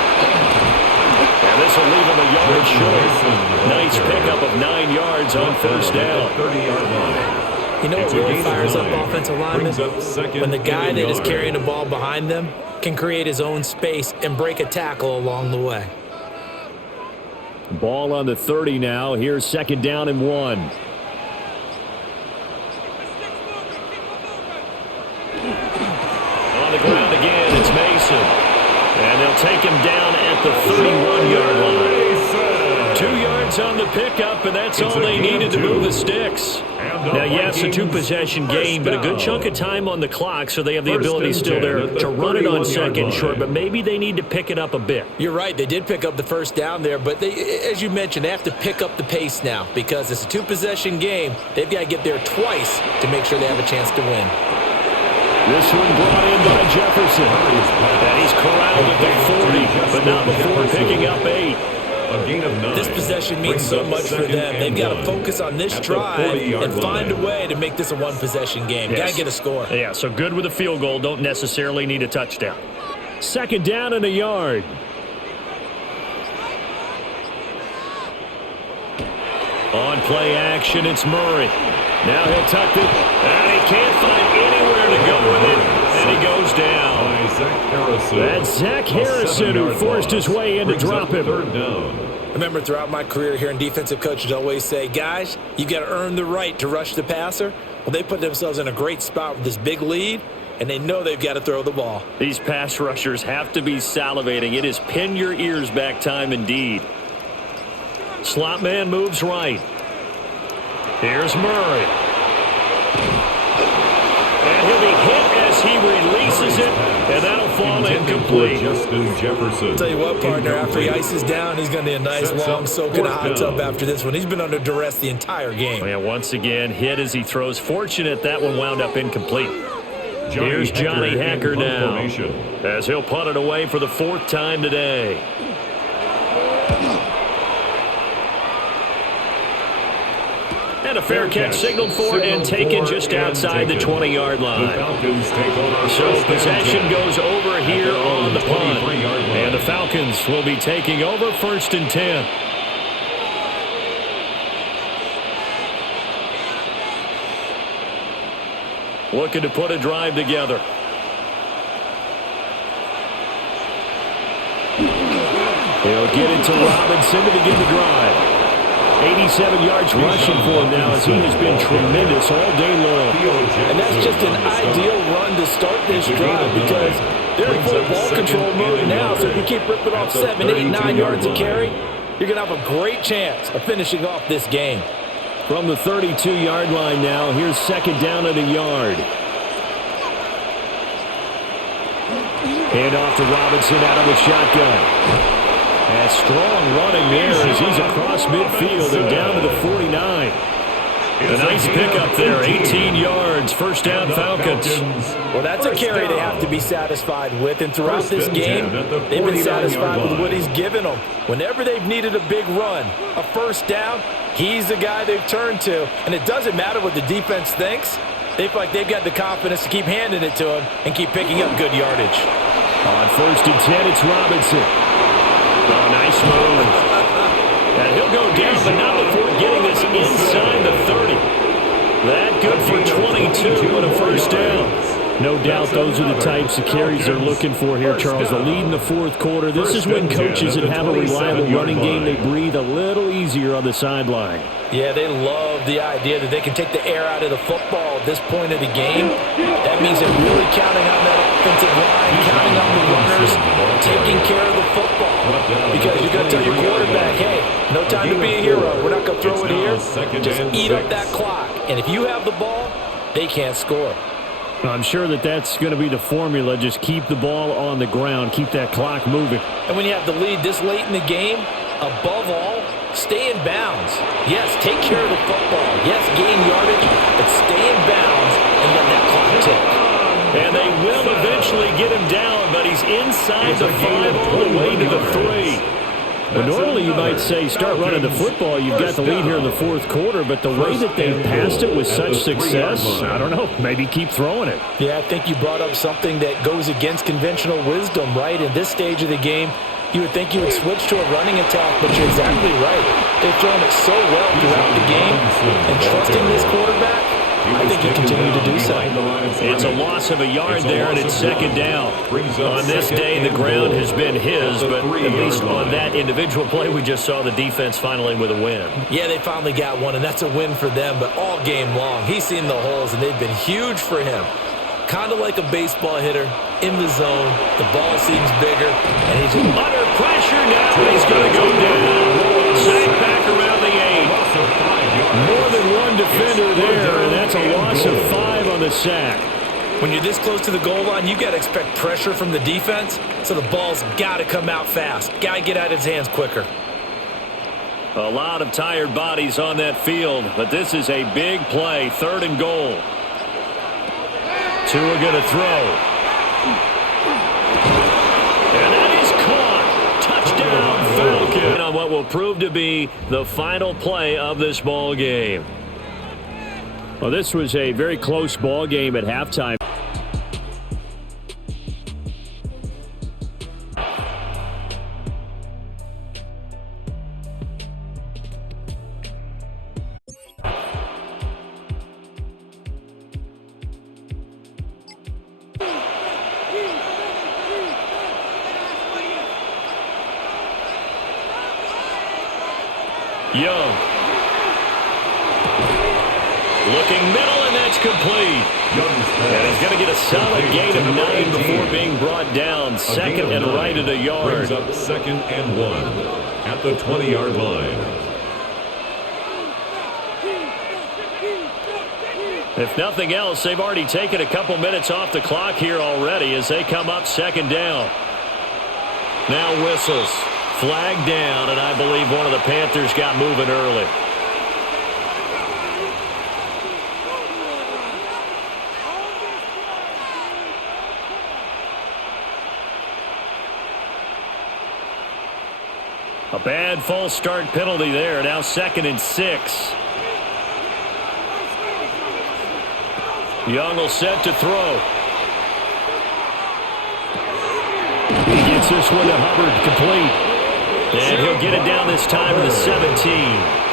And this will leave him a yard short. Nice pickup of 9 yards on first down. You know what really fires up offensive linemen? When the guy that is carrying the ball behind them can create his own space and break a tackle along the way. Ball on the 30 now. Here's 2nd down and 1. On the ground again, it's Mason. And they'll take him down at the 31-yard line. 2 yards on the pickup, and that's all they needed to move the sticks. Now, yes, a 2-possession game, but a good chunk of time on the clock, so they have the ability still there to run it on 2nd short, but maybe they need to pick it up a bit. You're right. They did pick up the first down there, but as you mentioned, they have to pick up the pace now because it's a 2-possession game. They've got to get there twice to make sure they have a chance to win. This one brought in by Jefferson. And he's corralled at the 40, but not before picking up 8. This possession means so much for them. They've got to focus on this drive and find a way to make this a 1-possession game. Yes. Got to get a score. Yeah, so good with a field goal. Don't necessarily need a touchdown. 2nd down and a yard. On play action, it's Murray. Now he'll tuck it, and he can't find anywhere to go with it, and he goes down. That's Zach Harrison who forced his way in to drop him. Third down. Remember, throughout my career here in defensive coaches always say, guys, you got to earn the right to rush the passer. Well, they put themselves in a great spot with this big lead, and they know they've got to throw the ball. These pass rushers have to be salivating. It is pin your ears back time indeed. Slot man moves right. Here's Murray. And he'll be hit as he releases it, and that'll fall incomplete. Justin Jefferson. I'll tell you what, partner, after he ices down, he's going to need a nice long soak in a hot tub after this one. He's been under duress the entire game. And once again, hit as he throws. Fortunate that one wound up incomplete. Here's Johnny Hacker now, as he'll punt it away for the 4th time today. And a fair catch signaled for and taken just outside the 20-yard line. So possession goes over here on the punt. And the Falcons will be taking over 1st and 10. Looking to put a drive together. He'll get it to Robinson to begin the drive. 87 yards rushing for him now as he has been tremendous all day long. And that's just an ideal run to start this drive because they're in full ball control mode now. So if you keep ripping off 7, 8, 9 yards a carry, you're going to have a great chance of finishing off this game. From the 32-yard line now, here's 2nd down at a yard. Hand off to Robinson out of the shotgun. And strong running there as he's across midfield and down to the 49. A nice pickup there, 18 yards, 1st down Falcons. Well, that's a carry they have to be satisfied with, and throughout this game, they've been satisfied with what he's given them. Whenever they've needed a big run, a 1st down, he's the guy they've turned to, and it doesn't matter what the defense thinks. They feel like they've got the confidence to keep handing it to him and keep picking up good yardage. On 1st and 10, it's Robinson. Oh, nice move. And he'll go down, but not before getting this inside the 30. That good for 22 and a 1st down. No doubt those are the types of carries they're looking for here, Charles. The lead in the 4th quarter. This is when coaches that have a reliable running game, they breathe a little easier on the sideline. Yeah, they love the idea that they can take the air out of the football at this point of the game. That means they're really counting on that offensive line, counting on the runners, taking care of the football. Because you're going to tell your quarterback, hey, no time to be a hero. We're not going to throw it here. Just eat up that clock. And if you have the ball, they can't score. I'm sure that that's going to be the formula. Just keep the ball on the ground. Keep that clock moving. And when you have the lead this late in the game, above all, stay in bounds. Yes, take care of the football. Yes, gain yardage, but stay in bounds and let that clock tick. And they will eventually get him down, but he's inside the 5 all the way to the 3. Well, normally you might say start running the football. You've got the lead here in the 4th quarter, but the way that they've passed it with such success, I don't know, maybe keep throwing it. Yeah, I think you brought up something that goes against conventional wisdom, right? In this stage of the game, you would think you would switch to a running attack, but you're exactly right. They've thrown it so well throughout the game, and trusting this quarterback, I think he continued to do so. It's a loss of a yard there, and it's 2nd down. On this day, the ground has been his, but at least on that individual play, we just saw the defense finally with a win. Yeah, they finally got one, and that's a win for them, but all game long, he's seen the holes, and they've been huge for him. Kind of like a baseball hitter in the zone. The ball seems bigger, and he's just under pressure now, and he's going to go down. Sack back around the 8. More than one defender there, and that's a loss of 5 on the sack. When you're this close to the goal line, you got to expect pressure from the defense, so the ball's got to come out fast. Got to get out of his hands quicker. A lot of tired bodies on that field, but this is a big play, 3rd and goal. Tua going to throw. And that is caught. Touchdown, Falcon. On what will prove to be the final play of this ball game. Well, this was a very close ball game at halftime. Young. Looking middle, and that's complete. And he's going to get a solid gain of 9 before being brought down. Second and right at a yard. Brings up 2nd and 1 at the 20-yard line. If nothing else, they've already taken a couple minutes off the clock here already as they come up 2nd down. Now whistles. Flag down, and I believe one of the Panthers got moving early. A bad false start penalty there. Now 2nd and 6. Young will set to throw. He gets this one to Hubbard, complete. And he'll get it down this time to the 17.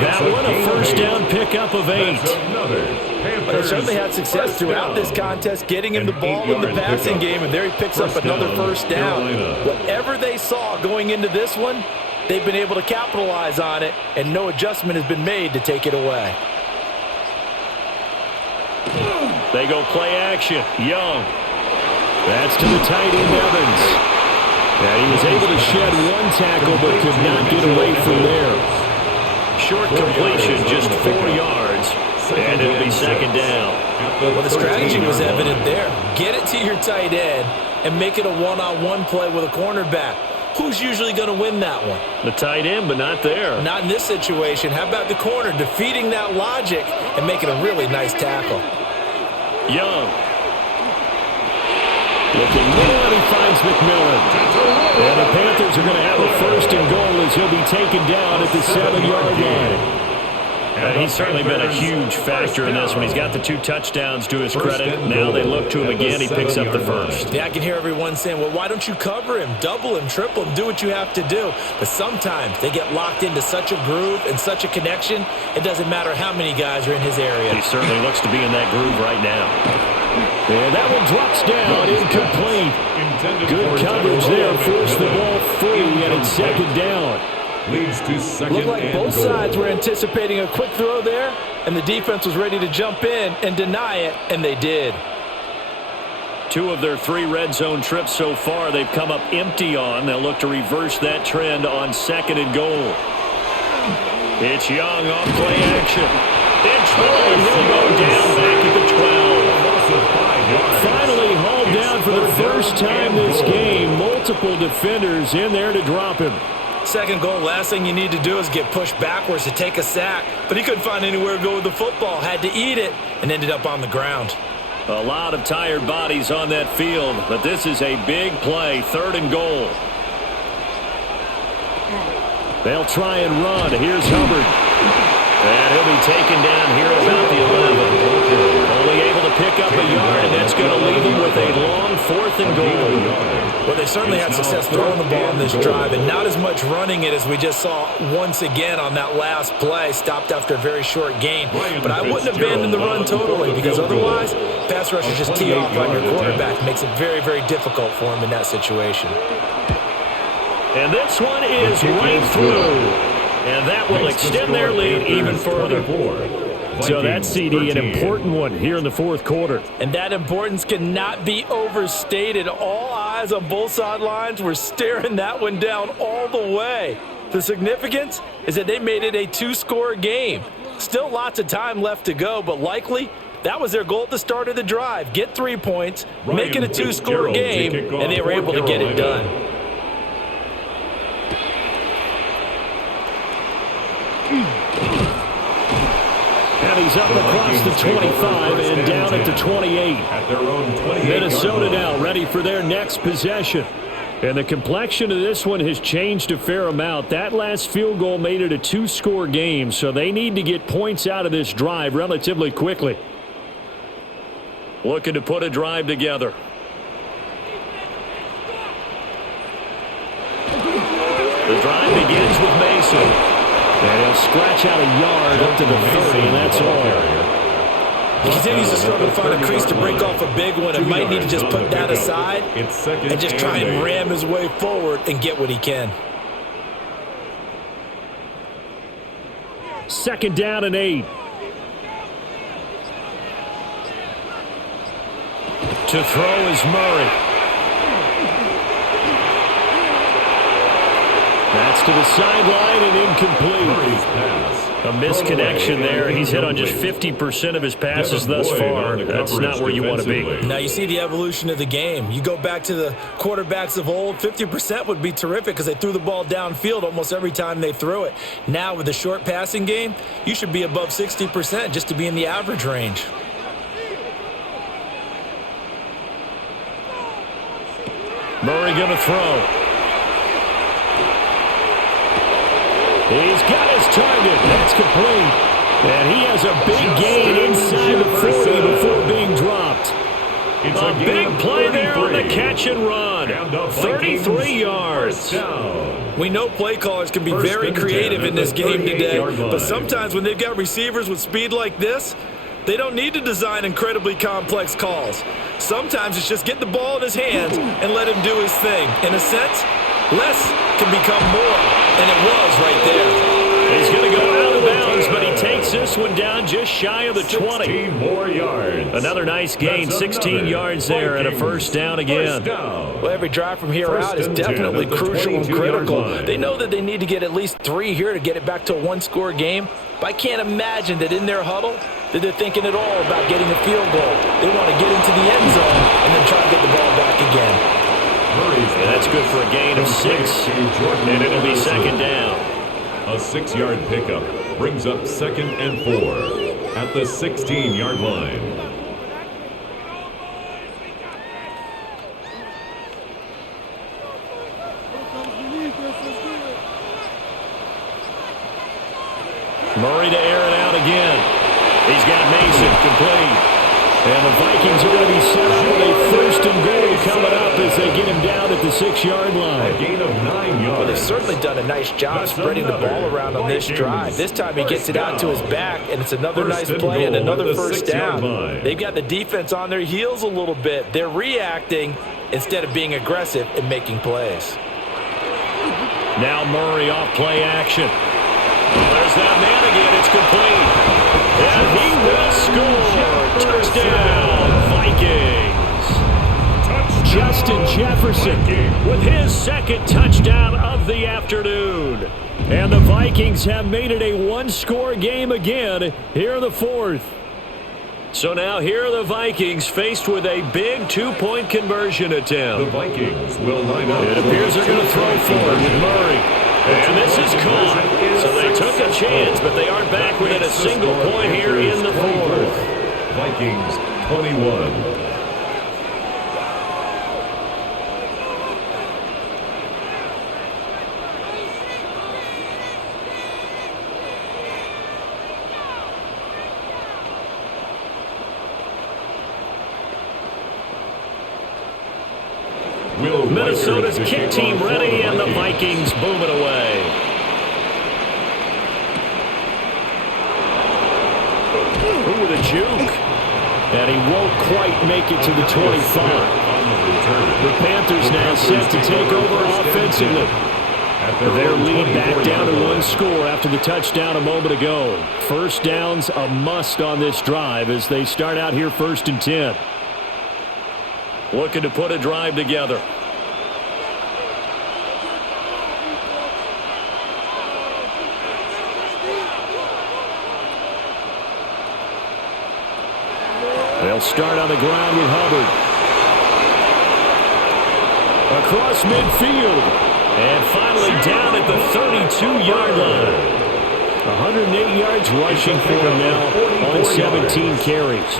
That one a first down pickup of 8. They certainly had success throughout this contest getting him the ball in the passing game, and there he picks up another first down. Whatever they saw going into this one, they've been able to capitalize on it, and no adjustment has been made to take it away. They go play action. Young. That's to the tight end, Evans. And he was able to shed one tackle but could not get away from there. Short completion, just 4 yards, and it'll be 2nd down. Well, the strategy was evident there. Get it to your tight end and make it a one-on-one play with a cornerback. Who's usually going to win that one? The tight end, but not there. Not in this situation. How about the corner defeating that logic and making a really nice tackle? Young. Looking middle, and he finds McMillan. And the Panthers are going to have a 1st and goal as he'll be taken down at the 7-yard line. And he's certainly been a huge factor in this one. He's got the 2 touchdowns to his credit. Now they look to him again. He picks up the 1st. Yeah, I can hear everyone saying, well, why don't you cover him, double him, triple him, do what you have to do. But sometimes they get locked into such a groove and such a connection, it doesn't matter how many guys are in his area. He certainly looks to be in that groove right now. And that one drops down, incomplete. Good coverage there, forced the ball free, and it's 2nd down. Leads to 2nd Looked like both sides were anticipating a quick throw there, and the defense was ready to jump in and deny it, and they did. 2 of their 3 red zone trips so far they've come up empty on. They'll look to reverse that trend on 2nd and goal. It's Young off play action. It's Troy. He'll go down back at the 12. Finally hauled down for the first time this game. Multiple defenders in there to drop him. 2nd goal, last thing you need to do is get pushed backwards to take a sack. But he couldn't find anywhere to go with the football. Had to eat it and ended up on the ground. A lot of tired bodies on that field, but this is a big play. 3rd and goal. They'll try and run. Here's Hubbard. And he'll be taken down here at about the 11. Only able to pick up a yard, and that's going to leave him with a long 4th and goal. Well, they certainly had success throwing the ball on this drive, and not as much running it as we just saw once again on that last play. Stopped after a very short gain. But I wouldn't abandon the run totally, because otherwise, pass rushers just tee off on your quarterback. Makes it very, very difficult for him in that situation. And this one is right through. And that will extend their lead even further. So that's, CD, an important one here in the 4th quarter. And that importance cannot be overstated. All eyes on both sidelines were staring that one down all the way. The significance is that they made it a 2-score game. Still lots of time left to go, but likely that was their goal at the start of the drive. Get 3 points, make it a 2-score game, and they were able to get it done. And he's up across the 25 and down at the 28. Minnesota now ready for their next possession. And the complexion of this one has changed a fair amount. That last field goal made it a 2-score game, so they need to get points out of this drive relatively quickly. Looking to put a drive together. The drive begins with Mason. And he'll scratch out a yard up to the 30, and that's all. He continues to struggle to find a crease to break off a big one and might need to just put that aside and just try and ram his way forward and get what he can. 2nd down and 8. To throw is Murray. That's to the sideline and incomplete. A misconnection there. He's hit on just 50% of his passes thus far. That's not where you want to be. Now you see the evolution of the game. You go back to the quarterbacks of old, 50% would be terrific because they threw the ball downfield almost every time they threw it. Now with the short passing game, you should be above 60% just to be in the average range. Murray going to throw. He's got his target. That's complete. And he has a big gain inside the 40 before being dropped. A big play there on the catch and run. 33 yards. We know play callers can be very creative in this game today, but sometimes when they've got receivers with speed like this, they don't need to design incredibly complex calls. Sometimes it's just get the ball in his hands and let him do his thing. In a sense, less can become more, and it was right there. He's going to go out of bounds, but he takes this one down just shy of the 20. 16 more yards. Another nice gain, 16 yards there, and a first down again. Well, every drive from here out is definitely crucial and critical. They know that they need to get at least 3 here to get it back to a one-score game, but I can't imagine that in their huddle that they're thinking at all about getting a field goal. They want to get into the end zone and then try to get the ball back again. And that's good for a gain of 6, and it'll be 2nd down. A 6-yard pickup brings up 2nd and 4 at the 16-yard line. Murray to air it out again. He's got Mason complete. And the Vikings are going to be set up with a 1st and goal coming up as they get him down at the 6-yard line. A gain of 9 yards. Well, they've certainly done a nice job spreading the ball around on this drive. This time he gets it out to his back, and it's another nice play and another 1st down. They've got the defense on their heels a little bit. They're reacting instead of being aggressive and making plays. Now Murray off play action. Oh, there's that man again. It's complete. And he will score. Touchdown, Vikings. Justin Jefferson with his 2nd touchdown of the afternoon. And the Vikings have made it a one-score game again here in the 4th. So now here are the Vikings faced with a big 2-point conversion attempt. The Vikings will line up. It appears they're going to throw forward with Murray. And this is caught. So they took a chance, but they aren't back within a single point here in the 4th. Vikings 21. Minnesota's kick team ready, and the Vikings boom it away. Ooh, the juke. And he won't quite make it to the 25. The Panthers now set to take over offensively. Their lead back down to 1 score after the touchdown a moment ago. 1st down's a must on this drive as they start out here 1st and 10. Looking to put a drive together. They'll start on the ground with Hubbard. Across midfield. And finally down at the 32-yard line. 108 yards rushing for him now on 17 carries.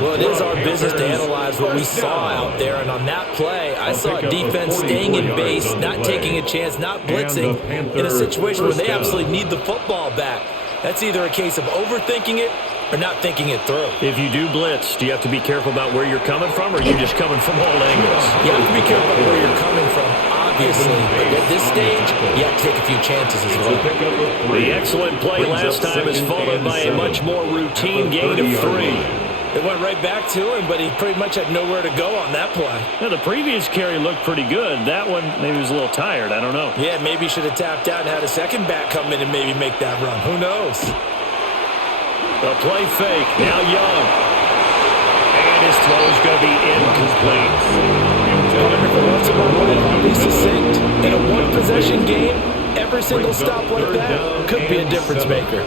Well, it is our business to analyze what we saw out there, and on that play, I saw a defense staying in base, not taking a chance, not blitzing, in a situation where they absolutely need the football back. That's either a case of overthinking it or not thinking it through. If you do blitz, do you have to be careful about where you're coming from, or are you just coming from all angles? You have to be careful about where you're coming from, obviously, but at this stage, you have to take a few chances as well. The excellent play last time is followed by a much more routine gain of 3. It went right back to him, but he pretty much had nowhere to go on that play. Now, the previous carry looked pretty good. That one, maybe he was a little tired. I don't know. Yeah, maybe he should have tapped out and had a second back come in and maybe make that run. Who knows? A play fake. Now Young. And his throw's going to be incomplete. Once in my life, I'll be succinct. In a one-possession game, every single stop like that could be a difference maker.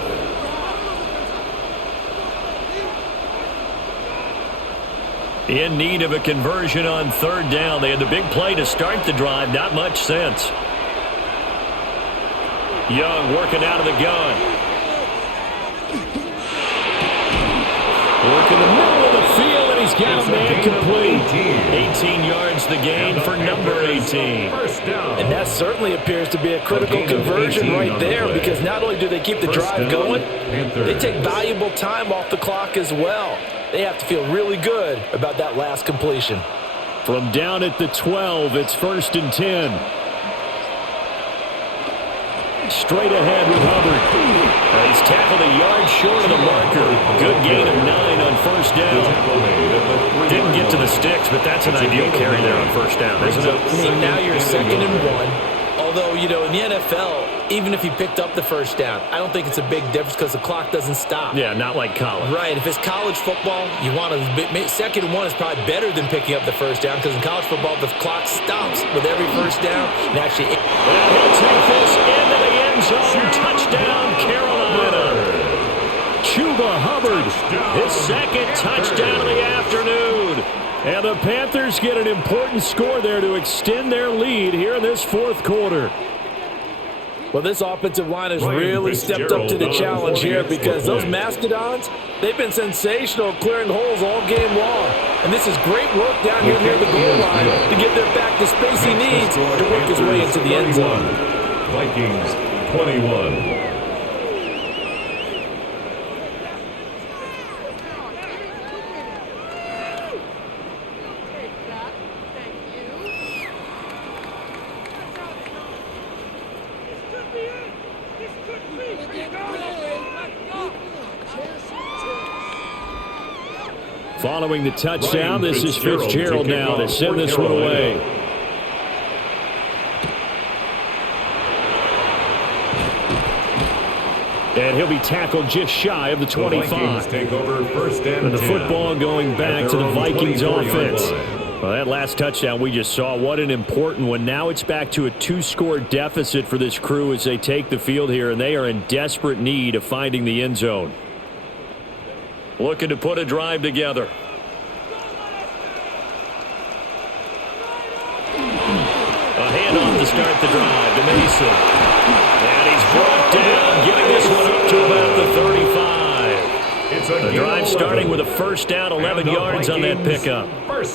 In need of a conversion on third down. They had the big play to start the drive. Not much sense. Young working out of the gun. Working the middle of the field, and he's got a man complete. 18 yards the gain for number 18. And that certainly appears to be a critical conversion right there, because not only do they keep the drive going, they take valuable time off the clock as well. They have to feel really good about that last completion. From down at the 12, it's 1st and 10. Straight ahead with Hubbard. He's tackled a yard short of the marker. Good gain of 9 on first down. Didn't get to the sticks, but that's an ideal carry there on first down, isn't it? I mean, now you're 2nd and 1. Although, you know, in the NFL, even if he picked up the first down, I don't think it's a big difference because the clock doesn't stop. Yeah, not like college. Right. If it's college football, you want to 2nd and 1 is probably better than picking up the first down, because in college football, the clock stops with every first down. And actually, he'll take this into the end zone. Touchdown, Carolina. Chuba Hubbard, his 2nd touchdown of the afternoon. And the Panthers get an important score there to extend their lead here in this 4th quarter. Well, this offensive line has really stepped up to the challenge here, because those Mastodons, they've been sensational clearing holes all game long. And this is great work down here near the goal line to get their back the space he needs to work his way into the end zone. Vikings 21. Following the touchdown, this is Fitzgerald now to send this one away. And he'll be tackled just shy of the 25. Take over 1st and the 10. Football going back to the Vikings offense. Well, that last touchdown we just saw, what an important one. Now it's back to a 2-score deficit for this crew as they take the field here, and they are in desperate need of finding the end zone. Looking to put a drive together. A handoff to start the drive to Mason. And he's brought down, getting this one up to about the 35. The drive starting with a first down, 11 yards on that pickup.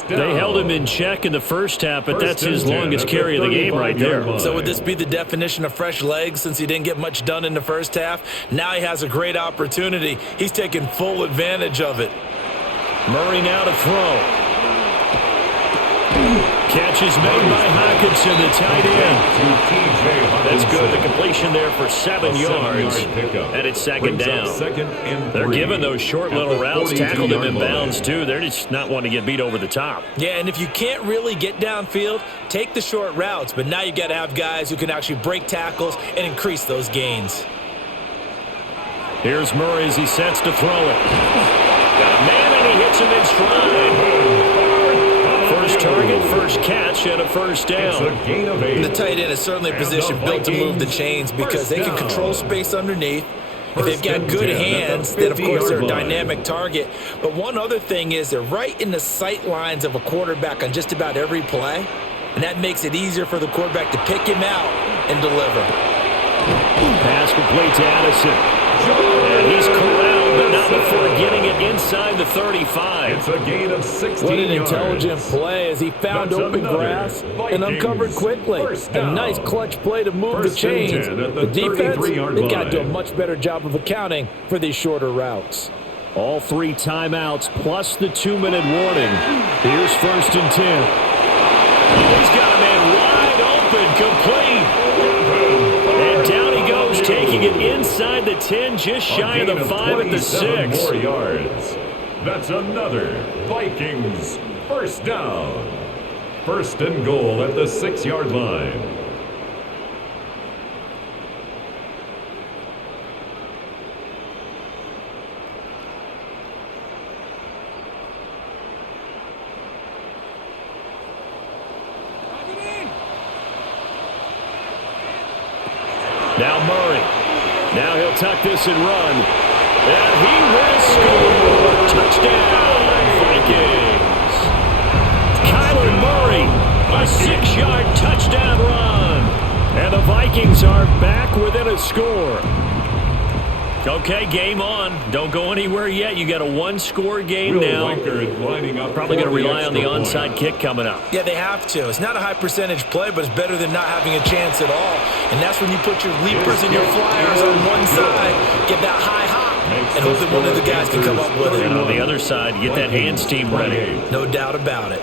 They held him in check in the first half, but that's his longest carry of the game right there. So would this be the definition of fresh legs, since he didn't get much done in the first half? Now he has a great opportunity. He's taking full advantage of it. Murray now to throw. Catch is made by Hockenson, the tight end. That's good. The completion there for 7 yards. And it's 2nd down. They're giving those short little routes. Tackled him in bounds, too. They're just not wanting to get beat over the top. Yeah, and if you can't really get downfield, take the short routes. But now you got to have guys who can actually break tackles and increase those gains. Here's Murray as he sets to throw it. Got a man, and he hits him in stride. First target, first catch, and a first down. The tight end is certainly a position built to move the chains, because they can control space underneath. If they've got good hands, then of course they're a dynamic target. But one other thing is they're right in the sight lines of a quarterback on just about every play. And that makes it easier for the quarterback to pick him out and deliver. Pass complete to Addison. And he's corralled, but not before getting it inside the 35. It's a gain of 16 What an yards. intelligent play as he found open grass and uncovered quickly. A nice clutch play to move the chains. The defense, they've got to do a much better job of accounting for these shorter routes. All 3 timeouts plus the 2-minute warning. Here's 1st and 10. He's got a man wide open, complete. And down he goes, taking it inside the 10, just shy of the 5 at the 6. That's another Vikings first down. First and goal at the 6-yard line. Now Murray. Now he'll tuck this and run. And he will score. Touchdown, Vikings. Kyler Murray, a 6-yard touchdown run. And the Vikings are back within a score. Okay, game on. Don't go anywhere yet. You got a one-score game now. Probably going to rely on the onside kick coming up. Yeah, they have to. It's not a high percentage play, but it's better than not having a chance at all. And that's when you put your leapers and your flyers on one side, get that high hop, and hope that one of the guys can come up with it. And on the other side, get that hands team ready. No doubt about it.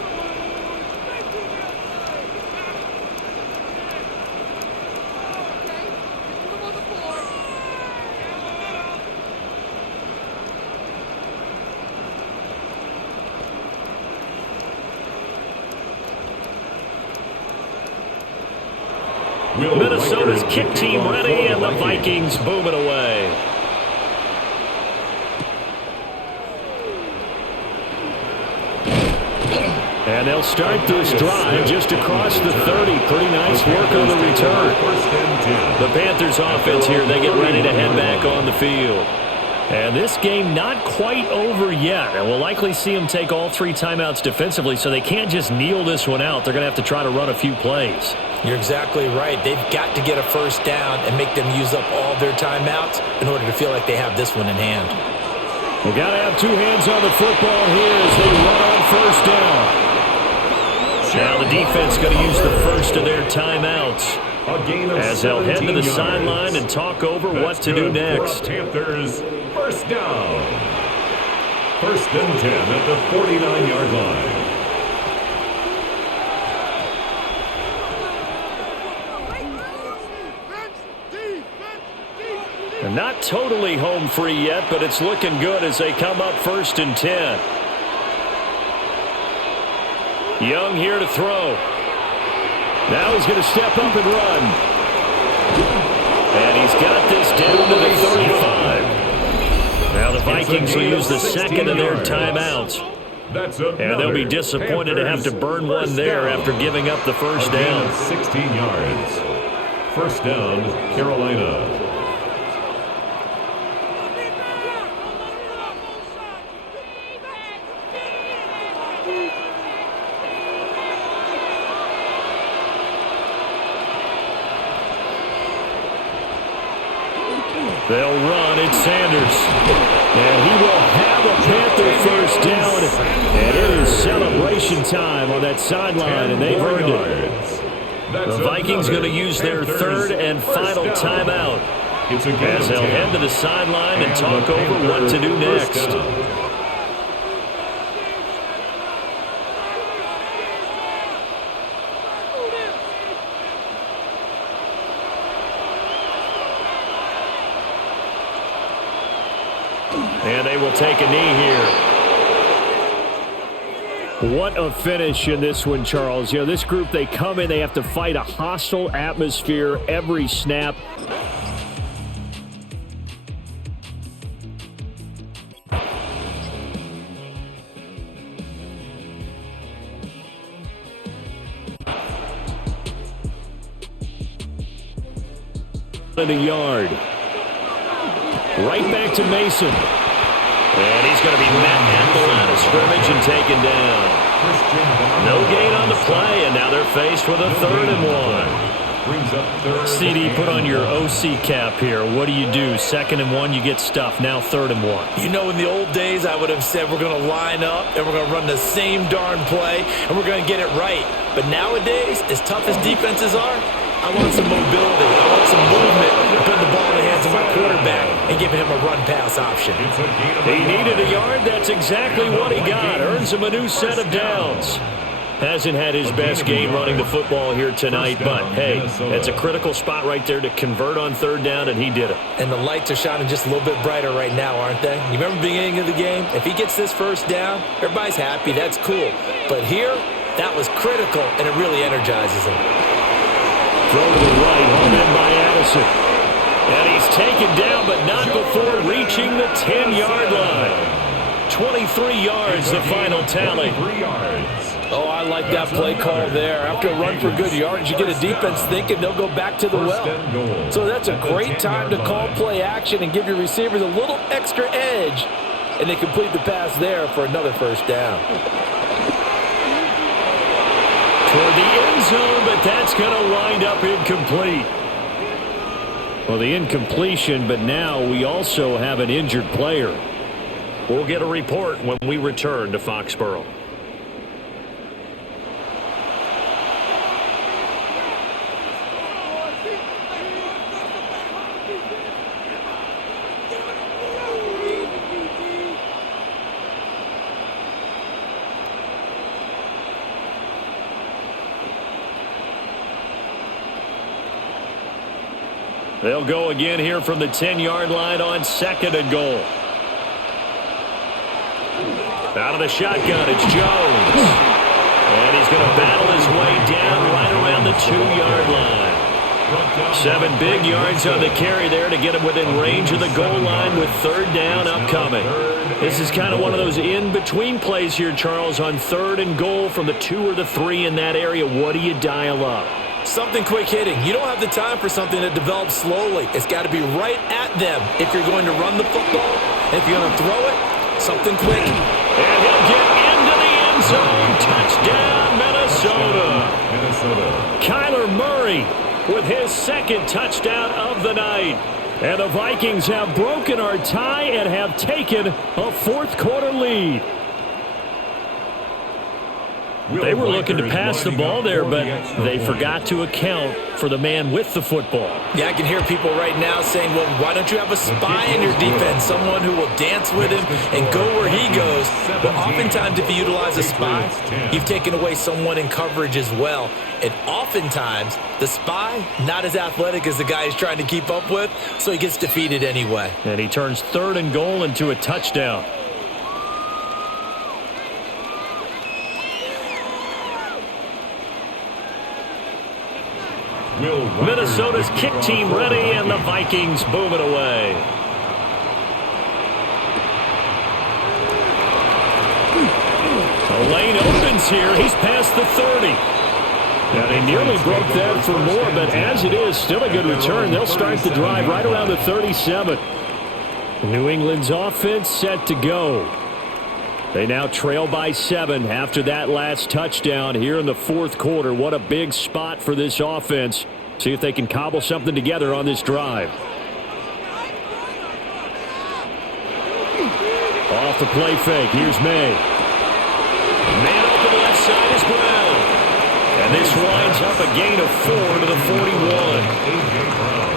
Minnesota's kick team ready, and the Vikings boom it away. And they'll start this drive just across the 30. Pretty nice work on the return. The Panthers offense here, they get ready to head back on the field. And this game not quite over yet. And we'll likely see them take all 3 timeouts defensively, so they can't just kneel this one out. They're going to have to try to run a few plays. You're exactly right. They've got to get a first down and make them use up all their timeouts in order to feel like they have this one in hand. We've got to have 2 hands on the football here as they run on first down. Now the defense going to use the first of their timeouts as they'll head to the sideline and talk over what to do next. Panthers first down. First and 10 at the 49-yard line. They're not totally home free yet, but it's looking good as they come up first and 10. Young here to throw. Now he's going to step up and run. And he's got this down to the 35. Now the Vikings will use the second of their timeouts. And they'll be disappointed to have to burn one there after giving up the first down. 16 yards. First down, Carolina. They'll run. It's Sanders. And he will have a Panther first down. And it is celebration time on that sideline, and they've earned it. The Vikings going to use their third and final timeout as they'll head to the sideline and talk over what to do next. And they will take a knee here. What a finish in this one, Charles. You know, this group, they come in, they have to fight a hostile atmosphere every snap. In a yard. Right back to Mason. And he's going to be met at the line of scrimmage and taken down. No gain on the play, and now they're faced with a 3rd and 1. CD, put on your OC cap here. What do? 2nd and 1, you get stuffed. Now 3rd and 1. You know, in the old days, I would have said we're going to line up and we're going to run the same darn play and we're going to get it right. But nowadays, as tough as defenses are, I want some mobility. I want some movement to put the ball in the hands of my quarterback and giving him a run-pass option. He needed a yard. That's exactly what he got. Earns him a new set of downs. Hasn't had his best game running the football here tonight, but, hey, that's a critical spot right there to convert on third down, and he did it. And the lights are shining just a little bit brighter right now, aren't they? You remember the beginning of the game? If he gets this first down, everybody's happy. That's cool. But here, that was critical, and it really energizes him. Throw to the right, home in by Addison. And he's taken down, but not before reaching the 10-yard line. 23 yards, the final tally. 3 yards. Oh, I like that play call there. After a run for good yardage, you get a defense thinking they'll go back to the well. So that's a great time to call play action and give your receivers a little extra edge. And they complete the pass there for another first down. Toward the end zone, but that's going to wind up incomplete. Well, the incompletion, but now we also have an injured player. We'll get a report when we return to Foxborough. They'll go again here from the 10-yard line on 2nd and goal. Out of the shotgun, it's Jones. And he's going to battle his way down right around the 2-yard line. 7 big yards on the carry there to get him within range of the goal line with third down upcoming. This is kind of one of those in-between plays here, Charles, on 3rd and goal from the 2 or the 3 in that area. What do you dial up? Something quick hitting. You don't have the time for something that develops slowly. It's got to be right at them if you're going to run the football. If you're going to throw it, something quick. And he'll get into the end zone. Touchdown, Minnesota. Kyler Murray with his 2nd touchdown of the night. And the Vikings have broken our tie and have taken a 4th quarter lead. They were looking to pass the ball there, but they forgot to account for the man with the football. Yeah, I can hear people right now saying, well, why don't you have a spy in your defense, someone who will dance with him and go where he goes? Well, oftentimes if you utilize a spy, you've taken away someone in coverage as well. And oftentimes, the spy, not as athletic as the guy he's trying to keep up with, so he gets defeated anyway. And he turns 3rd and goal into a touchdown. Minnesota's kick team ready, and the Vikings boom it away. The lane opens here. He's past the 30. And he nearly broke that for more, but as it is, still a good return. They'll start the drive right around the 37. New England's offense set to go. They now trail by 7 after that last touchdown here in the 4th quarter. What a big spot for this offense. See if they can cobble something together on this drive. Off the play fake. Here's May. Man open left side is Brown. And this winds up a gain of 4 to the 41. A.J. Brown.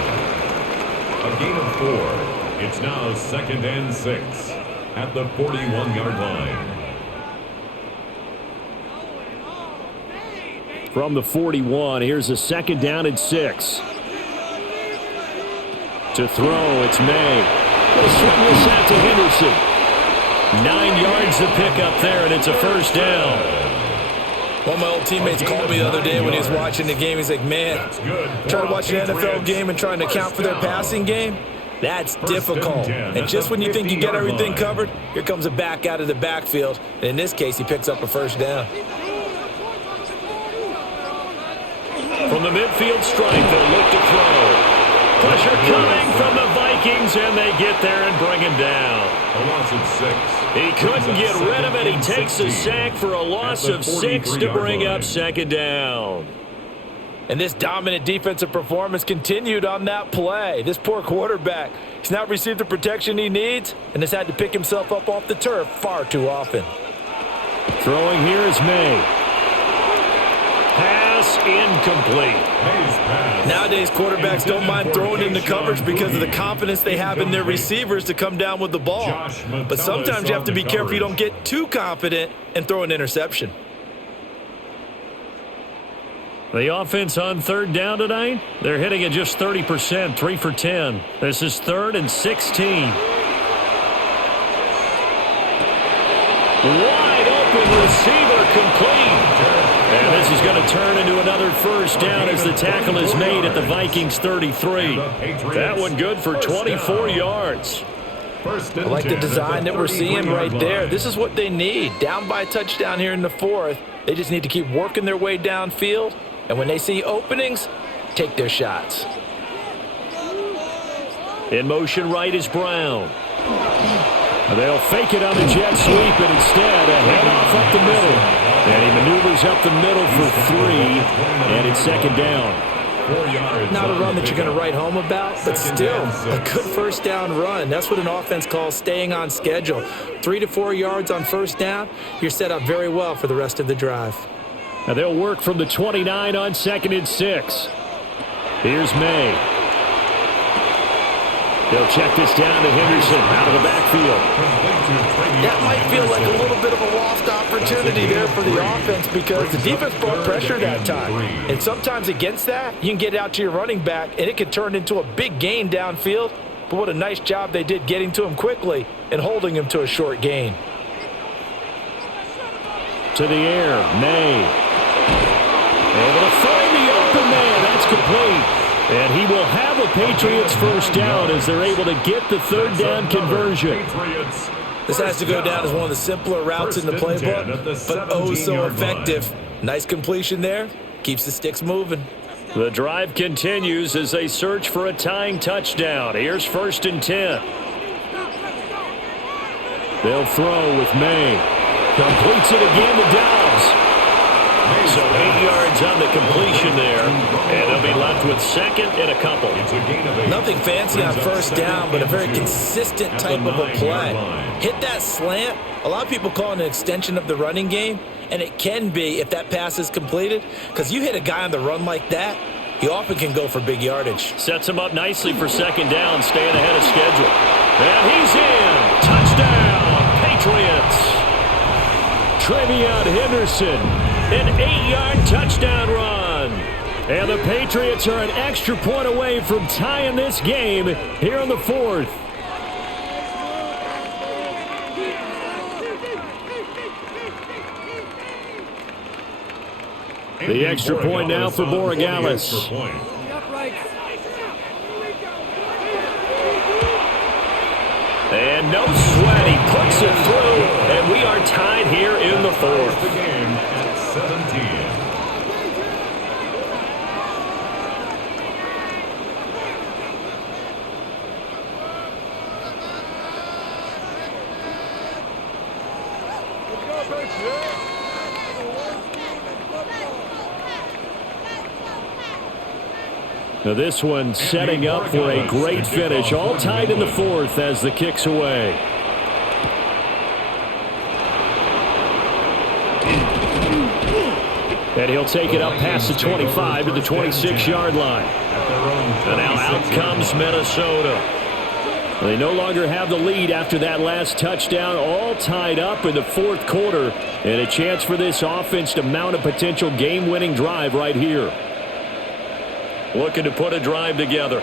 A gain of 4. It's now 2nd and 6. At the 41-yard line. From the 41, here's a 2nd down and 6. To throw, it's May. They'll swing this out to Henderson. 9 yards to pick up there, and it's a first down. One of my old teammates called me the other day when he was watching the game. He's like, man, trying to watch an NFL game and trying to account for their passing game? That's difficult. And just when you think you get everything covered, here comes a back out of the backfield. And in this case, he picks up a first down. From the midfield stripe, they'll look to throw. Pressure coming from the Vikings, and they get there and bring him down. A loss of 6. He couldn't get rid of it. He takes a sack for a loss of 6 to bring up 2nd down. And this dominant defensive performance continued on that play. This poor quarterback, he's not received the protection he needs and has had to pick himself up off the turf far too often. Throwing here is May. Pass incomplete. Nowadays, quarterbacks don't mind throwing into coverage because of the confidence they have in their receivers to come down with the ball. But sometimes you have to be careful you don't get too confident and throw an interception. The offense on third down tonight, they're hitting at just 30%, 3 for 10. This is 3rd and 16. Wide open receiver complete. And this is going to turn into another first down as the tackle is made at the Vikings 33. That one good for 24 yards. I like the design that we're seeing right there. This is what they need. Down by a touchdown here in the 4th. They just need to keep working their way downfield. And when they see openings, take their shots. In motion right is Brown. They'll fake it on the jet sweep, and instead a handoff up the middle. And he maneuvers up the middle for 3, and it's 2nd down. Not a run that you're going to write home about, but still a good first down run. That's what an offense calls staying on schedule. 3 to 4 yards on first down, you're set up very well for the rest of the drive. Now they'll work from the 29 on 2nd and 6. Here's May. They'll check this down to Henderson out of the backfield. That might feel like a little bit of a lost opportunity there for the offense because the defense brought pressure that time. And sometimes against that, you can get out to your running back, and it can turn into a big gain downfield. But what a nice job they did getting to him quickly and holding him to a short gain. To the air, May. Able to find the open man. That's complete. And he will have a Patriots first down as they're able to get the 3rd down conversion. This has to go down as one of the simpler routes in the playbook, but oh so effective. Nice completion there. Keeps the sticks moving. The drive continues as they search for a tying touchdown. Here's 1st and 10. They'll throw with May. Completes it again to Dobbs. So 8 yards on the completion there, and they'll be left with 2nd and a couple. Nothing fancy on first down, but a very consistent type of a play. Hit that slant. A lot of people call it an extension of the running game, and it can be if that pass is completed, because you hit a guy on the run like that, he often can go for big yardage. Sets him up nicely for 2nd down, staying ahead of schedule. And he's in. Touchdown, Patriots. Trevion Henderson. An 8-yard touchdown run. And the Patriots are an extra point away from tying this game here in the 4th. The extra point now for Borregales. And no sweat, he puts it through, and we are tied here in the 4th. The game at 17. Now this one setting up for a great finish. All tied in the 4th as the kick's away. And he'll take it up past the 25 to the 26-yard line. And now out comes Minnesota. They no longer have the lead after that last touchdown. All tied up in the 4th quarter. And a chance for this offense to mount a potential game-winning drive right here. Looking to put a drive together.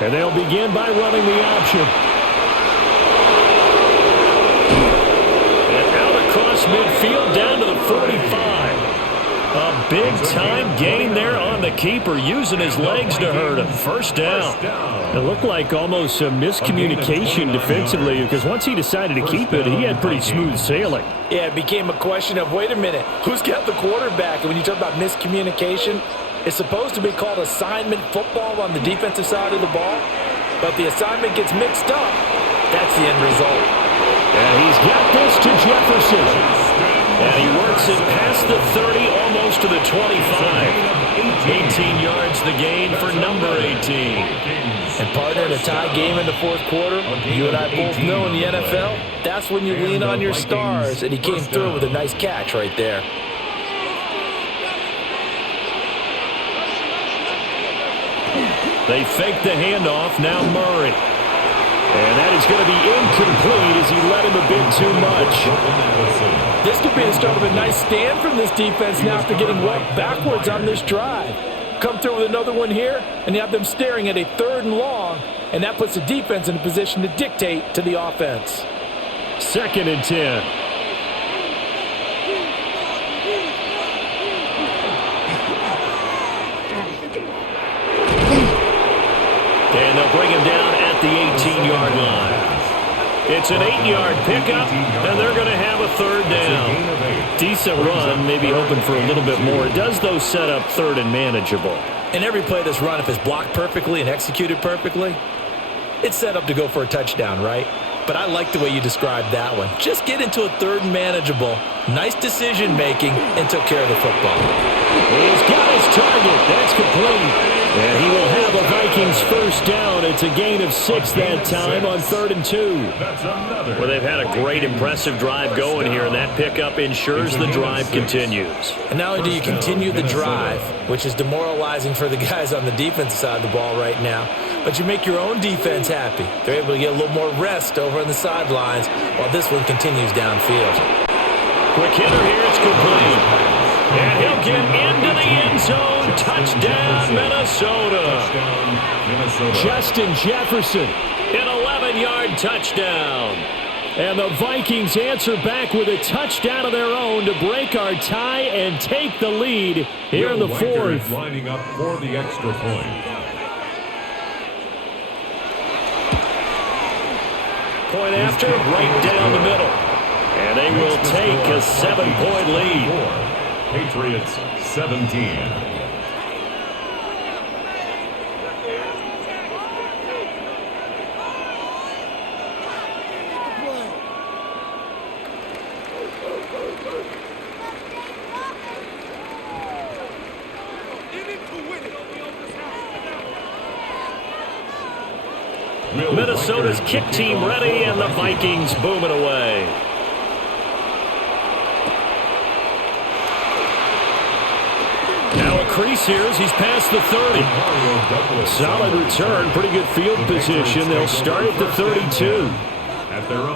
And they'll begin by running the option. And out across midfield down to the 45. A big-time gain there on the keeper, using his legs to hurt him. First down. It looked like almost a miscommunication defensively, because once he decided to keep it, he had pretty smooth sailing. Yeah, it became a question of, wait a minute, who's got the quarterback? And when you talk about miscommunication, it's supposed to be called assignment football on the defensive side of the ball, but the assignment gets mixed up. That's the end result. And he's got this to Jefferson. And he works it past the 30, almost to the 25. 18 yards the gain for number 18. And partner, in a tie game in the 4th quarter, you and I both know in the NFL, that's when you lean on your stars, and he came through with a nice catch right there. They fake the handoff, now Murray. And that is going to be incomplete as he led him a bit too much. This could be the start of a nice stand from this defense now after getting walked backwards on this drive. Come through with another one here, and you have them staring at a 3rd and long, and that puts the defense in a position to dictate to the offense. 2nd and 10. And they'll bring him down at the 18-yard line. It's an 8-yard pickup, and they're going to have a 3rd down. Decent run, maybe hoping for a little bit more. It does, though, set up 3rd and manageable. And every play that's run, if it's blocked perfectly and executed perfectly, it's set up to go for a touchdown, right? But I like the way you described that one. Just get into a 3rd and manageable, nice decision-making, and took care of the football. He's got his target. That's complete. And he will have a Vikings 1st down. It's a gain of 6 that time on 3rd and 2. Well, they've had a great, impressive drive going here, and that pickup ensures the drive continues. And not only do you continue the drive, which is demoralizing for the guys on the defensive side of the ball right now, but you make your own defense happy. They're able to get a little more rest over on the sidelines while this one continues downfield. Quick hitter here, it's complete. And he'll get into the end zone. Touchdown, Minnesota. Justin Jefferson. An 11-yard touchdown. And the Vikings answer back with a touchdown of their own to break our tie and take the lead here in the 4th. Lining up for the extra point. Point after, right down the middle. And they will take a 7-point lead. Patriots 17. Minnesota's kick team ready, and the Vikings booming away. Now a crease here as he's past the 30. Solid return, pretty good field position. They'll start at the 32.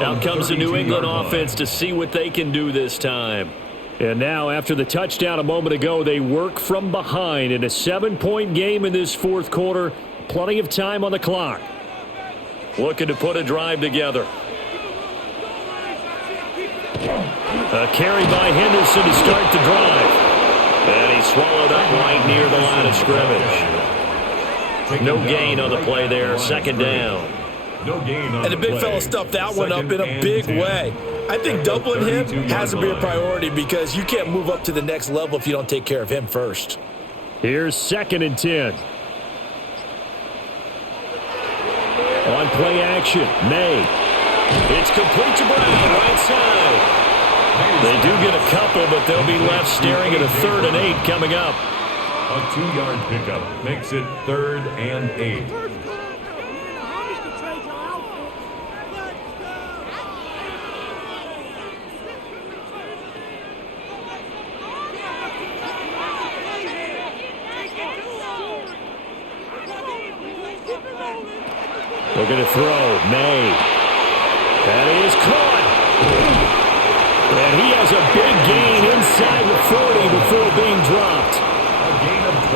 Out comes the New England offense to see what they can do this time. And now, after the touchdown a moment ago, they work from behind in a 7-point game in this 4th quarter. Plenty of time on the clock. Looking to put a drive together. A carry by Henderson to start the drive. And he swallowed up right near the line of scrimmage. No gain on the play there. 2nd down. And the big fella stuffed that one up in a big way. I think doubling him has to be a priority because you can't move up to the next level if you don't take care of him first. Here's 2nd and 10. On play action, May. It's complete to Brown, right side. They do get a couple, but they'll be left staring at a 3rd and 8 coming up. A 2-yard pickup makes it 3rd and 8. Looking to throw, May. And he is caught. And he has a big gain inside the 40 before being dropped.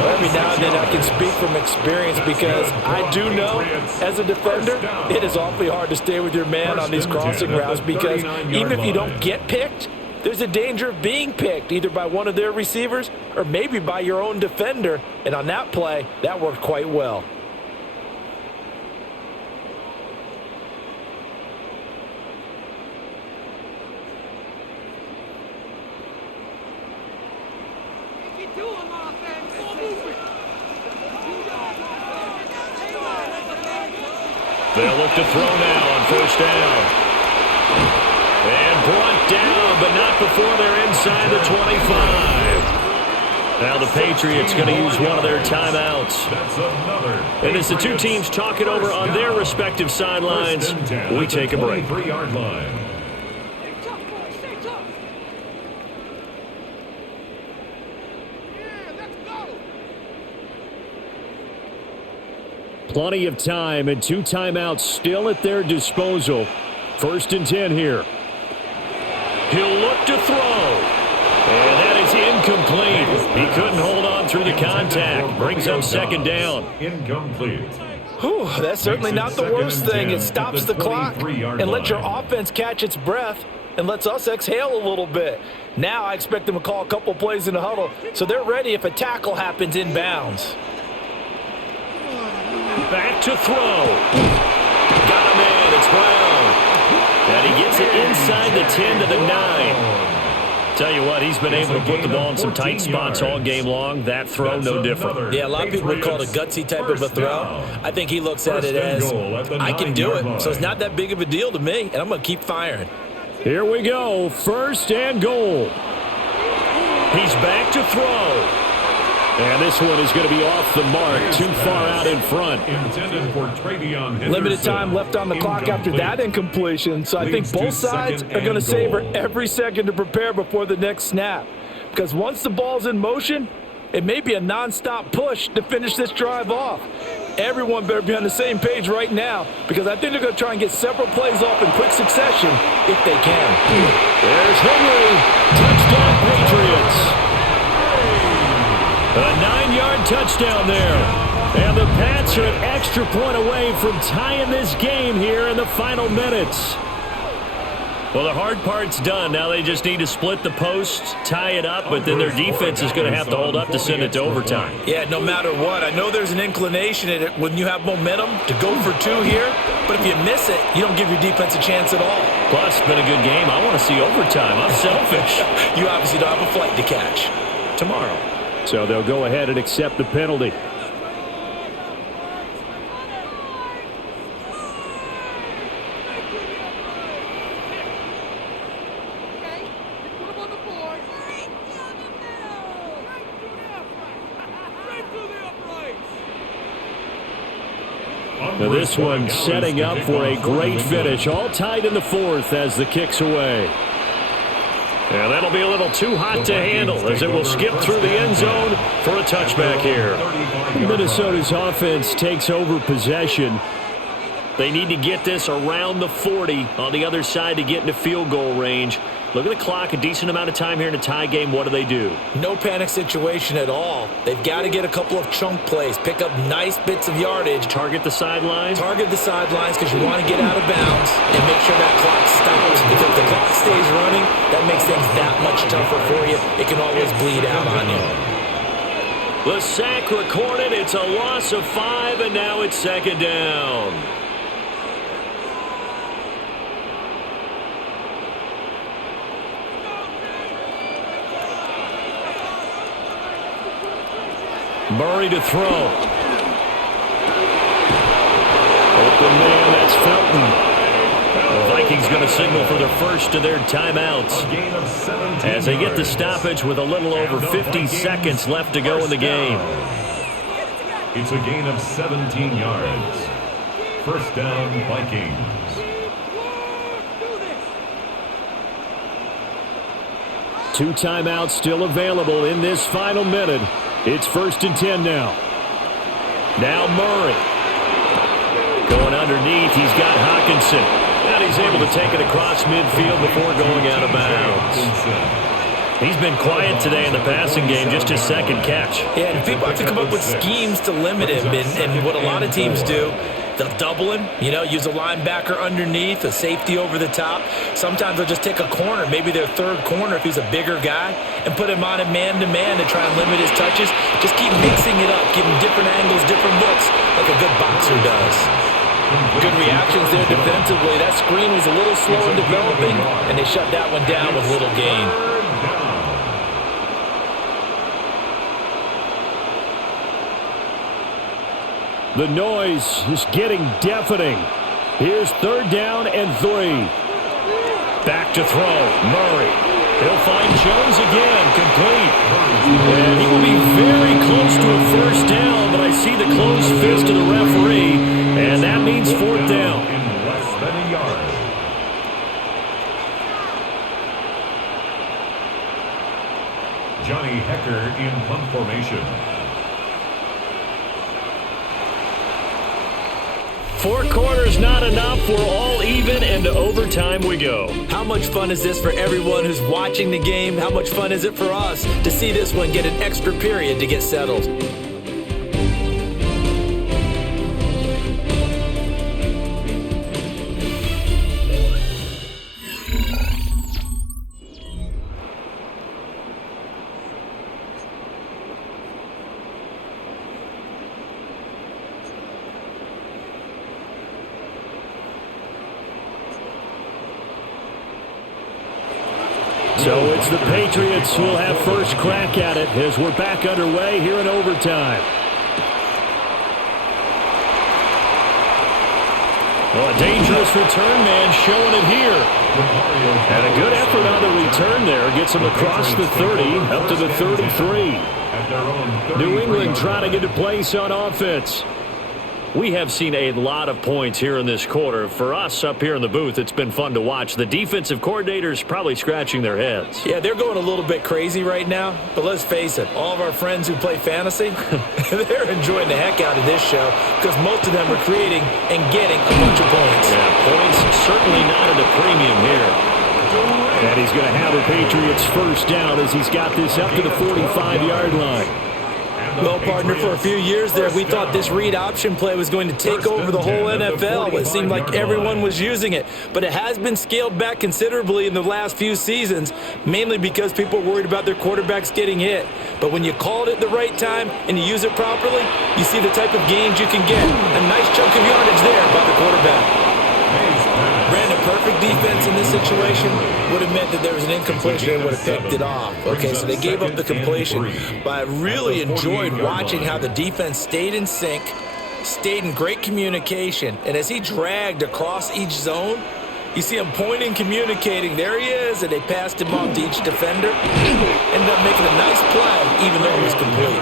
Every now and then I can speak from experience because I do know, as a defender, it is awfully hard to stay with your man on these crossing routes because even if you don't get picked, there's a danger of being picked either by one of their receivers or maybe by your own defender. And on that play, that worked quite well. They'll look to throw now on 1st down. And brought down, but not before they're inside the 25. Now the Patriots going to use one of their timeouts. And as the two teams talk it over on their respective sidelines, we take a break. 3-yard line. Plenty of time and 2 timeouts still at their disposal. 1st and 10 here. He'll look to throw. And that is incomplete. He couldn't hold on through the contact. Brings up 2nd down. Incomplete. Whew, that's certainly not the worst thing. It stops the clock and lets your offense catch its breath and lets us exhale a little bit. Now I expect them to call a couple plays in the huddle so they're ready if a tackle happens inbounds. Back to throw. Got him in. It's Brown. And he gets it inside the 10 to the 9. Tell you what, he's been able to put the ball in some tight spots all game long. That throw, no different. Yeah, a lot of people would call it a gutsy type of a throw. I think he looks at it as, I can do it, so it's not that big of a deal to me, and I'm going to keep firing. Here we go, 1st and goal. He's back to throw. And this one is going to be off the mark, too far out in front. Intended for Travion Henderson. Limited time left on the clock after that incompletion, so I think both sides are going to savor every second to prepare before the next snap. Because once the ball's in motion, it may be a nonstop push to finish this drive off. Everyone better be on the same page right now because I think they're going to try and get several plays off in quick succession if they can. There's Henry. Touchdown, Patriots. A 9-yard touchdown there. And the Pats are an extra point away from tying this game here in the final minutes. Well, the hard part's done. Now they just need to split the posts, tie it up, but then their defense is going to have to hold up to send it to overtime. Yeah, no matter what. I know there's an inclination in it when you have momentum to go for 2 here, but if you miss it, you don't give your defense a chance at all. Plus, it's been a good game. I want to see overtime. I'm selfish. You obviously don't have a flight to catch. Tomorrow. So they'll go ahead and accept the penalty. Now this one setting up for a great finish. All tied in the 4th as the kick's away. And that'll be a little too hot to handle as it will skip through the end zone for a touchback here. Minnesota's offense takes over possession. They need to get this around the 40 on the other side to get into field goal range. Look at the clock, a decent amount of time here in a tie game. What do? No panic situation at all. They've got to get a couple of chunk plays, pick up nice bits of yardage. Target the sidelines? Target the sidelines because you want to get out of bounds and make sure that clock stops. Because if the clock stays running, that makes things that much tougher for you. It can always bleed out on you. The sack recorded. It's a loss of 5, and now it's 2nd down. Murray to throw. Open man, that's Felton. The Vikings going to signal for the first of their timeouts as they get the stoppage with a little over 50 seconds left to go in the game. It's a gain of 17 yards. 1st down, Vikings. Two timeouts still available in this final minute. It's 1st and 10 now. Now Murray. Going underneath, he's got Hockenson. And he's able to take it across midfield before going out of bounds. He's been quiet today in the passing game, just his 2nd catch. Yeah, and people have to come up with schemes to limit him. And what a lot of teams do, they'll double him, use a linebacker underneath, a safety over the top. Sometimes they'll just take a corner, maybe their 3rd corner if he's a bigger guy, and put him on a man-to-man to try and limit his touches. Just keep mixing it up, give him different angles, different looks, like a good boxer does. Good reactions there defensively. That screen was a little slow in developing, and they shut that one down with little gain. The noise is getting deafening. Here's 3rd down and 3. Back to throw. Murray. He'll find Jones again. Complete. And he will be very close to a 1st down, but I see the closed fist of the referee, and that means 4th down. In less than a yard. Johnny Hecker in punt formation. 4 quarters not enough. We're all even, and to overtime we go. How much fun is this for everyone who's watching the game? How much fun is it for us to see this one get an extra period to get settled? So it's the Patriots who will have first crack at it as we're back underway here in overtime. Well, a dangerous return man showing it here. And a good effort on the return there. Gets him across the 30, up to the 33. New England trying to get a place on offense. We have seen a lot of points here in this quarter. For us up here in the booth, it's been fun to watch. The defensive coordinators probably scratching their heads. Yeah, they're going a little bit crazy right now. But let's face it, all of our friends who play fantasy, they're enjoying the heck out of this show because most of them are creating and getting a bunch of points. Yeah, points certainly not at a premium here. And he's going to have the Patriots first down as he's got this up to the 45-yard line. Well, partner, for a few years there, we thought this read option play was going to take over the whole NFL. It seemed like everyone was using it. But it has been scaled back considerably in the last few seasons, mainly because people are worried about their quarterbacks getting hit. But when you call it at the right time and you use it properly, you see the type of gains you can get. A nice chunk of yardage there by the quarterback. Brandon, perfect defense in this situation would have meant that there was an incompletion and would have picked it off. Okay, so they gave up the completion, but I really enjoyed watching how the defense stayed in sync, stayed in great communication, and as he dragged across each zone, you see him pointing, communicating. There he is, and they passed him off to each defender. Ended up making a nice play, even though it was complete.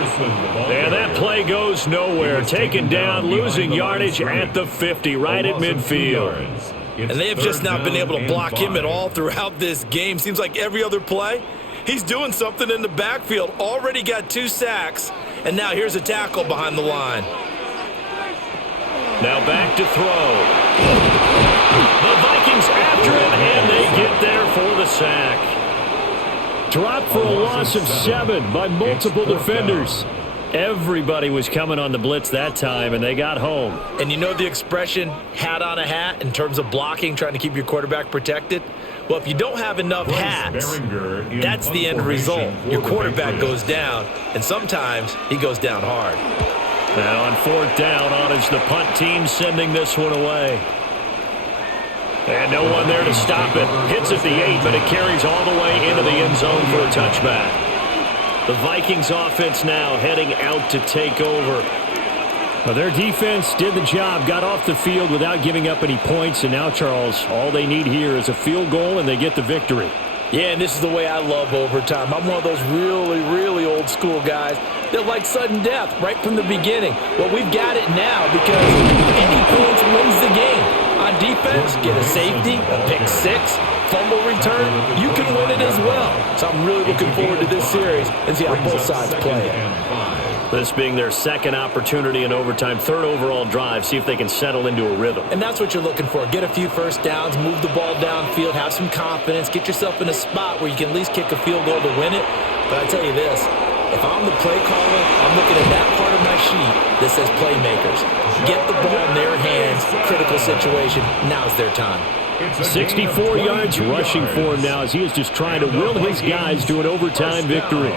And that play goes nowhere. Taken down, losing yardage at the 50, right at midfield. And they have just not been able to block him at all throughout this game. Seems like every other play, he's doing something in the backfield. Already got 2 sacks, and now here's a tackle behind the line. Now back to throw. The Vikings after him, and they get there for the sack. Dropped for a loss of 7 by multiple defenders. Everybody was coming on the blitz that time, and they got home. And you know the expression, hat on a hat, in terms of blocking, trying to keep your quarterback protected? Well, if you don't have enough hats, that's the end result. Your quarterback goes down, and sometimes he goes down hard. And on 4th down, on is the punt team sending this one away. And no one there to stop it. Hits at the 8, but it carries all the way into the end zone for a touchback. The Vikings offense now heading out to take over. Well, their defense did the job, got off the field without giving up any points, and now, Charles, all they need here is a field goal, and they get the victory. Yeah, and this is the way I love overtime. I'm one of those really, really old school guys that like sudden death right from the beginning. Well, we've got it now because any points wins the game. On defense, get a safety, a pick 6, fumble return, you can win it as well. So I'm really looking forward to this series and see how both sides play it. This being their second opportunity in overtime, 3rd overall drive, see if they can settle into a rhythm. And that's what you're looking for. Get a few first downs, move the ball downfield, have some confidence, get yourself in a spot where you can at least kick a field goal to win it. But I tell you this, if I'm the play caller, I'm looking at that part of my sheet that says playmakers. Get the ball in their hands, critical situation, now's their time. 64 yards rushing for him now as he is just trying to will his guys to an overtime victory.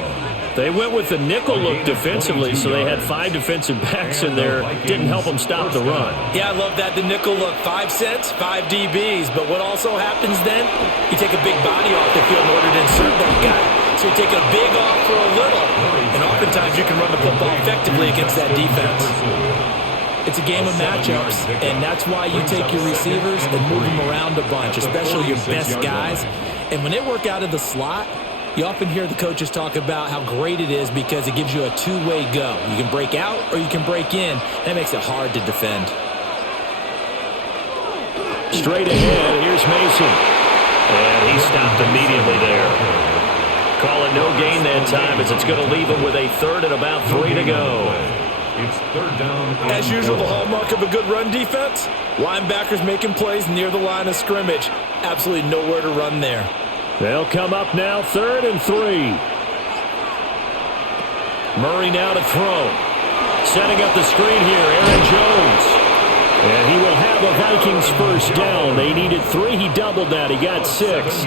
They went with the nickel look defensively, so they had 5 defensive backs in there. Didn't help them stop the run. Yeah, I love that, the nickel look. 5 cents, 5 DBs. But what also happens then, you take a big body off the field in order to insert that guy. So you're taking a big off for a little. And oftentimes you can run the football effectively against that defense. It's a game of matchups, and that's why you take your receivers and move them around a bunch, especially your best guys. And when they work out of the slot, you often hear the coaches talk about how great it is because it gives you a 2-way go. You can break out or you can break in. That makes it hard to defend. Straight ahead, here's Mason. And he stopped immediately there. Call it no gain that time as it's going to leave him with a 3rd and about 3 to go. It's third down. As usual, the hallmark of a good run defense, linebackers making plays near the line of scrimmage. Absolutely nowhere to run there. They'll come up now, 3rd and 3. Murray now to throw. Setting up the screen here, Aaron Jones. And he will have a Vikings first down. They needed 3. He doubled that. He got 6.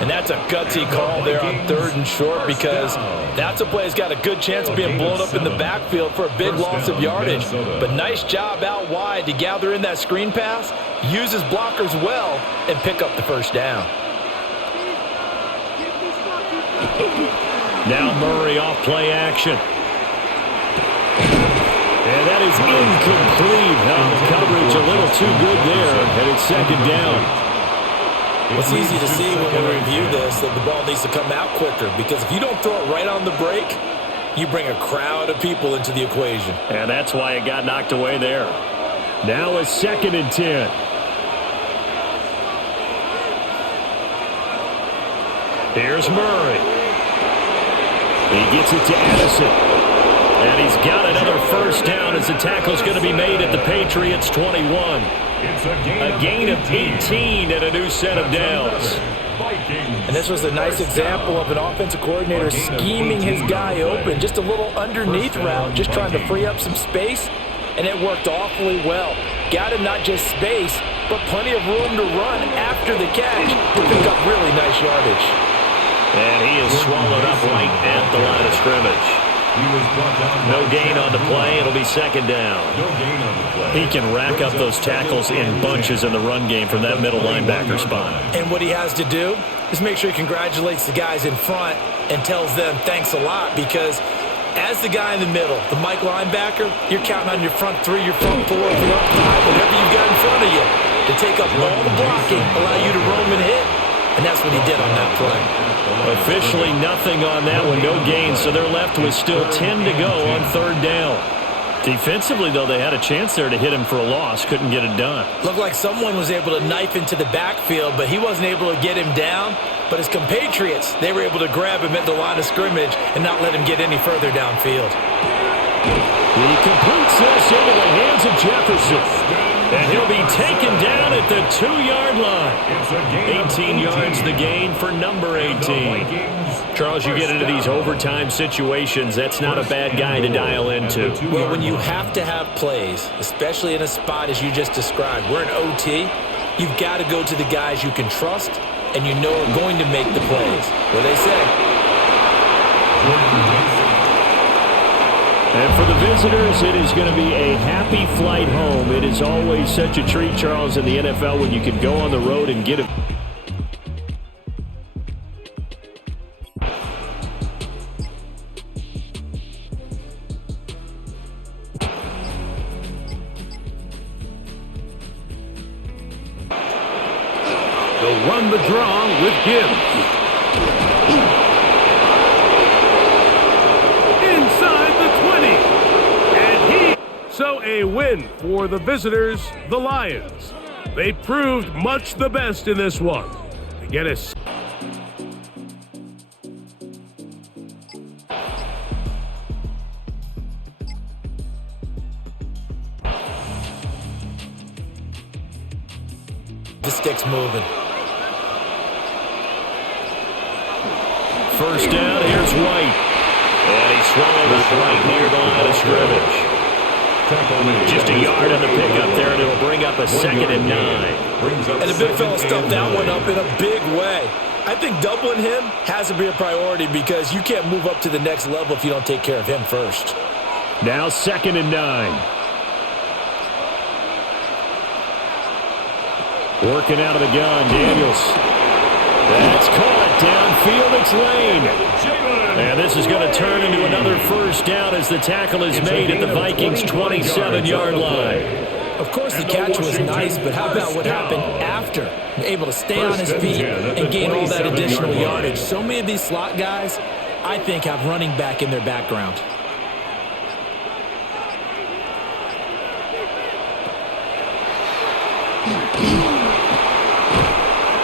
And that's a gutsy call there on 3rd and short, because that's a play that's got a good chance of being blown up in the backfield for a big loss of yardage. But nice job out wide to gather in that screen pass, use his blockers well, and pick up the first down. Now Murray off play action. And that is incomplete. Coverage a little too good there, and it's 2nd down. It's easy to see when we review this that the ball needs to come out quicker, because if you don't throw it right on the break, you bring a crowd of people into the equation. And that's why it got knocked away there. Now it's 2nd and 10. Here's Murray. He gets it to Addison. And he's got another first down as the tackle's going to be made at the Patriots' 21. A gain of 18 and a new set of downs. And this was a nice example of an offensive coordinator scheming his guy open. Just a little underneath route, just trying to free up some space, and it worked awfully well. Got him not just space, but plenty of room to run after the catch to pick up really nice yardage. And he is swallowed up right at the line of scrimmage. No gain on the play. It'll be 2nd down. He can rack up those tackles in bunches in the run game from that middle linebacker spot. And what he has to do is make sure he congratulates the guys in front and tells them thanks a lot, because as the guy in the middle, the Mike linebacker, you're counting on your front 3, your front 4, your up 5, whatever you've got in front of you to take up all the blocking, allow you to roam and hit. And that's what he did on that play. Officially nothing on that one, no gain, so they're left with still 10 to go on 3rd down. Defensively, though, they had a chance there to hit him for a loss, couldn't get it done. Looked like someone was able to knife into the backfield, but he wasn't able to get him down. But his compatriots, they were able to grab him at the line of scrimmage and not let him get any further downfield. He completes this into the hands of Jefferson. And he'll be taken down at the 2-yard line. 18 yards the gain for number 18. Charles, you get into these overtime situations, that's not a bad guy to dial into. Well, when you have to have plays, especially in a spot as you just described, we're in OT, you've got to go to the guys you can trust and you know are going to make the plays. What do they say? And for the visitors, it is going to be a happy flight home. It is always such a treat, Charles, in the NFL when you can go on the road and get it. They'll run the draw with Gibbs. So a win for the visitors, the Lions. They proved much the best in this one. They get us. The stick's moving. First down, here's White. And he swallowed up right near the line of scrimmage. Just a yard on the pickup there, and it'll bring up a 2nd and 9. And the big fella stuffed that one up in a big way. I think doubling him has to be a priority, because you can't move up to the next level if you don't take care of him first. Now 2nd and 9. Working out of the gun, Daniels. That's caught downfield, it's Lane. And this is going to turn into another first down as the tackle is made at the Vikings' 27-yard line. Of course, the catch was nice, but how about what happened after? Able to stay on his feet and gain all that additional yardage. So many of these slot guys, I think, have running back in their background.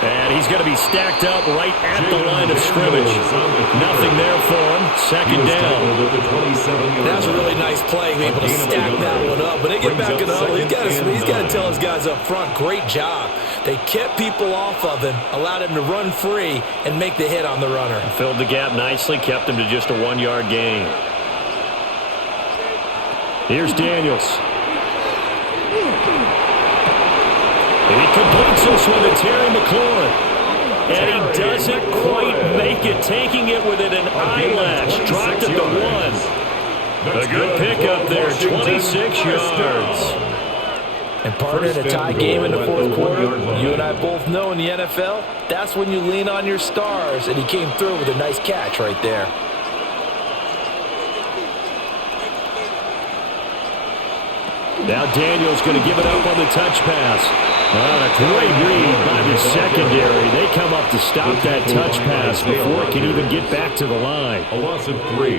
And he's going going to be stacked up right at the line of scrimmage. Nothing there for him. Second down. That's a really nice play, being able to stack that one up. But they get back in the huddle. He's got to tell his guys up front, great job. They kept people off of him, allowed him to run free, and make the hit on the runner. Filled the gap nicely, kept him to just a 1-yard gain. Here's Daniels. And he completes this one to Terry McLaurin. And he doesn't quite make it, taking it with an eyelash. Dropped it to 1. A good pickup there, 26 yards. And partner, in a tie game in the fourth quarter, you and I both know in the NFL, that's when you lean on your stars. And he came through with a nice catch right there. Now Daniels going to give it up on the touch pass. A great read by the secondary. They come up to stop that touch pass before it can even get back to the line. A loss of 3.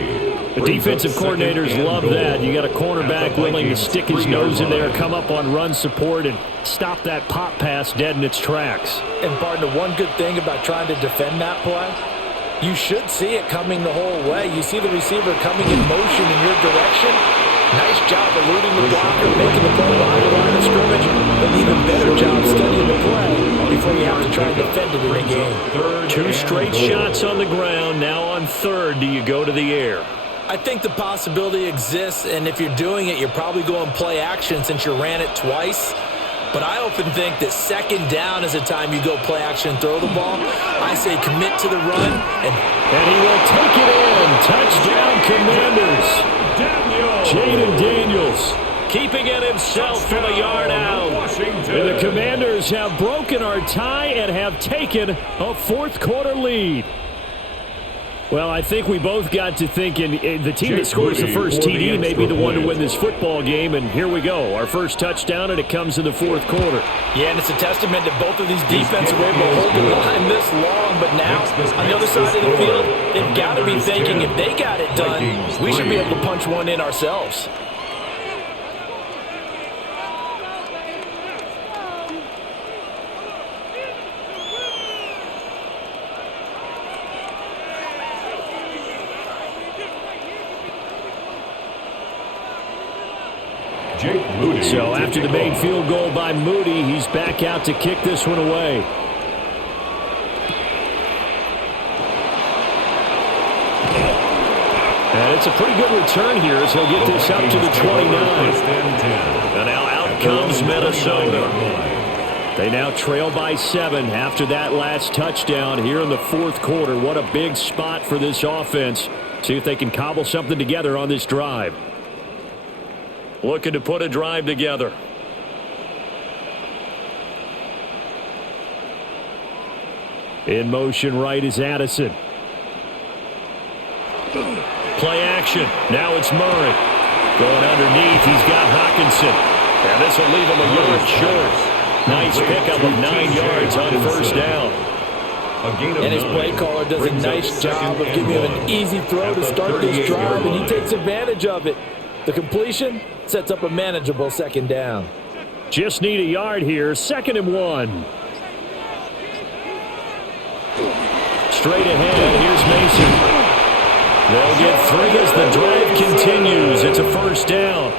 The defensive coordinators love that. You got a cornerback willing to stick his nose in there, come up on run support, and stop that pop pass dead in its tracks. And partner, one good thing about trying to defend that play, you should see it coming the whole way. You see the receiver coming in motion in your direction. Nice job eluding the blocker, making the play behind the line of scrimmage, but even better job studying the play before you have to try and defend it in a game. 2 straight shots on the ground. Now on third, do you go to the air? I think the possibility exists, and if you're doing it, you're probably going play action since you ran it twice. But I often think that second down is a time you go play action and throw the ball. I say commit to the run. And he will take it in. Touchdown, Commanders. Jaden Daniels keeping it himself from a yard out. And the Commanders have broken our tie and have taken a fourth quarter lead. Well, I think we both got to thinking the team that scores the first TD may be the one to win this football game, and here we go. Our first touchdown, and it comes in the fourth quarter. Yeah, and it's a testament that both of these defenses were able to hold the line this long, but now, on the other side of the field, they've got to be thinking if they got it done, we should be able to punch one in ourselves. So after the made field goal by Moody, he's back out to kick this one away. And it's a pretty good return here as he'll get this up to the 29. And now out comes Minnesota. They now trail by 7 after that last touchdown here in the fourth quarter. What a big spot for this offense. See if they can cobble something together on this drive. Looking to put a drive together. In motion right is Addison. Play action. Now it's Murray. Going underneath, he's got Hockenson. And this will leave him a yard short. Nice pickup of 9 yards on first down. And his play caller does a nice job of giving him an easy throw to start this drive, and he takes advantage of it. The completion sets up a manageable second down. Just need a yard here. 2nd and 1. Straight ahead. Here's Mason. They'll get 3 as the drive continues. It's a first down.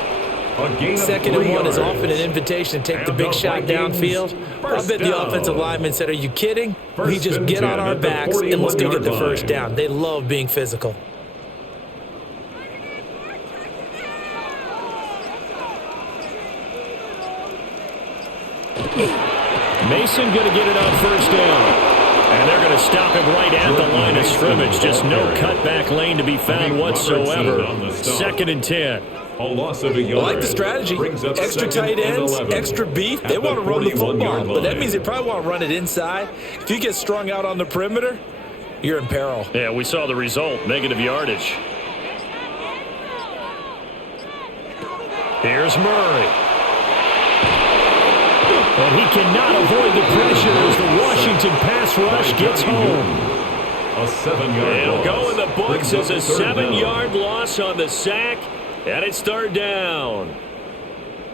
2nd and 1 is often an invitation to take the big shot downfield. I bet the offensive lineman said, "Are you kidding? We just get on our backs and let's go get the first down." They love being physical. Mason going to get it on first down. And they're going to stop him right at the line of scrimmage. Just no cutback lane to be found whatsoever. 2nd and 10. A loss of a yard. I like the strategy. Extra tight ends, extra beef. They want to run the football, but that means they probably want to run it inside. If you get strung out on the perimeter, you're in peril. Yeah, we saw the result. Negative yardage. Here's Murray. And he cannot avoid the pressure as the Washington pass rush gets home. A 7-yard It'll loss. go in the books as a 7-yard loss on the sack, and it's 3rd down.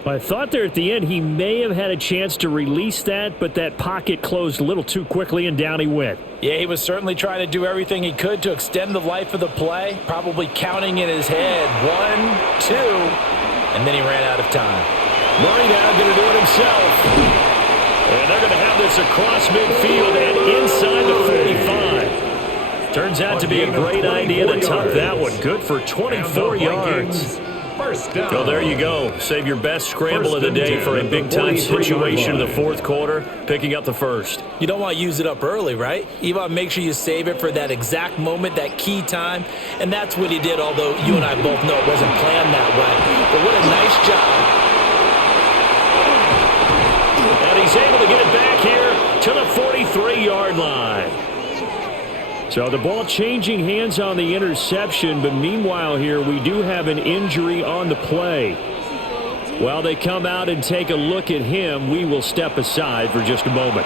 I thought there at the end he may have had a chance to release that, but that pocket closed a little too quickly, and down he went. Yeah, he was certainly trying to do everything he could to extend the life of the play, probably counting in his head 1, 2, and then he ran out of time. Murray now going to do it himself. And they're going to have this across midfield and inside the 45. Turns out to be a great idea to tuck that one. Good for 24 yards. So there you go. Save your best scramble of the day for a big-time situation in the fourth quarter, picking up the first. You don't want to use it up early, right? You want to make sure you save it for that exact moment, that key time, and that's what he did, although you and I both know it wasn't planned that way. But what a nice job. And he's able to get it back here to the 43-yard line. So the ball changing hands on the interception, but meanwhile here we do have an injury on the play. While they come out and take a look at him, we will step aside for just a moment.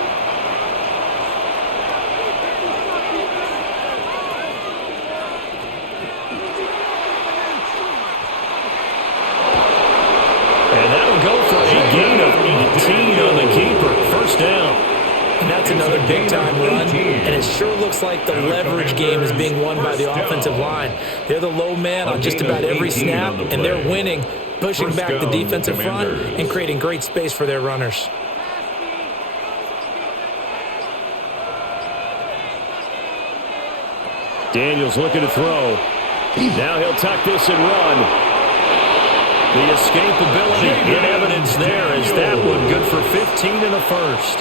And that'll go for a gain of 18 on the keeper. First down. And that's another big-time run, and it sure looks like the leverage game is being won by the offensive line. They're the low man on just about every snap, and they're winning, pushing back the defensive front and creating great space for their runners. Daniels looking to throw. Now he'll tuck this and run. The escapability in evidence there as that one good for 15 in the first.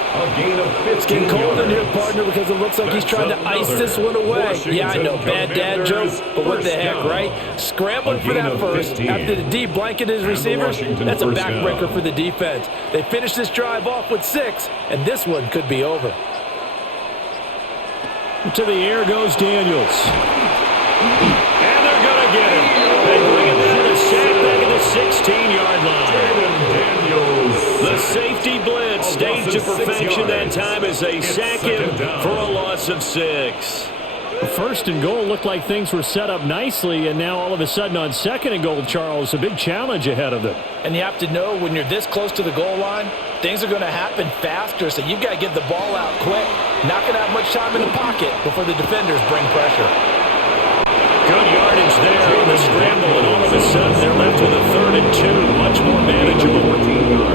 It's getting cold in here, partner, because it looks like he's trying to ice this one away. Yeah, I know, bad dad joke, but what the heck, right? Scrambling for that first after the D blanket his receivers, that's a backbreaker for the defense. They finish this drive off with 6, and this one could be over. To the air goes Daniels. And they're going to get him. They bring him down to sack back at the 16-yard line. The safety blitz staged to perfection that time as they sack him for a loss of 6. First and goal looked like things were set up nicely, and now all of a sudden on second and goal, Charles, a big challenge ahead of them. And you have to know when you're this close to the goal line, things are going to happen faster, so you've got to get the ball out quick. Not going to have much time in the pocket before the defenders bring pressure. Good yardage there on the scramble, and all of a sudden they're left with a 3rd and 2, much more manageable.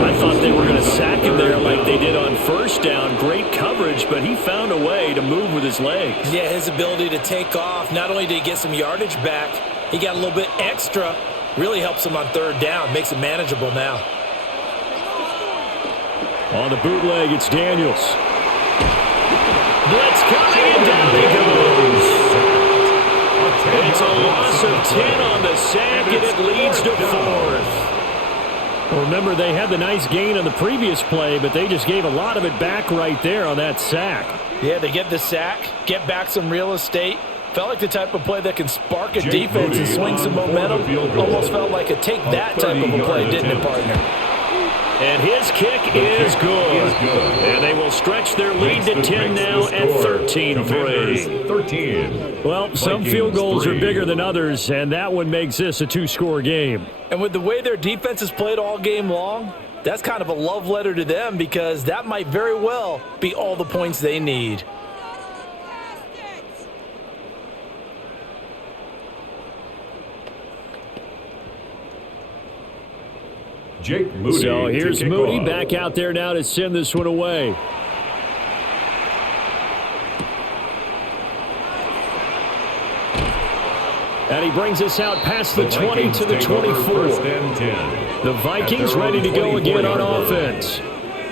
I thought they were going to sack him there like they did on first down. Great coverage, but he found a way to move with his legs. Yeah, his ability to take off, not only did he get some yardage back, he got a little bit extra. Really helps him on 3rd down, makes it manageable now. On the bootleg, it's Daniels. Blitz coming, and down he goes. It's a loss of 10 on the sack, and it leads to 4th. Well, remember, they had the nice gain on the previous play, but they just gave a lot of it back right there on that sack. Yeah, they get the sack, get back some real estate. Felt like the type of play that can spark a defense and swing some momentum. Almost felt like a take-that type of a play, didn't it, partner? And his kick is good. And they will stretch their lead to 10 now at 13-3. Well, some field goals are bigger than others, and that one makes this a 2-score game. And with the way their defense has played all game long, that's kind of a love letter to them because that might very well be all the points they need. Jake Moody. So here's Moody back out there now to send this one away. And he brings us out past the 20 to the 24. The Vikings ready to go again on offense.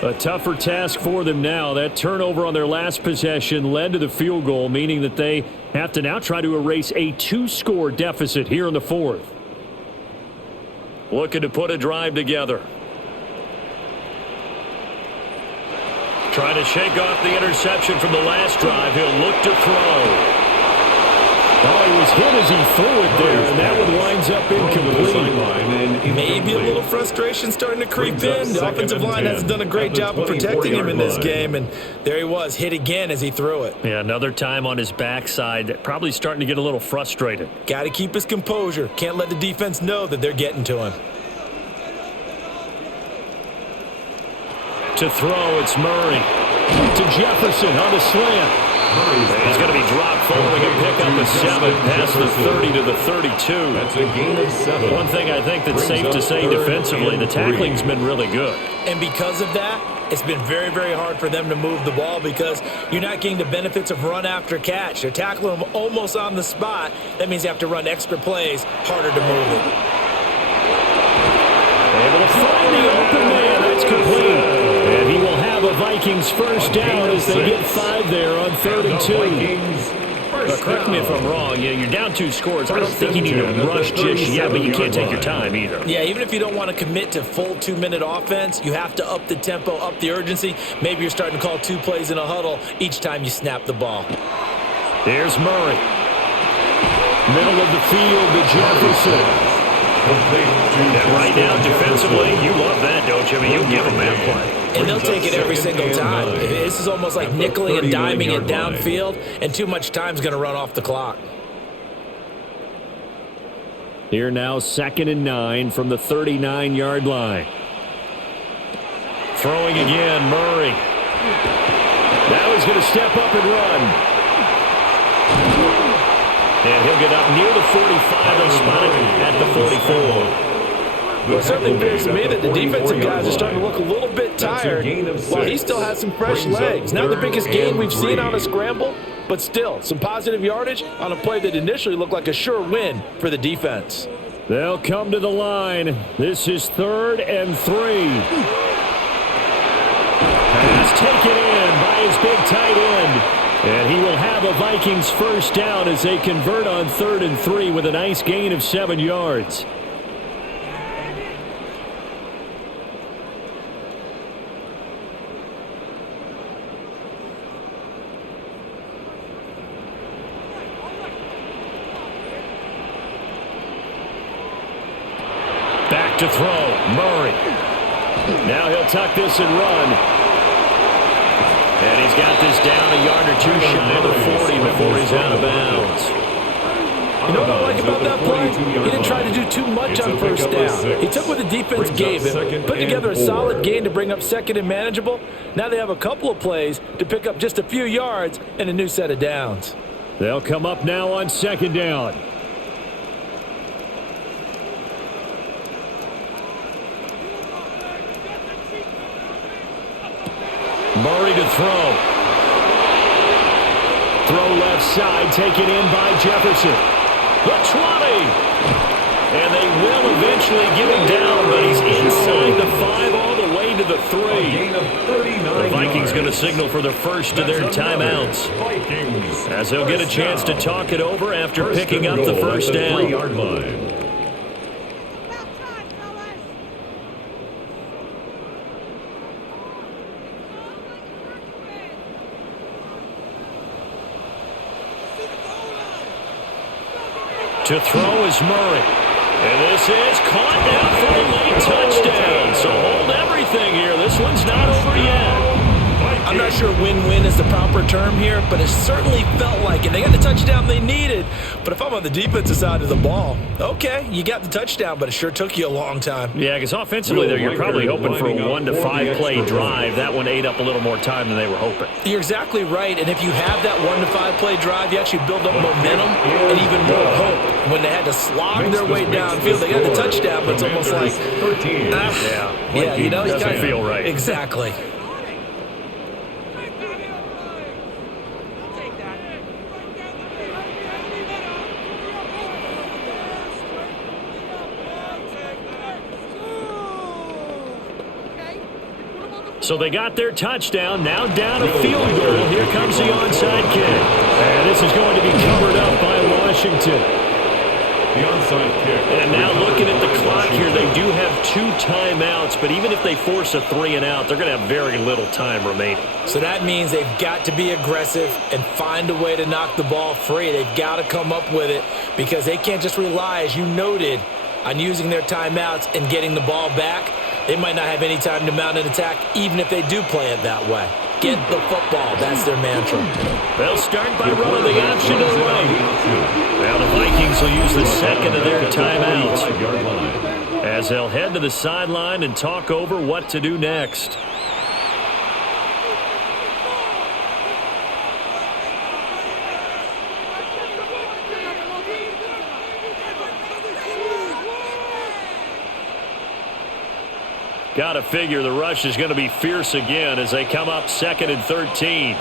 A tougher task for them now. That turnover on their last possession led to the field goal, meaning that they have to now try to erase a 2-score deficit here in the 4th. Looking to put a drive together. Trying to shake off the interception from the last drive. He'll look to throw. Oh, he was hit as he threw it there, and that one winds up incomplete. Maybe a little frustration starting to creep in. The offensive line hasn't done a great job of protecting him in this game, and there he was, hit again as he threw it. Yeah, another time on his backside, probably starting to get a little frustrated. Got to keep his composure. Can't let the defense know that they're getting to him. to throw. It's Murray. To Jefferson on the slant. He's going to be dropped following a pickup of 7 past the 30 to the 32. That's a gain of 7. One thing I think that's safe to say defensively, the tackling's been really good. And because of that, it's been very, very hard for them to move the ball because you're not getting the benefits of run after catch. They're tackling them almost on the spot. That means you have to run extra plays, harder to move it. Able to find the open man. That's complete. And he will have a Vikings first down as they get 5 there on 3rd and 2. But correct me if I'm wrong. You're down 2 scores. I don't think you need to rush just yet, but you can't take your time either. Yeah, even if you don't want to commit to full 2-minute offense, you have to up the tempo, up the urgency. Maybe you're starting to call 2 plays in a huddle each time you snap the ball. Here's Murray. Middle of the field to Jefferson. And right now, defensively, you love that, don't you? I mean, you give them that play. And they'll take it every single time. This is almost like nickeling and diming it downfield, and too much time's going to run off the clock. Here now, 2nd and 9 from the 39-yard line. Throwing again, Murray. Now he's going to step up and run. And he'll get up near the 45. They'll spot it at the 44. Well, it certainly appears to me that the defensive guys are starting to look a little bit tired while he still has some fresh legs. Not the biggest gain we've seen on a scramble, but still some positive yardage on a play that initially looked like a sure win for the defense. They'll come to the line. This is 3rd and 3. Pass taken in by his big tight end. And he will have a Vikings first down as they convert on 3rd and 3 with a nice gain of 7 yards. Back to throw, Murray. Now he'll tuck this and run. And he's got this down a yard or 2 shy of the 40 before he's out of bounds. You know what I like about that play? He didn't try to do too much on first down. He took what the defense gave him, put together a solid gain to bring up 2nd and manageable. Now they have a couple of plays to pick up just a few yards and a new set of downs. They'll come up now on 2nd down. Murray to throw. Throw left side, taken in by Jefferson. The 20. And they will eventually get him down, but he's inside the 5 all the way to the 3. The Vikings going to signal for the first of their timeouts, as they'll get a chance to talk it over after picking up the first down. To throw is Murray. And this is caught now for a late touchdown. So hold everything here. This one's not over yet. I'm not sure win-win is the proper term here, but it certainly felt like it. They got the touchdown they needed. But if I'm on the defensive side of the ball, okay, you got the touchdown, but it sure took you a long time. Yeah, because offensively, though, you're probably hoping for a 1 to 5 play drive. That one ate up a little more time than they were hoping. You're exactly right, and if you have that 1 to 5 play drive, you actually build up momentum and even more hope. When they had to slog their way downfield, they got the touchdown, but it's almost like, yeah, you know, doesn't feel right. Exactly. So they got their touchdown, now down a field goal. Here comes the onside kick. And this is going to be covered up by Washington. The onside kick. And now looking at the clock here, they do have 2 timeouts, but even if they force a 3 and out, they're going to have very little time remaining. So that means they've got to be aggressive and find a way to knock the ball free. They've got to come up with it because they can't just rely, as you noted, on using their timeouts and getting the ball back. They might not have any time to mount an attack, even if they do play it that way. Get the football. That's their mantra. They'll start by running the option to the right. Now the Vikings will use the second of their timeouts, as they'll head to the sideline and talk over what to do next. Got to figure the rush is going to be fierce again as they come up 2nd and 13.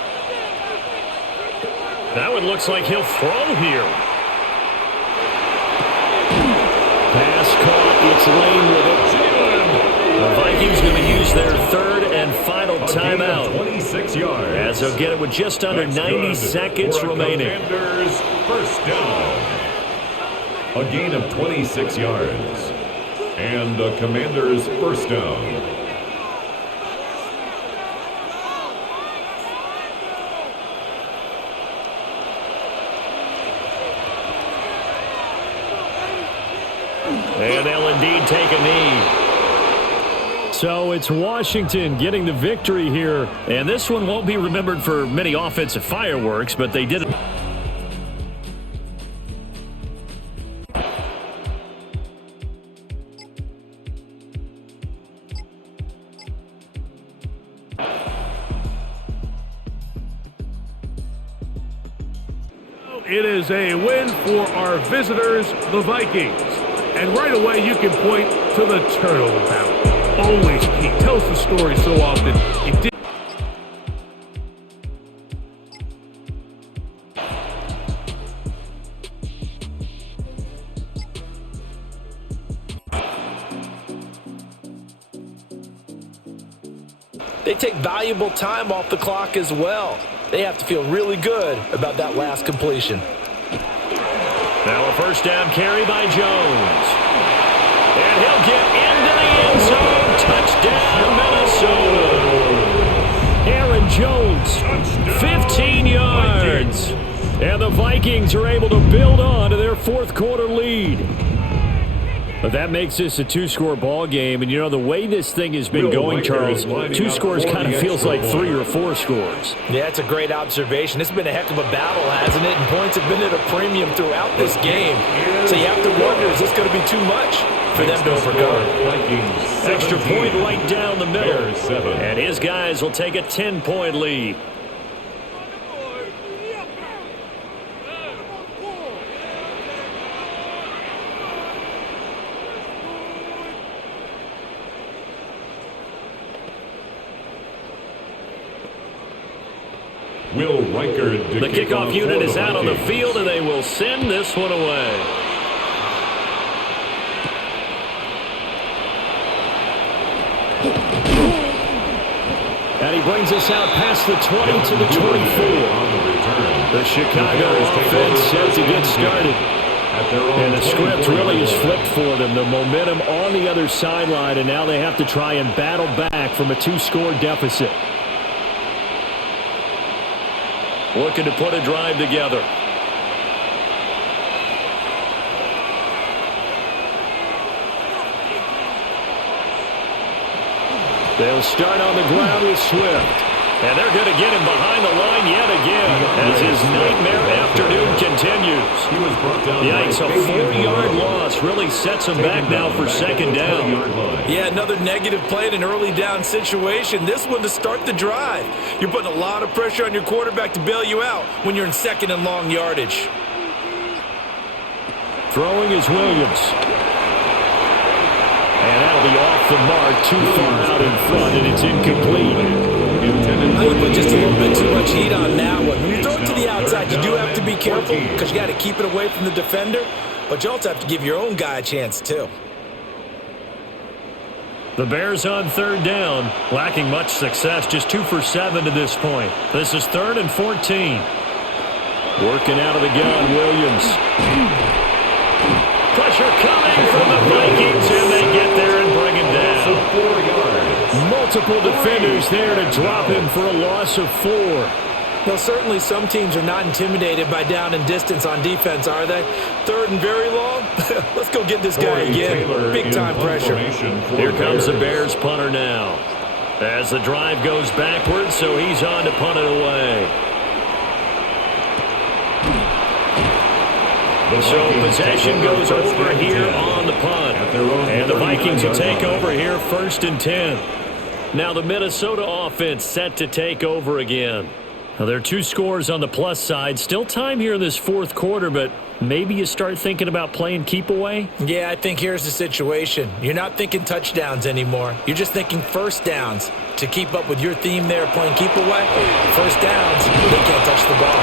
Now it looks like he'll throw here. Pass caught. It's Lane with it. The Vikings going to use their 3rd and final timeout. 26 yards. As they'll get it with just under 90 seconds remaining. Commanders first down. A gain of 26 yards. And the Commanders first down. And they'll indeed take a knee. So it's Washington getting the victory here. And this one won't be remembered for many offensive fireworks, but they did it. It is a win for our visitors, the Vikings. And right away, you can point to the turnover battle. Always key. Tells the story so often. It did. They take valuable time off the clock as well. They have to feel really good about that last completion. Now a first down carry by Jones. And he'll get into the end zone. Touchdown, Minnesota. Aaron Jones, 15 yards. And the Vikings are able to build on to their 4th quarter lead. But that makes this a 2-score ball game. And, you know, the way this thing has been going, Charles, 2 scores kind of feels like 3 or 4 scores. Yeah, it's a great observation. It's been a heck of a battle, hasn't it? And points have been at a premium throughout this game. So you have to wonder, is this going to be too much for them to overcome? Extra point right down the middle. And his guys will take a 10-point lead. Will Riker The kickoff unit is out on the field, and they will send this one away. And he brings us out past the 20 to the 24. The Chicago offense set to get started. And the script really is flipped for them. The momentum on the other sideline, and now they have to try and battle back from a 2-score deficit. Looking to put a drive together. They'll start on the ground with Swift. And they're going to get him behind the line yet again as his nightmare afternoon continues. Yikes, a 4-yard loss really sets him back now for 2nd down. Yeah, another negative play in an early down situation. This one to start the drive. You're putting a lot of pressure on your quarterback to bail you out when you're in 2nd and long yardage. Throwing is Williams. And that'll be off the mark, too far out in front, and it's incomplete. I think put just a little bit too much heat on that one. When you throw it to the outside, you do have to be careful because you got to keep it away from the defender, but you also have to give your own guy a chance too. The Bears on 3rd down, lacking much success, just 2 for 7 to this point. This is 3rd and 14. Working out of the gun, Williams. Pressure coming from the Vikings, and they get there and bring him down. 4 yards. Multiple defenders there to drop him for a loss of 4. Well, certainly some teams are not intimidated by down and distance on defense, are they? 3rd and very long? Let's go get this guy again. Big-time pressure. Here comes the Bears punter now. As the drive goes backwards, so he's on to punt it away. So possession goes over here on the punt. And the Vikings will take over here 1st and 10. Now the Minnesota offense set to take over again. Now there are 2 scores on the plus side. Still time here in this 4th quarter, but maybe you start thinking about playing keep away? Yeah, I think here's the situation. You're not thinking touchdowns anymore. You're just thinking first downs. To keep up with your theme there, playing keep away, first downs, they can't touch the ball.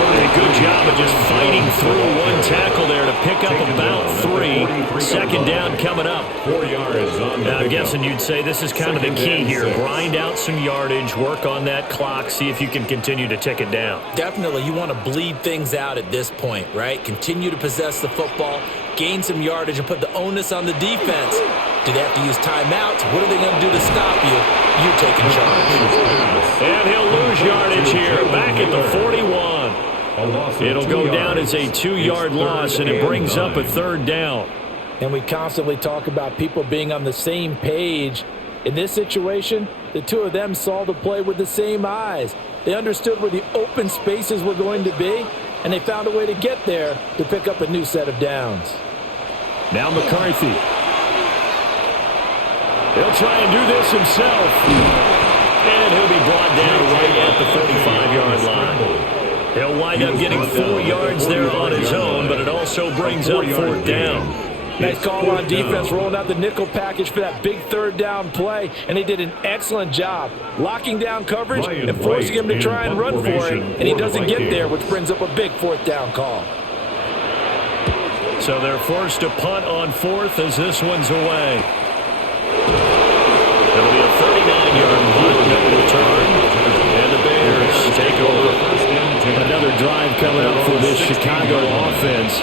A good job of just fighting through one tackle there to pick up about 3. Second down coming up. 4 yards on the I'm guessing you'd say this is kind of the key here. Grind out some yardage, work on that clock, see if you can continue to tick it down. Definitely, you want to bleed things out at this point, right? Continue to possess the football, gain some yardage, and put the onus on the defense. Do they have to use timeouts? What are they going to do to stop you? You're taking charge. And he'll lose yardage here, back at the 41. It'll go down as a 2-yard loss, and it brings up a third down. And we constantly talk about people being on the same page. In this situation, the two of them saw the play with the same eyes. They understood where the open spaces were going to be, and they found a way to get there to pick up a new set of downs. Now McCarthy. He'll try and do this himself. And he'll be brought down right at the 35-yard line. He'll wind up getting 4 yards there on his own, but it also brings up fourth down. Nice call on defense, rolling out the nickel package for that big third down play, and they did an excellent job locking down coverage and forcing him to try and run for it, and he doesn't get there, which brings up a big fourth down call. So they're forced to punt on fourth as this one's away. It'll be a 39-yard punt, no return, and the Bears take over. Another drive coming up for this Chicago offense.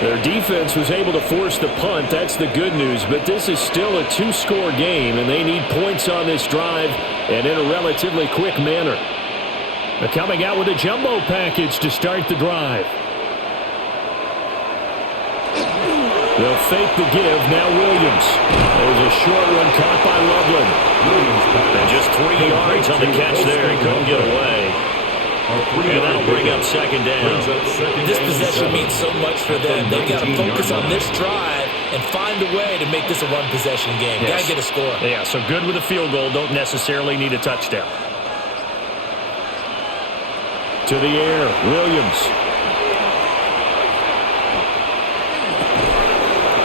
Their defense was able to force the punt. That's the good news, but this is still a 2-score game, and they need points on this drive and in a relatively quick manner. They're coming out with a jumbo package to start the drive. They'll fake the give. Now Williams. There's a short one caught by Loveland. And just 3 yards on the catch there. He couldn't get away. And that'll bring up second down. This possession means so much for them. They've got to focus on this drive and find a way to make this a one-possession game. Yes. Got to get a score. Yeah, so good with a field goal. Don't necessarily need a touchdown. To the air. Williams.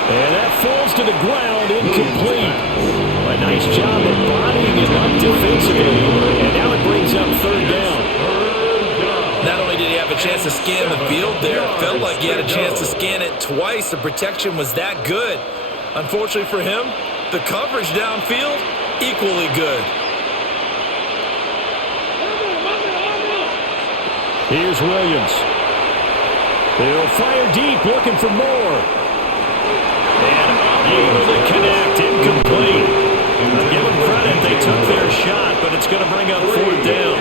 And that falls to the ground, incomplete. A nice job of bodying it up defensively. And now it brings up third down. Not only did he have a chance to scan the field there, it felt like he had a chance to scan it twice. The protection was that good. Unfortunately for him, the coverage downfield, equally good. Here's Williams. He'll fire deep, looking for more. And unable to connect, incomplete. Give them credit, they took their shot, but it's going to bring up fourth down.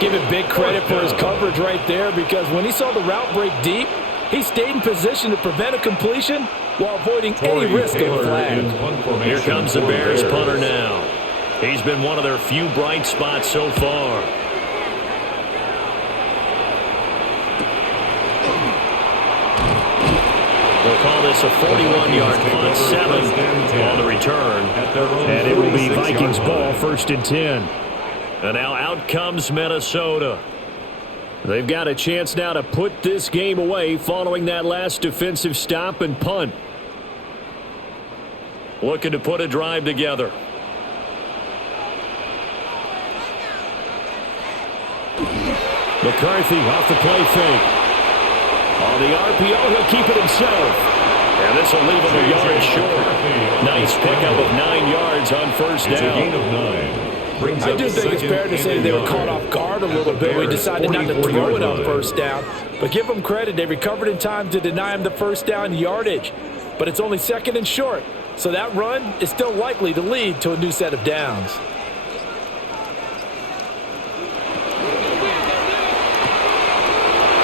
Give him big credit for his coverage right there, because when he saw the route break deep, he stayed in position to prevent a completion while avoiding any risk of a flag. Here comes the Bears punter now. He's been one of their few bright spots so far. They'll call this a 41-yard punt, 7 on the return. And it will be Vikings ball, 1st and 10. And now out comes Minnesota. They've got a chance now to put this game away following that last defensive stop and punt. Looking to put a drive together. McCarthy off the play fake. On the RPO, he'll keep it himself. And this will leave him a yard short. Nice pickup of 9 yards on first down. I do think it's fair to say they were caught off guard a little bit. We decided not to throw it on first down. But give them credit. They recovered in time to deny him the first down yardage. But it's only 2nd and short. So that run is still likely to lead to a new set of downs.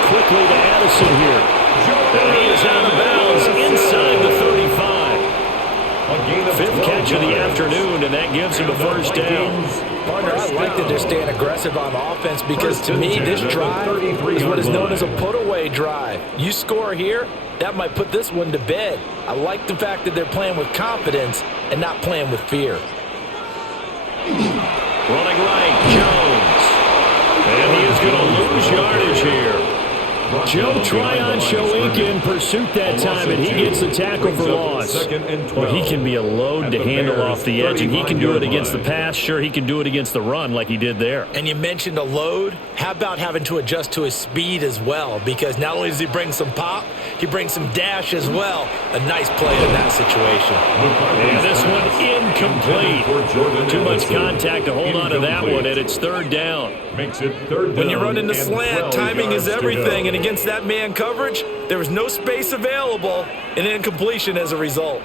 Quickly to Addison here. And he is out of bounds inside the 35. 5th catch of the afternoon, and that gives him a first down. Partner, I like that they're staying aggressive on offense, because to me, this drive is what is known as a put-away drive. You score here, that might put this one to bed. I like the fact that they're playing with confidence and not playing with fear. Running right, Jones. And he is going to lose yardage here. Joe Tryon in pursuit that time, and he gets the tackle for loss. Well, he can be a load to handle off the edge, and he can do it against the pass. Sure, he can do it against the run like he did there. And you mentioned a load. How about having to adjust to his speed as well? Because not only does he bring some pop, he brings some dash as well. A nice play in that situation. And this one incomplete. Too much contact to hold on to that one, and it's third down. Makes it third down. When you run in the slant, timing is everything. And against that man coverage, there was no space available, and incompletion as a result.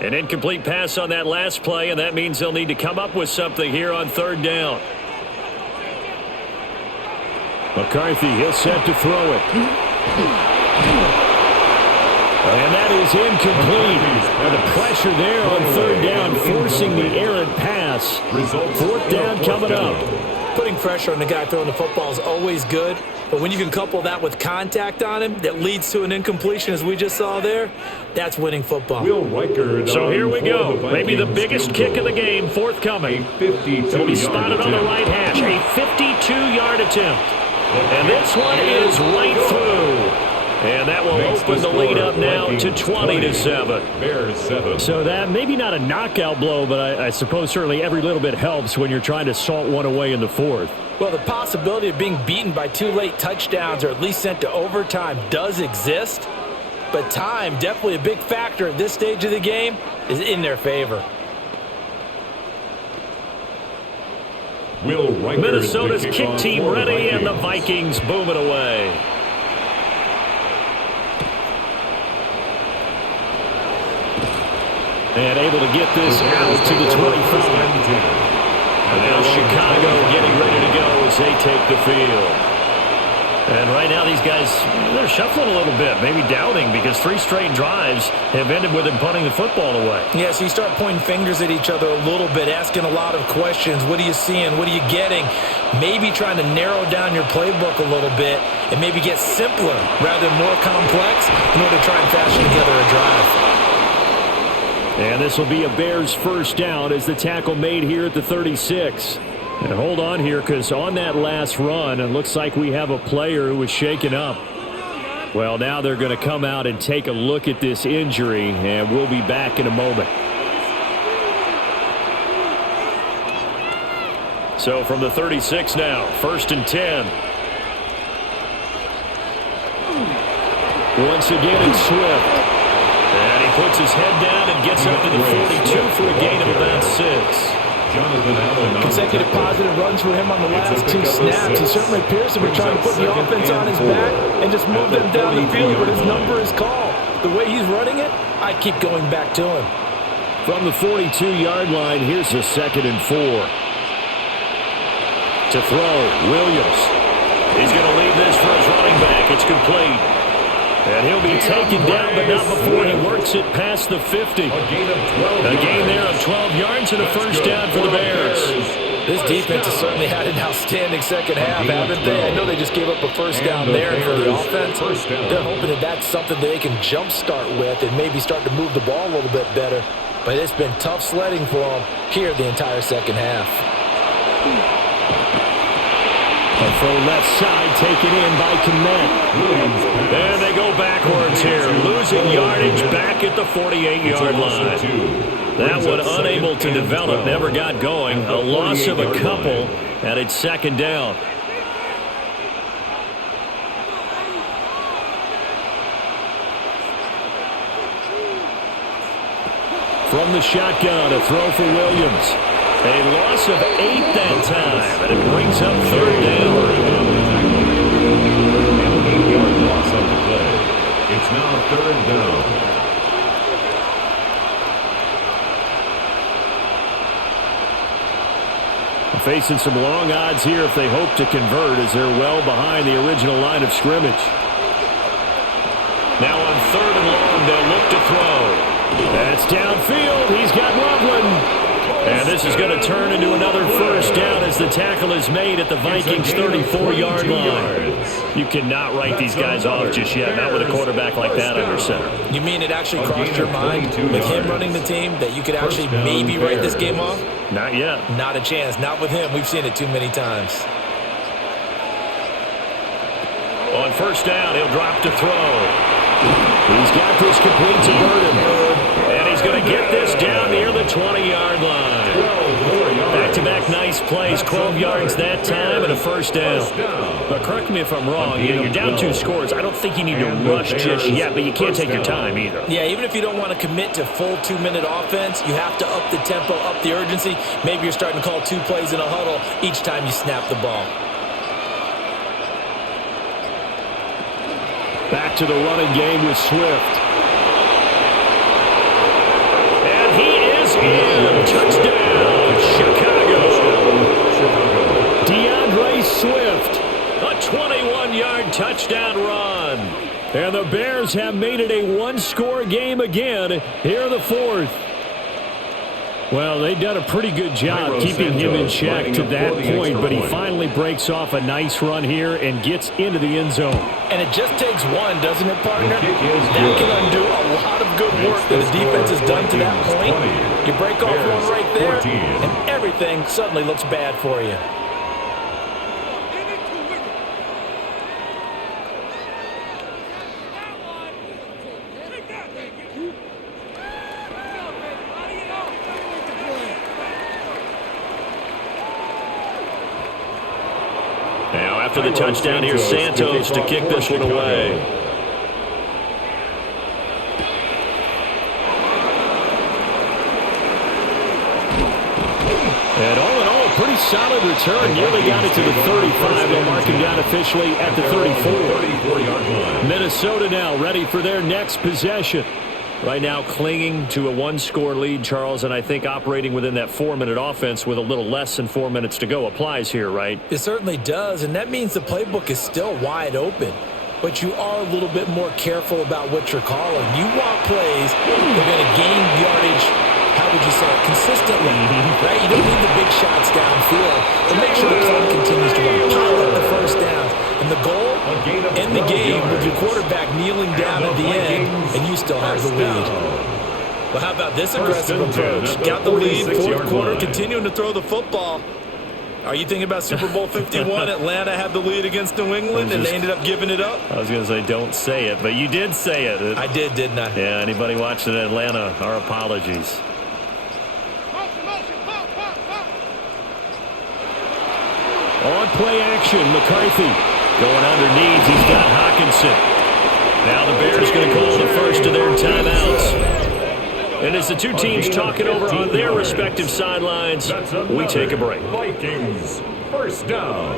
An incomplete pass on that last play, and that means they'll need to come up with something here on third down. McCarthy, he'll set to throw it. And that is incomplete. And the pressure there on third down, forcing the errant pass. Fourth down coming up. Putting pressure on the guy throwing the football is always good, but when you can couple that with contact on him that leads to an incompletion, as we just saw there, that's winning football. So here we go. Maybe the biggest kick of the game forthcoming. It'll be spotted on the right hash. A 52-yard attempt. And this one is right through. And that will open the lead up now to 20-7. So that maybe not a knockout blow, but I suppose certainly every little bit helps when you're trying to salt one away in the fourth. Well, the possibility of being beaten by 2 late touchdowns or at least sent to overtime does exist, but time, definitely a big factor at this stage of the game, is in their favor. Minnesota's kick team ready, and the Vikings boom it away. And able to get this out to the 25. And now Chicago getting ready to go as they take the field. And right now these guys, they're shuffling a little bit, maybe doubting, because 3 straight drives have ended with them punting the football away. Yeah, so you start pointing fingers at each other a little bit, asking a lot of questions. What are you seeing? What are you getting? Maybe trying to narrow down your playbook a little bit and maybe get simpler rather than more complex in order to try and fashion together a drive. And this will be a Bears first down as the tackle made here at the 36. And hold on here, because on that last run, it looks like we have a player who was shaken up. Well, now they're going to come out and take a look at this injury, and we'll be back in a moment. So from the 36 now, 1st and 10. Once again, it's Swift. And he puts his head down and gets up to the 42 for a gain of about 6. Consecutive positive runs for him on the last 2 snaps. He certainly appears to be trying to put the offense on his back and just move them down the field, but his number is called. The way he's running it, I keep going back to him. From the 42-yard line, here's a 2nd and 4. To throw, Williams. He's going to leave this for his running back. It's complete. And he'll be taken down, but not before he works it past the 50. A gain there of 12 yards and a first down for the Bears. This defense has certainly had an outstanding second half, haven't they? I know they just gave up a first down there for the offense. They're hoping that that's something they can jumpstart with and maybe start to move the ball a little bit better. But it's been tough sledding for them here the entire second half. From left side, taken in by Kmet. And they go backwards here, losing yardage back at the 48-yard line. That one unable to develop, never got going. A loss of a couple, and it's 2nd down. From the shotgun, a throw for Williams. A loss of 8 that time, and it brings up 3rd down. And an 8-yard loss on the play. It's now 3rd down. Facing some long odds here if they hope to convert, as they're well behind the original line of scrimmage. Now on 3rd and long, they'll look to throw. That's downfield. He's got Loveland. And this is going to turn into another first down as the tackle is made at the Vikings' 34-yard line. You cannot write these guys off just yet, not with a quarterback like that under center. You mean it actually crossed your mind with him running the team that you could actually maybe write this game off? Not yet. Not a chance. Not with him. We've seen it too many times. first down. He'll drop to throw. He's got this complete to Burden. And he's going to get this down near the 20-yard line. Back-to-back nice plays, 12 yards that time and a first down. But correct me if I'm wrong, you're down 2 scores. I don't think you need to rush just yet, but you can't take your time either. Yeah, even if you don't want to commit to full 2-minute offense, you have to up the tempo, up the urgency. Maybe you're starting to call 2 plays in a huddle each time you snap the ball. Back to the running game with Swift. And he is in. Touchdown, Chicago. DeAndre Swift. A 21-yard touchdown run. And the Bears have made it a 1-score game again here in the 4th. Well, they've done a pretty good job keeping him in check to that point, but he finally breaks off a nice run here and gets into the end zone. And it just takes one, doesn't it, partner? That can undo a lot of good work that the defense has done to that point. You break off one right there, and everything suddenly looks bad for you. Now after the touchdown, here's Santos to kick this one away. And all in all, a pretty solid return. Nearly got it to the 35. They'll mark him down officially at the 34. Minnesota now ready for their next possession. Right now clinging to a 1-score lead, Charles, and I think operating within that 4-minute offense with a little less than 4 minutes to go applies here, right? It certainly does, and that means the playbook is still wide open. But you are a little bit more careful about what you're calling. You want plays that are going to gain yardage, how would you say it, consistently, right? You don't need the big shots downfield, but make sure the clock continues to run. Pile up the first downs. And the goal, end the game with your quarterback kneeling down at the end, and you still have the lead. Well, how about this aggressive approach? Got the lead, 4th quarter, continuing to throw the football. Are you thinking about Super Bowl 51? Atlanta had the lead against New England, and they ended up giving it up? I was going to say don't say it, but you did say it. I did, didn't I? Yeah, anybody watching Atlanta, our apologies. On play action, McCarthy. Going underneath, he's got Hockenson. Now the Bears going to call the first of their timeouts. And as the two teams talk it over on their respective sidelines, we take a break. Vikings, first down.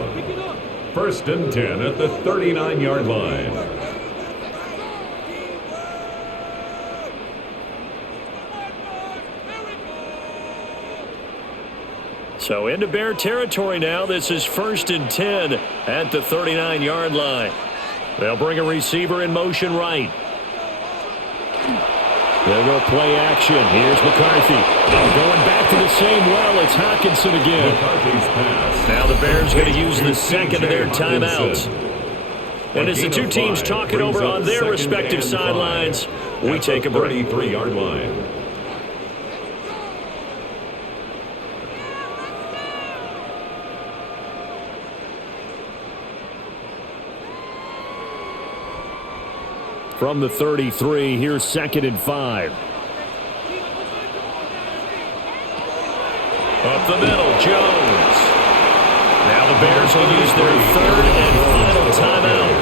1st and 10 at the 39-yard line. So into Bear territory now. This is 1st and 10 at the 39-yard line. They'll bring a receiver in motion right. They'll go play action. Here's McCarthy. Going back to the same well. It's Hockenson again. Now the Bears going to use the second of their timeouts. And as the two teams talk it over on their respective sidelines, we take a break. 33-yard line. From the 33, here's 2nd and 5. Up the middle, Jones. Now the Bears will use their 3rd and final timeout.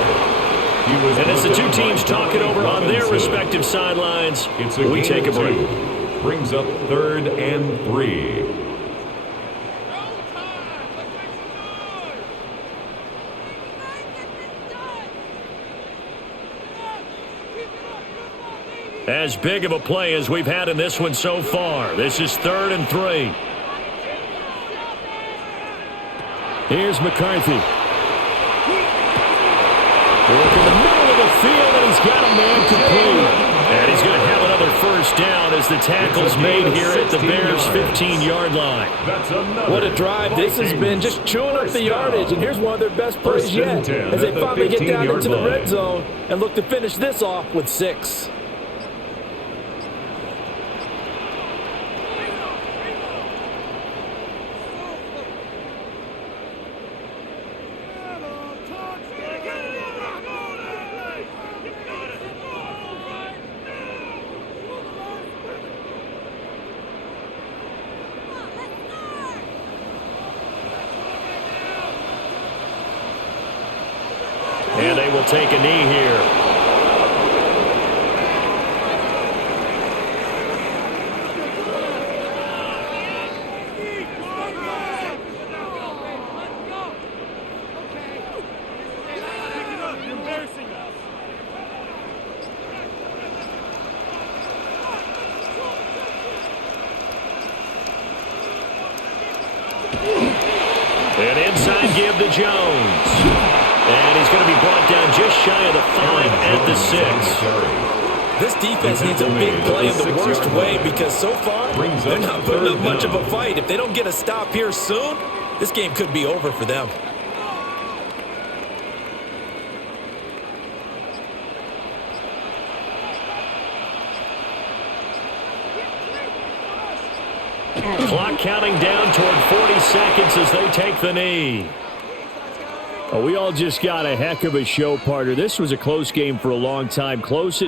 And as the two teams talk it over on their respective sidelines, we take a break. Brings up 3rd and 3. As big of a play as we've had in this one so far. This is 3rd and 3. Here's McCarthy. Look in the middle of the field, and he's got a man complete. And he's going to have another first down as the tackle's made here at the Bears' 15-yard line. What a drive this has been, just chewing up the yardage. And here's one of their best plays yet as they finally get down into the red zone and look to finish this off with 6. take a knee here. An inside give to Jones. And he's going to be brought down just shy of the 5 at the 6. This defense needs a big play in the worst way because so far, they're not putting up much of a fight. If they don't get a stop here soon, this game could be over for them. Clock counting down toward 40 seconds as they take the knee. Oh, we all just got a heck of a show, partner. This was a close game for a long time. Close